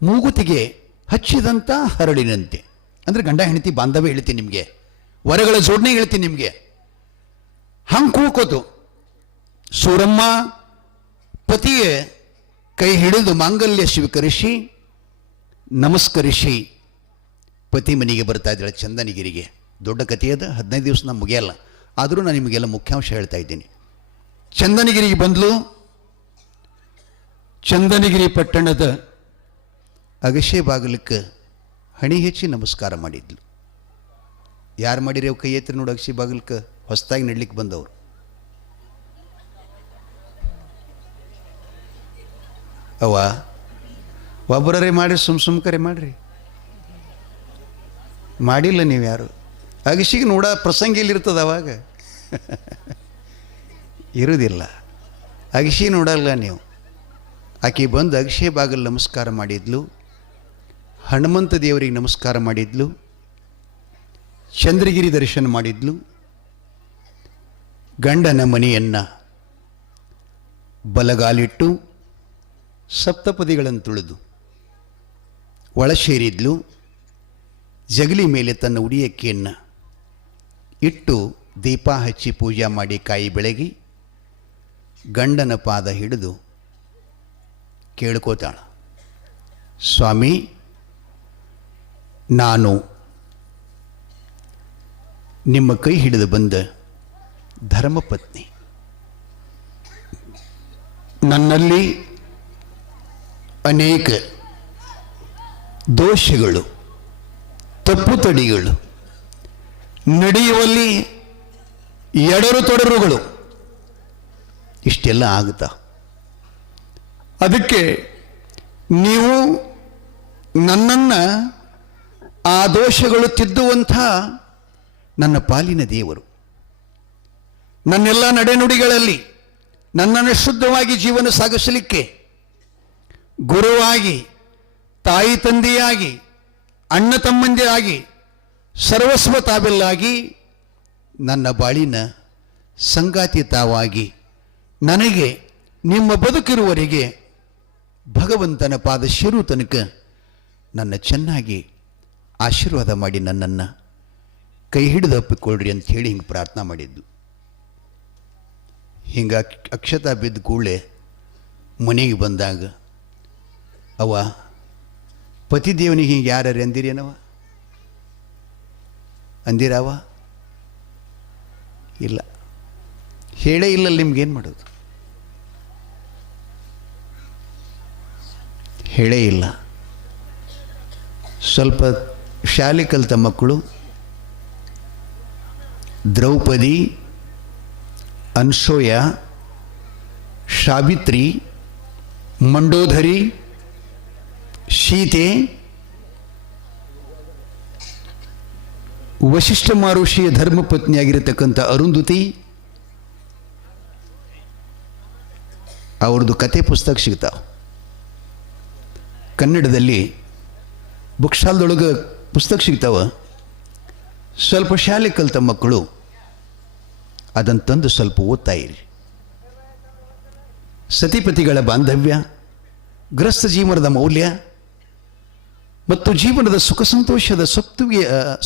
ಮೂಗುತಿಗೆ ಹಚ್ಚಿದಂಥ ಹರಳಿನಂತೆ. ಅಂದರೆ ಗಂಡ ಹೆಂಡತಿ ಬಾಂಧವ್ಯ ಹೇಳ್ತೀನಿ ನಿಮಗೆ, ವರಗಳ ಜೋಡಣೆ ಹೇಳ್ತೀನಿ ನಿಮಗೆ. ಹಂಗೆ ಕೂಕೋತು ಸೂರಮ್ಮ ಪತಿಯ ಕೈ ಹಿಡಿದು ಮಾಂಗಲ್ಯ ಸ್ವೀಕರಿಸಿ ನಮಸ್ಕರಿಸಿ ಪತಿ ಮನೆಗೆ ಬರ್ತಾ ಇದ್ದಾಳೆ ಚಂದನಗಿರಿಗೆ. ದೊಡ್ಡ ಕಥೆಯದ, 15 ದಿವಸ ನಾನು ಮುಗಿಯಲ್ಲ, ಆದರೂ ನಾನು ನಿಮಗೆಲ್ಲ ಮುಖ್ಯಾಂಶ ಹೇಳ್ತಾ ಇದ್ದೀನಿ. ಚಂದನಗಿರಿಗೆ ಬಂದಳು. ಚಂದನಗಿರಿ ಪಟ್ಟಣದ ಅಗಶೆ ಬಾಗಿಲಕ್ಕೆ ಹಣಿ ಹೆಚ್ಚಿ ನಮಸ್ಕಾರ ಮಾಡಿದ್ಲು. ಯಾರು ಮಾಡಿರಿ ಅವು ಕೈ ಎತ್ತರಿ ನೋಡಿ ಅಕ್ಷಿ ಬಾಗಿಲ್ಕ ಹೊಸದಾಗಿ ನಡ್ಲಿಕ್ಕೆ ಬಂದವರು. ಅವ ಒಬ್ಬರೇ ಮಾಡಿ ಸುಮ್ಕರೆ ಮಾಡ್ರಿ. ಮಾಡಿಲ್ಲ ನೀವು ಯಾರು. ಅಗಶಿಗೆ ನೋಡ ಪ್ರಸಂಗ ಎಲ್ಲಿರ್ತದೆ ಅವಾಗ ಇರುವುದಿಲ್ಲ. ಅಗಶಿ ನೋಡಲ್ಲ ನೀವು. ಆಕೆ ಬಂದು ಅಗಶಿ ಬಾಗಿಲು ನಮಸ್ಕಾರ ಮಾಡಿದ್ಲು. ಹನುಮಂತ ದೇವರಿಗೆ ನಮಸ್ಕಾರ ಮಾಡಿದ್ಲು. ಚಂದ್ರಗಿರಿ ದರ್ಶನ ಮಾಡಿದ್ಲು. ಗಂಡನ ಮನೆಯನ್ನು ಬಲಗಾಲಿಟ್ಟು ಸಪ್ತಪದಿಗಳನ್ನು ತುಳಿದು ಒಳ ಸೇರಿದ್ಲು. ಜಗಲಿ ಮೇಲೆ ತನ್ನ ಉಡಿಯಕ್ಕಿಯನ್ನು ಇಟ್ಟು ದೀಪ ಹಚ್ಚಿ ಪೂಜೆ ಮಾಡಿ ಕಾಯಿ ಬೆಳಗಿ ಗಂಡನ ಪಾದ ಹಿಡಿದು ಕೇಳ್ಕೋತಾಳ, ಸ್ವಾಮಿ, ನಾನು ನಿಮ್ಮ ಕೈ ಹಿಡಿದು ಬಂದ ಧರ್ಮಪತ್ನಿ. ನನ್ನಲ್ಲಿ ಅನೇಕ ದೋಷಗಳು, ತಪ್ಪುತಡಿಗಳು, ನಡೆಯುವಲ್ಲಿ ಎಡರು ತೊಡರುಗಳು ಇಷ್ಟೆಲ್ಲ ಆಗುತ್ತಾ. ಅದಕ್ಕೆ ನೀವು ನನ್ನನ್ನು ಆ ದೋಷಗಳು ತಿದ್ದುವಂಥ ನನ್ನ ಪಾಲಿನ ದೇವರು. ನನ್ನೆಲ್ಲ ನಡೆನುಡಿಗಳಲ್ಲಿ ನನ್ನನ್ನು ಶುದ್ಧವಾಗಿ ಜೀವನ ಸಾಗಿಸಲಿಕ್ಕೆ ಗುರುವಾಗಿ, ತಾಯಿ ತಂದೆಯಾಗಿ, ಅಣ್ಣ ತಮ್ಮಂದಿರಾಗಿ, ಸರ್ವಸ್ವ ತಾವೆಲ್ಲಾಗಿ, ನನ್ನ ಬಾಳಿನ ಸಂಗಾತಿ ತಾವಾಗಿ ನನಗೆ ನಿಮ್ಮ ಬದುಕಿರುವವರೆಗೆ ಭಗವಂತನ ಪಾದ ಶಿರು ತನಕ ನನ್ನ ಚೆನ್ನಾಗಿ ಆಶೀರ್ವಾದ ಮಾಡಿ ನನ್ನನ್ನು ಕೈ ಹಿಡಿದು ಅಪ್ಪಿಕೊಳ್ಳ್ರಿ ಅಂತ ಹೇಳಿ ಹಿಂಗೆ ಪ್ರಾರ್ಥನೆ ಮಾಡಿದ್ದು. ಹಿಂಗೆ ಅಕ್ಷತಾ ಬಿದ್ದ ಕೂಡಲೇ ಮನೆಗೆ ಬಂದಾಗ ಅವ ಪತಿದೇವನಿಗೆ ಹಿಂಗೆ ಯಾರು ಅಂದಿರೇನವ? ಅಂದಿರಾವ? ಇಲ್ಲ, ಹೇಳೇ ಇಲ್ಲ. ನಿಮ್ಗೇನು ಮಾಡೋದು? ಹೇಳೇ ಇಲ್ಲ. ಸ್ವಲ್ಪ ಶಾಲೆ ಕಲಿತ ಮಕ್ಕಳು ದ್ರೌಪದಿ, ಅನ್ಸೂಯ, ಸಾವಿತ್ರಿ, ಮಂಡೋದರಿ, ಸೀತೆ, ವಶಿಷ್ಠ ಮಹರ್ಷಿಯ ಧರ್ಮಪತ್ನಿಯಾಗಿರತಕ್ಕಂಥ ಅರುಂಧತಿ, ಅವ್ರದ್ದು ಕತೆ ಪುಸ್ತಕ ಸಿಗ್ತಾವೆ. ಕನ್ನಡದಲ್ಲಿ ಬುಕ್ ಸ್ಟಾಲ್ದೊಳಗೆ ಪುಸ್ತಕ ಸಿಗ್ತಾವ. ಸ್ವಲ್ಪ ಶಾಲೆ ಕಲಿತ ಮಕ್ಕಳು ಅದನ್ನು ತಂದು ಸ್ವಲ್ಪ ಓದ್ತಾ ಇರಿ. ಸತಿಪತಿಗಳ ಬಾಂಧವ್ಯ, ಗೃಹಸ್ಥ ಜೀವನದ ಮೌಲ್ಯ ಮತ್ತು ಜೀವನದ ಸುಖ ಸಂತೋಷದ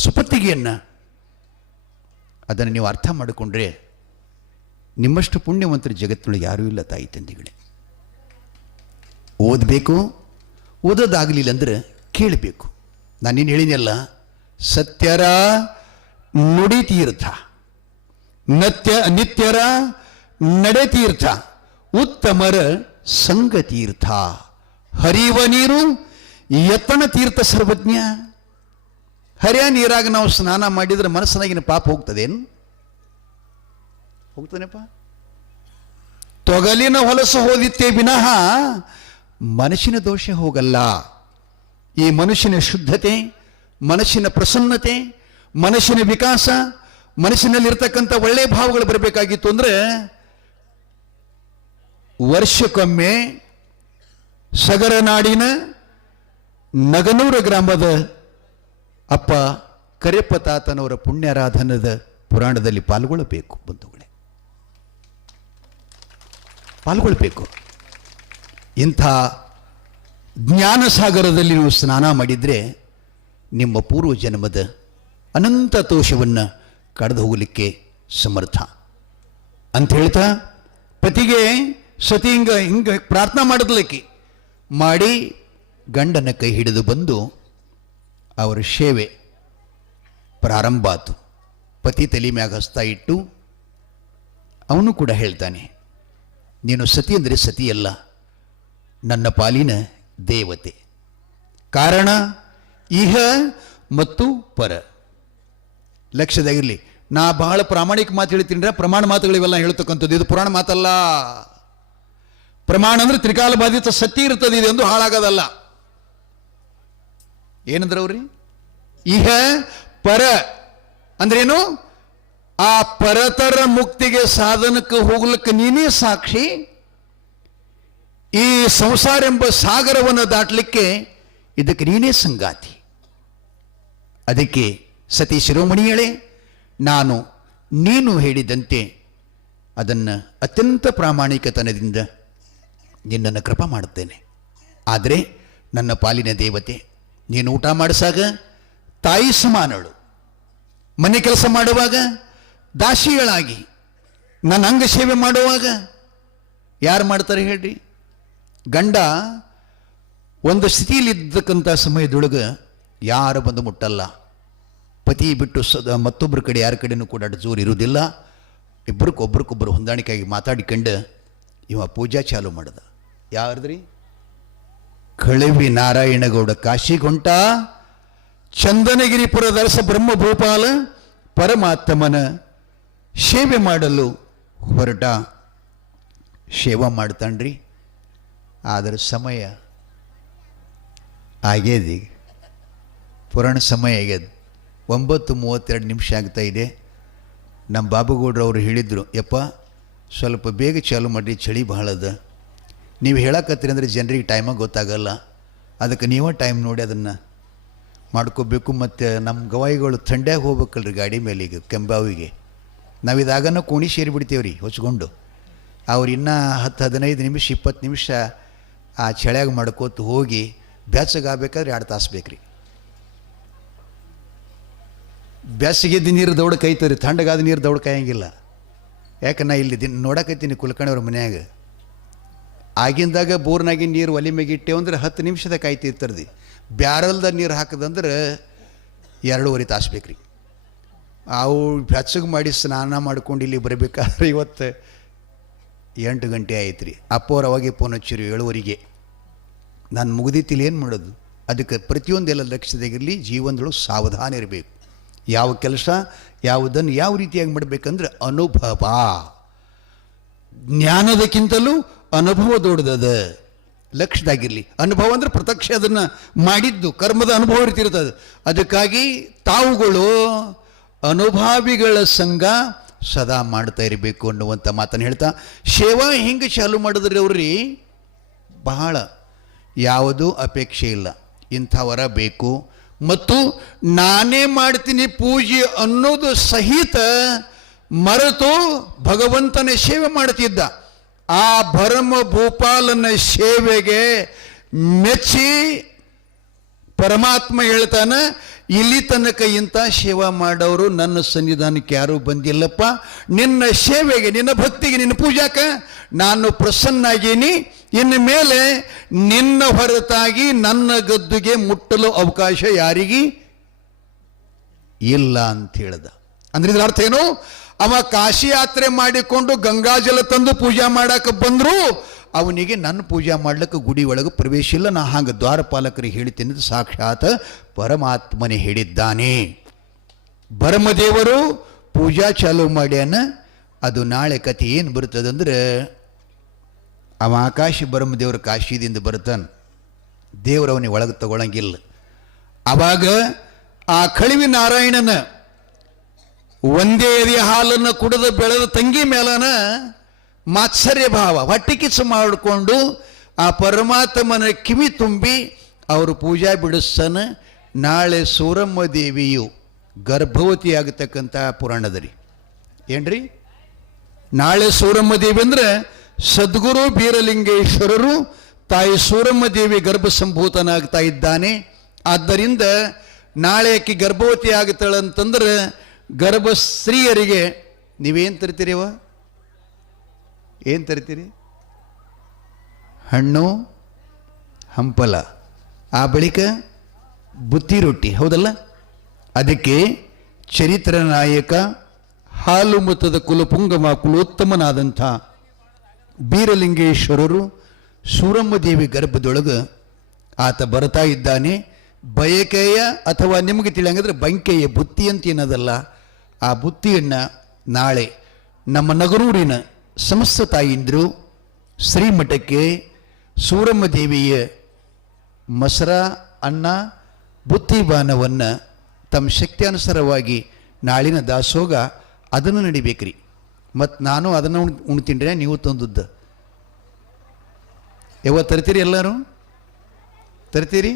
ಸುಪತ್ತಿಗೆಯನ್ನು ಅದನ್ನು ನೀವು ಅರ್ಥ ಮಾಡಿಕೊಂಡ್ರೆ ನಿಮ್ಮಷ್ಟು ಪುಣ್ಯವಂತರ ಜಗತ್ತಿನೊಳಗೆ ಯಾರೂ ಇಲ್ಲ ತಾಯಿ ತಂದೆಗಳೇ. ಓದಬೇಕು, ಓದೋದಾಗಲಿಲ್ಲ ಅಂದರೆ ಕೇಳಬೇಕು. ನಾನೇನು ಹೇಳಿನಲ್ಲ, ಸತ್ಯರ ನುಡಿತೀರ್ಥ, ನಿತ್ಯರ ನಡೆತೀರ್ಥ, ಉತ್ತಮರ ಸಂಗತೀರ್ಥ, ಹರಿಯುವ ನೀರು ಎತ್ತಣ ತೀರ್ಥ ಸರ್ವಜ್ಞ. ಹರಿಯ ನೀರಾಗ ನಾವು ಸ್ನಾನ ಮಾಡಿದರೆ ಮನಸ್ಸಿನಾಗಿನ ಪಾಪ ಹೋಗ್ತದೇನು? ಹೋಗ್ತಾನೆಪ್ಪ. ತೊಗಲಿನ ಹೊಲಸು ಹೋದಿತ್ತೇ ವಿನಃ ಮನಸ್ಸಿನ ದೋಷ ಹೋಗಲ್ಲ. ಈ ಮನುಷ್ಯನ ಶುದ್ಧತೆ, ಮನಸ್ಸಿನ ಪ್ರಸನ್ನತೆ, ಮನಸ್ಸಿನ ವಿಕಾಸ, ಮನಸ್ಸಿನಲ್ಲಿರ್ತಕ್ಕಂಥ ಒಳ್ಳೆಯ ಭಾವಗಳು ಬರಬೇಕಾಗಿತ್ತು ಅಂದರೆ ವರ್ಷಕ್ಕೊಮ್ಮೆ ಸಗರನಾಡಿನ ನಗನೂರ ಗ್ರಾಮದ ಅಪ್ಪ ಕರೆಪ್ಪ ತಾತನವರ ಪುಣ್ಯಾರಾಧನದ ಪುರಾಣದಲ್ಲಿ ಪಾಲ್ಗೊಳ್ಳಬೇಕು. ಬಂಧುಗಳೇ, ಪಾಲ್ಗೊಳ್ಬೇಕು. ಇಂಥ ಜ್ಞಾನ ಸಾಗರದಲ್ಲಿ ನೀವು ಸ್ನಾನ ಮಾಡಿದರೆ ನಿಮ್ಮ ಪೂರ್ವ ಜನ್ಮದ ಅನಂತ ದೋಷವನ್ನು ಕಳೆದು ಹೋಗಲಿಕ್ಕೆ ಸಮರ್ಥ ಅಂತ ಹೇಳ್ತಾ ಪತಿಗೆ ಸತಿ ಹಿಂಗೆ ಪ್ರಾರ್ಥನಾ ಮಾಡಿದ್ಲಿಕ್ಕೆ ಮಾಡಿ ಗಂಡನ ಕೈ ಹಿಡಿದು ಬಂದು ಅವರ ಸೇವೆ ಪ್ರಾರಂಭ ಆತು. ಪತಿ ತಲೆ ಮ್ಯಾಗ ಹಸ್ತಾ ಇಟ್ಟು ಅವನು ಕೂಡ ಹೇಳ್ತಾನೆ, ನೀನು ಸತಿ ಅಂದರೆ ಸತಿಯಲ್ಲ, ನನ್ನ ಪಾಲಿನ ದೇವತೆ. ಕಾರಣ ಇಹ ಮತ್ತು ಪರ. ಲಕ್ಷ್ಯದಾಗಿರಲಿ. ನಾ ಬಹಳ ಪ್ರಾಮಾಣಿಕ ಮಾತು ಹೇಳ್ತೀನಿ. ಪ್ರಮಾಣ ಮಾತುಗಳಿವೆಲ್ಲ ಹೇಳ್ತಕ್ಕಂಥದ್ದು. ಇದು ಪುರಾಣ ಮಾತಲ್ಲ. ಪ್ರಮಾಣ ಅಂದ್ರೆ ತ್ರಿಕಾಲ ಬಾಧಿತ ಸತ್ಯ ಇರ್ತದೆ, ಇದೆ ಎಂದು ಹಾಳಾಗೋದಲ್ಲ. ಏನಂದ್ರೆ ಅವ್ರಿ ಇಹ ಪರ ಅಂದ್ರೇನು? ಆ ಪರತರ ಮುಕ್ತಿಗೆ ಸಾಧನಕ್ಕೆ ಹೋಗ್ಲಿಕ್ಕೆ ನೀನೇ ಸಾಕ್ಷಿ. ಈ ಸಂಸಾರ ಎಂಬ ಸಾಗರವನ್ನು ದಾಟಲಿಕ್ಕೆ ಇದಕ್ಕೆ ನೀನೇ ಸಂಗಾತಿ. ಅದಕ್ಕೆ ಸತಿ ಶಿರೋಮಣಿಯಳೆ, ನಾನು ನೀನು ಹೇಳಿದಂತೆ ಅದನ್ನು ಅತ್ಯಂತ ಪ್ರಾಮಾಣಿಕತನದಿಂದ ನಿನ್ನನ್ನು ಕೃಪಾ ಮಾಡುತ್ತೇನೆ. ಆದರೆ ನನ್ನ ಪಾಲಿನ ದೇವತೆ, ನೀನು ಊಟ ಮಾಡಿಸಾಗ ತಾಯಿ ಸಮಾನಳು, ಮನೆ ಕೆಲಸ ಮಾಡುವಾಗ ದಾಸಿಗಳಾಗಿ, ನನ್ನ ಅಂಗ ಸೇವೆ ಮಾಡುವಾಗ ಯಾರು ಮಾಡ್ತಾರೆ ಹೇಳ್ರಿ? ಗಂಡ ಒಂದು ಸ್ಥಿತಿಯಲ್ಲಿದ್ದಕ್ಕಂಥ ಸಮಯದೊಳಗೆ ಯಾರು ಬಂದು ಮುಟ್ಟಲ್ಲ. ಪತಿ ಬಿಟ್ಟು ಮತ್ತೊಬ್ಬರ ಕಡೆ ಯಾರ ಕಡೆನೂ ಕೂಡ ಜೋರು ಇರುವುದಿಲ್ಲ. ಒಬ್ರಿಗೊಬ್ಬರು ಹೊಂದಾಣಿಕೆಯಾಗಿ ಮಾತಾಡಿಕೊಂಡು ಇವ ಪೂಜಾ ಚಾಲು ಮಾಡ್ದ. ಯಾರ್ದ್ರಿ? ಕಳವಿ ನಾರಾಯಣಗೌಡ ಕಾಶಿಗೊಂಟ ಚಂದನಗಿರಿಪುರದ ಅರಸ ಬ್ರಹ್ಮಭೂಪಾಲ ಪರಮಾತ್ಮನ ಸೇವೆ ಮಾಡಲು ಹೊರಟ. ಸೇವಾ ಮಾಡ್ತಾನ್ರಿ. ಆದರೆ ಸಮಯ ಆಗ್ಯದ. ಪುರಾಣ ಸಮಯ ಆಗ್ಯದ. 9:32 ಆಗ್ತಾ ಇದೆ. ನಮ್ಮ ಬಾಬುಗೌಡ್ರು ಅವರು ಹೇಳಿದರು, ಯಪ್ಪ ಸ್ವಲ್ಪ ಬೇಗ ಚಾಲು ಮಾಡಿ, ಚಳಿ ಬಹಳ ಅದ. ನೀವು ಹೇಳಕತ್ತೀರಿ ಅಂದರೆ ಜನರಿಗೆ ಟೈಮಾಗಿ ಗೊತ್ತಾಗಲ್ಲ. ಅದಕ್ಕೆ ನೀವೇ ಟೈಮ್ ನೋಡಿ ಅದನ್ನು ಮಾಡ್ಕೋಬೇಕು. ಮತ್ತು ನಮ್ಮ ಗವಾಯಿಗಳು ಥಂಡ್ಯಾಗಿ ಹೋಗ್ಬೇಕಲ್ರಿ ಗಾಡಿ ಮೇಲೆ. ಈಗ ಕೆಂಬಾವಿಗೆ ನಾವಿದಾಗನ ಕೋಣಿ ಸೇರಿಬಿಡ್ತೀವಿ ರೀ ಹೊಚ್ಕೊಂಡು. ಅವ್ರು ಇನ್ನೂ 10-15 ನಿಮಿಷ 20 ನಿಮಿಷ ಆ ಚಳಿಯಾಗ ಮಾಡ್ಕೋತ ಹೋಗಿ ಬ್ಯಾಸಗಾಗಬೇಕಾದ್ರೆ 2 ತಾಸು ಬೇಕ್ರಿ. ಬ್ಯಾಸಿಗೆದ್ದು ನೀರು ದೌಡ ಕಾಯ್ತದೆ, ಥಂಡಗಾದ ನೀರು ದೌಡ ಕಾಯಂಗಿಲ್ಲ. ಯಾಕೆ ನಾ ಇಲ್ಲಿ ನೋಡಕತ್ತೀನಿ ಕುಲಕರ್ಣಿಯವ್ರ ಮನ್ಯಾಗ. ಆಗಿಂದಾಗ ಬೋರ್ನಾಗಿನ ನೀರು ಒಲೆ ಮ್ಯಾಗ ಇಟ್ಟೇವು ಅಂದ್ರೆ 10 ನಿಮಿಷದ ಕಾಯ್ತಿರ್ತರ್ದಿ. ಬ್ಯಾರಲ್ದ ನೀರು ಹಾಕದಂದ್ರೆ 2.5 ತಾಸು ಬೇಕ್ರಿ. ಅವು ಬೆಚ್ಚಗೆ ಮಾಡಿ ಸ್ನಾನ ಮಾಡ್ಕೊಂಡು ಇಲ್ಲಿ ಬರಬೇಕಾದ್ರೆ ಇವತ್ತು 8 ಗಂಟೆ ಆಯ್ತು ರೀ. ಅಪ್ಪವ್ರು ಅವಾಗೆ ಫೋನ್ ಹಚ್ಚಿರು 7:15. ನಾನು ಮುಗ್ದಿತ್ತಿಲ್ಲ, ಏನು ಮಾಡೋದು? ಅದಕ್ಕೆ ಪ್ರತಿಯೊಂದೆಲ್ಲ ಲಕ್ಷ್ಯದಾಗಿರಲಿ. ಜೀವನದೊಳಗೆ ಸಾವಧಾನ ಇರಬೇಕು. ಯಾವ ಕೆಲಸ ಯಾವುದನ್ನು ಯಾವ ರೀತಿಯಾಗಿ ಮಾಡಬೇಕಂದ್ರೆ ಅನುಭವ. ಜ್ಞಾನದಕ್ಕಿಂತಲೂ ಅನುಭವ ದೊಡ್ಡದ. ಲಕ್ಷ್ಯದಾಗಿರಲಿ. ಅನುಭವ ಅಂದರೆ ಪ್ರತ್ಯಕ್ಷ ಅದನ್ನು ಮಾಡಿದ್ದು ಕರ್ಮದ ಅನುಭವ ಇರ್ತಿರ್ತದೆ. ಅದಕ್ಕಾಗಿ ತಾವುಗಳು ಅನುಭಾವಿಗಳ ಸಂಘ ಸದಾ ಮಾಡ್ತಾ ಇರಬೇಕು ಅನ್ನುವಂಥ ಮಾತನ್ನು ಹೇಳ್ತಾ, ಸೇವಾ ಹಿಂಗೆ ಚಾಲು ಮಾಡಿದ್ರಿ ಅವ್ರಿ ಬಹಳ ಯಾವುದೂ ಅಪೇಕ್ಷೆ ಇಲ್ಲ. ಇಂಥವರ ಬೇಕು ಮತ್ತು ನಾನೇ ಮಾಡ್ತೀನಿ ಪೂಜೆ ಅನ್ನೋದು ಸಹಿತ ಮರೆತು ಭಗವಂತನ ಸೇವೆ ಮಾಡ್ತಿದ್ದ. ಆ ಭರಮ ಭೂಪಾಲನ ಸೇವೆಗೆ ಮೆಚ್ಚಿ ಪರಮಾತ್ಮ ಹೇಳ್ತಾನೆ, ಇಲ್ಲಿ ತನಕ ಇಂಥ ಸೇವಾ ಮಾಡೋರು ನನ್ನ ಸನ್ನಿಧಾನಕ್ಕೆ ಯಾರೂ ಬಂದಿಲ್ಲಪ್ಪ. ನಿನ್ನ ಸೇವೆಗೆ, ನಿನ್ನ ಭಕ್ತಿಗೆ, ನಿನ್ನ ಪೂಜಾಕ ನಾನು ಪ್ರಸನ್ನಾಗೀನಿ. ಇನ್ನು ಮೇಲೆ ನಿನ್ನ ಹೊರತಾಗಿ ನನ್ನ ಗದ್ದುಗೆ ಮುಟ್ಟಲು ಅವಕಾಶ ಯಾರಿಗೂ ಇಲ್ಲ ಅಂತ ಹೇಳ್ದ. ಅಂದ್ರೆ ಇದ್ರ ಅರ್ಥ ಏನು? ಅವ ಕಾಶಿ ಯಾತ್ರೆ ಮಾಡಿಕೊಂಡು ಗಂಗಾಜಲ ತಂದು ಪೂಜಾ ಮಾಡಕ್ಕೆ ಬಂದ್ರು ಅವನಿಗೆ ನನ್ನ ಪೂಜಾ ಮಾಡ್ಲಿಕ್ಕೆ ಗುಡಿ ಒಳಗೆ ಪ್ರವೇಶ ಇಲ್ಲ. ನಾ ಹಂಗೆ ದ್ವಾರಪಾಲಕರಿಗೆ ಹೇಳ್ತೀನಿ, ಸಾಕ್ಷಾತ್ ಪರಮಾತ್ಮನೇ ಹೇಳಿದ್ದಾನೆ. ಭರಮದೇವರು ಪೂಜಾ ಚಾಲು ಮಾಡ್ಯಾನ. ಅದು ನಾಳೆ ಕಥೆ ಏನು ಬರ್ತದಂದ್ರೆ, ಅವ ಆಕಾಶ ಬ್ರಹ್ಮದೇವರು ಕಾಶಿದಿಂದ ಬರ್ತಾನೆ. ದೇವರು ಅವನಿಗೆ ಒಳಗೆ ತಗೊಳಂಗಿಲ್ಲ. ಆವಾಗ ಆ ಕಳಿವಿ ನಾರಾಯಣನ ಒಂದೇ ಎದೆ ಹಾಲನ್ನು ಕುಡಿದ ಬೆಳೆದ ತಂಗಿ ಮೇಲನ ಮಾತ್ಸರ್ಯ ಭಾವ ಹೊಟ್ಟೆ ಕಿಚ್ಚು ಮಾಡಿಕೊಂಡು ಆ ಪರಮಾತ್ಮನ ಕಿವಿ ತುಂಬಿ ಅವರು ಪೂಜಾ ಬಿಡಿಸ್ತಾನೆ. ನಾಳೆ ಸೂರಮ್ಮ ದೇವಿಯು ಗರ್ಭವತಿ ಆಗತಕ್ಕಂಥ ಪುರಾಣದರಿ ಏನ್ರಿ. ನಾಳೆ ಸೂರಮ್ಮ ದೇವಿ ಅಂದ್ರೆ ಸದ್ಗುರು ಬೀರಲಿಂಗೇಶ್ವರರು ತಾಯಿ ಸೂರಮ್ಮ ದೇವಿ ಗರ್ಭ ಸಂಭೂತನಾಗ್ತಾ ಇದ್ದಾನೆ. ಆದ್ದರಿಂದ ನಾಳೆ ಆಕೆ ಗರ್ಭವತಿ ಆಗುತ್ತಾಳಂತಂದ್ರೆ ಗರ್ಭ ಸ್ತ್ರೀಯರಿಗೆ ನೀವೇನು ತರ್ತೀರಿವ? ಏನು ತರ್ತೀರಿ? ಹಣ್ಣು ಹಂಪಲ, ಆ ಬಳಿಕ ಬುತ್ತಿ ರೊಟ್ಟಿ, ಹೌದಲ್ಲ? ಅದಕ್ಕೆ ಚರಿತ್ರ ನಾಯಕ ಹಾಲು ಮತದ ಕುಲಪುಂಗಮ ಕುಲೋತ್ತಮನಾದಂಥ ಬೀರಲಿಂಗೇಶ್ವರರು ಸೂರಮ್ಮ ದೇವಿ ಗರ್ಭದೊಳಗೆ ಆತ ಬರ್ತಾ ಇದ್ದಾನೆ. ಬಯಕೆಯ ಅಥವಾ ನಿಮಗೆ ತಿಳಿಯಂಗಿದ್ರೆ ಬಂಕೆಯ ಬುತ್ತಿ ಅಂತ ಏನದಲ್ಲ, ಆ ಬುತ್ತಿಯನ್ನು ನಾಳೆ ನಮ್ಮ ನಗರೂರಿನ ಸಮಸ್ತ ತಾಯಿಂದರು ಶ್ರೀಮಠಕ್ಕೆ ಸೂರಮ್ಮ ದೇವಿಯ ಮೊಸರ ಅನ್ನ ಬುತ್ತಿ ಬಾನವನ್ನು ತಮ್ಮ ಶಕ್ತಿಯಾನುಸಾರವಾಗಿ ನಾಳಿನ ದಾಸೋಗ ಅದನ್ನು ನಡಿಬೇಕ್ರಿ. ಮತ್ತು ನಾನು ಅದನ್ನು ಉಣ್ತೀನಿ, ನೀವು ತಂದದ್ದು ಯಾವತ್ತು ತರ್ತೀರಿ? ಎಲ್ಲರೂ ತರ್ತೀರಿ?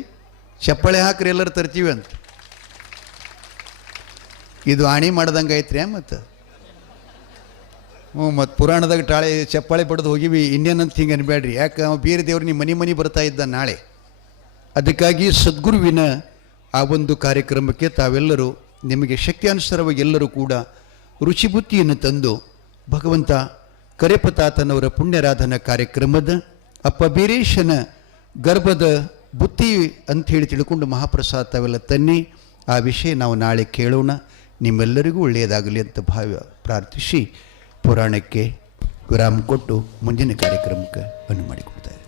ಚಪ್ಪಾಳೆ ಹಾಕ್ರಿ, ಎಲ್ಲರೂ ತರ್ತೀವಿ ಅಂತ. ಇದು ಆಣಿ ಮಾಡ್ದಂಗೆ ಐತ್ರಿ. ಮತ್ತು ಮತ್ತು ಪುರಾಣದಾಗ ಟಾಳೆ ಚಪ್ಪಾಳೆ ಪಡೆದು ಹೋಗಿವಿ ಇನ್ನೇನಂತ ಹಿಂಗೆ ಅನ್ಬೇಡ್ರಿ. ಯಾಕೆ ಅವ ಬೇರೆ ದೇವ್ರು ನಿಮ್ಮ ಮನೆ ಬರ್ತಾ ಇದ್ದ ನಾಳೆ. ಅದಕ್ಕಾಗಿ ಸದ್ಗುರುವಿನ ಆ ಒಂದು ಕಾರ್ಯಕ್ರಮಕ್ಕೆ ತಾವೆಲ್ಲರೂ ನಿಮಗೆ ಶಕ್ತಿಯಾನುಸಾರವಾಗಿ ಎಲ್ಲರೂ ಕೂಡ ರುಚಿ ಬುತ್ತಿಯನ್ನು ತಂದು ಭಗವಂತ ಕರೆಪತಾತನವರ ಪುಣ್ಯರಾಧನಾ ಕಾರ್ಯಕ್ರಮದ ಅಪ್ಪ ಬೀರೇಶನ ಗರ್ಭದ ಬುತ್ತಿ ಅಂಥೇಳಿ ತಿಳ್ಕೊಂಡು ಮಹಾಪ್ರಸಾದ ತಾವೆಲ್ಲ ತನ್ನಿ. ಆ ವಿಷಯ ನಾವು ನಾಳೆ ಕೇಳೋಣ. ನಿಮ್ಮೆಲ್ಲರಿಗೂ ಒಳ್ಳೆಯದಾಗಲಿ ಅಂತ ಪ್ರಾರ್ಥಿಸಿ ಪುರಾಣಕ್ಕೆ ವಿರಾಮ ಕೊಟ್ಟು ಮುಂದಿನ ಕಾರ್ಯಕ್ರಮಕ್ಕೆ ಅನುವು ಮಾಡಿಕೊಡ್ತಾರೆ.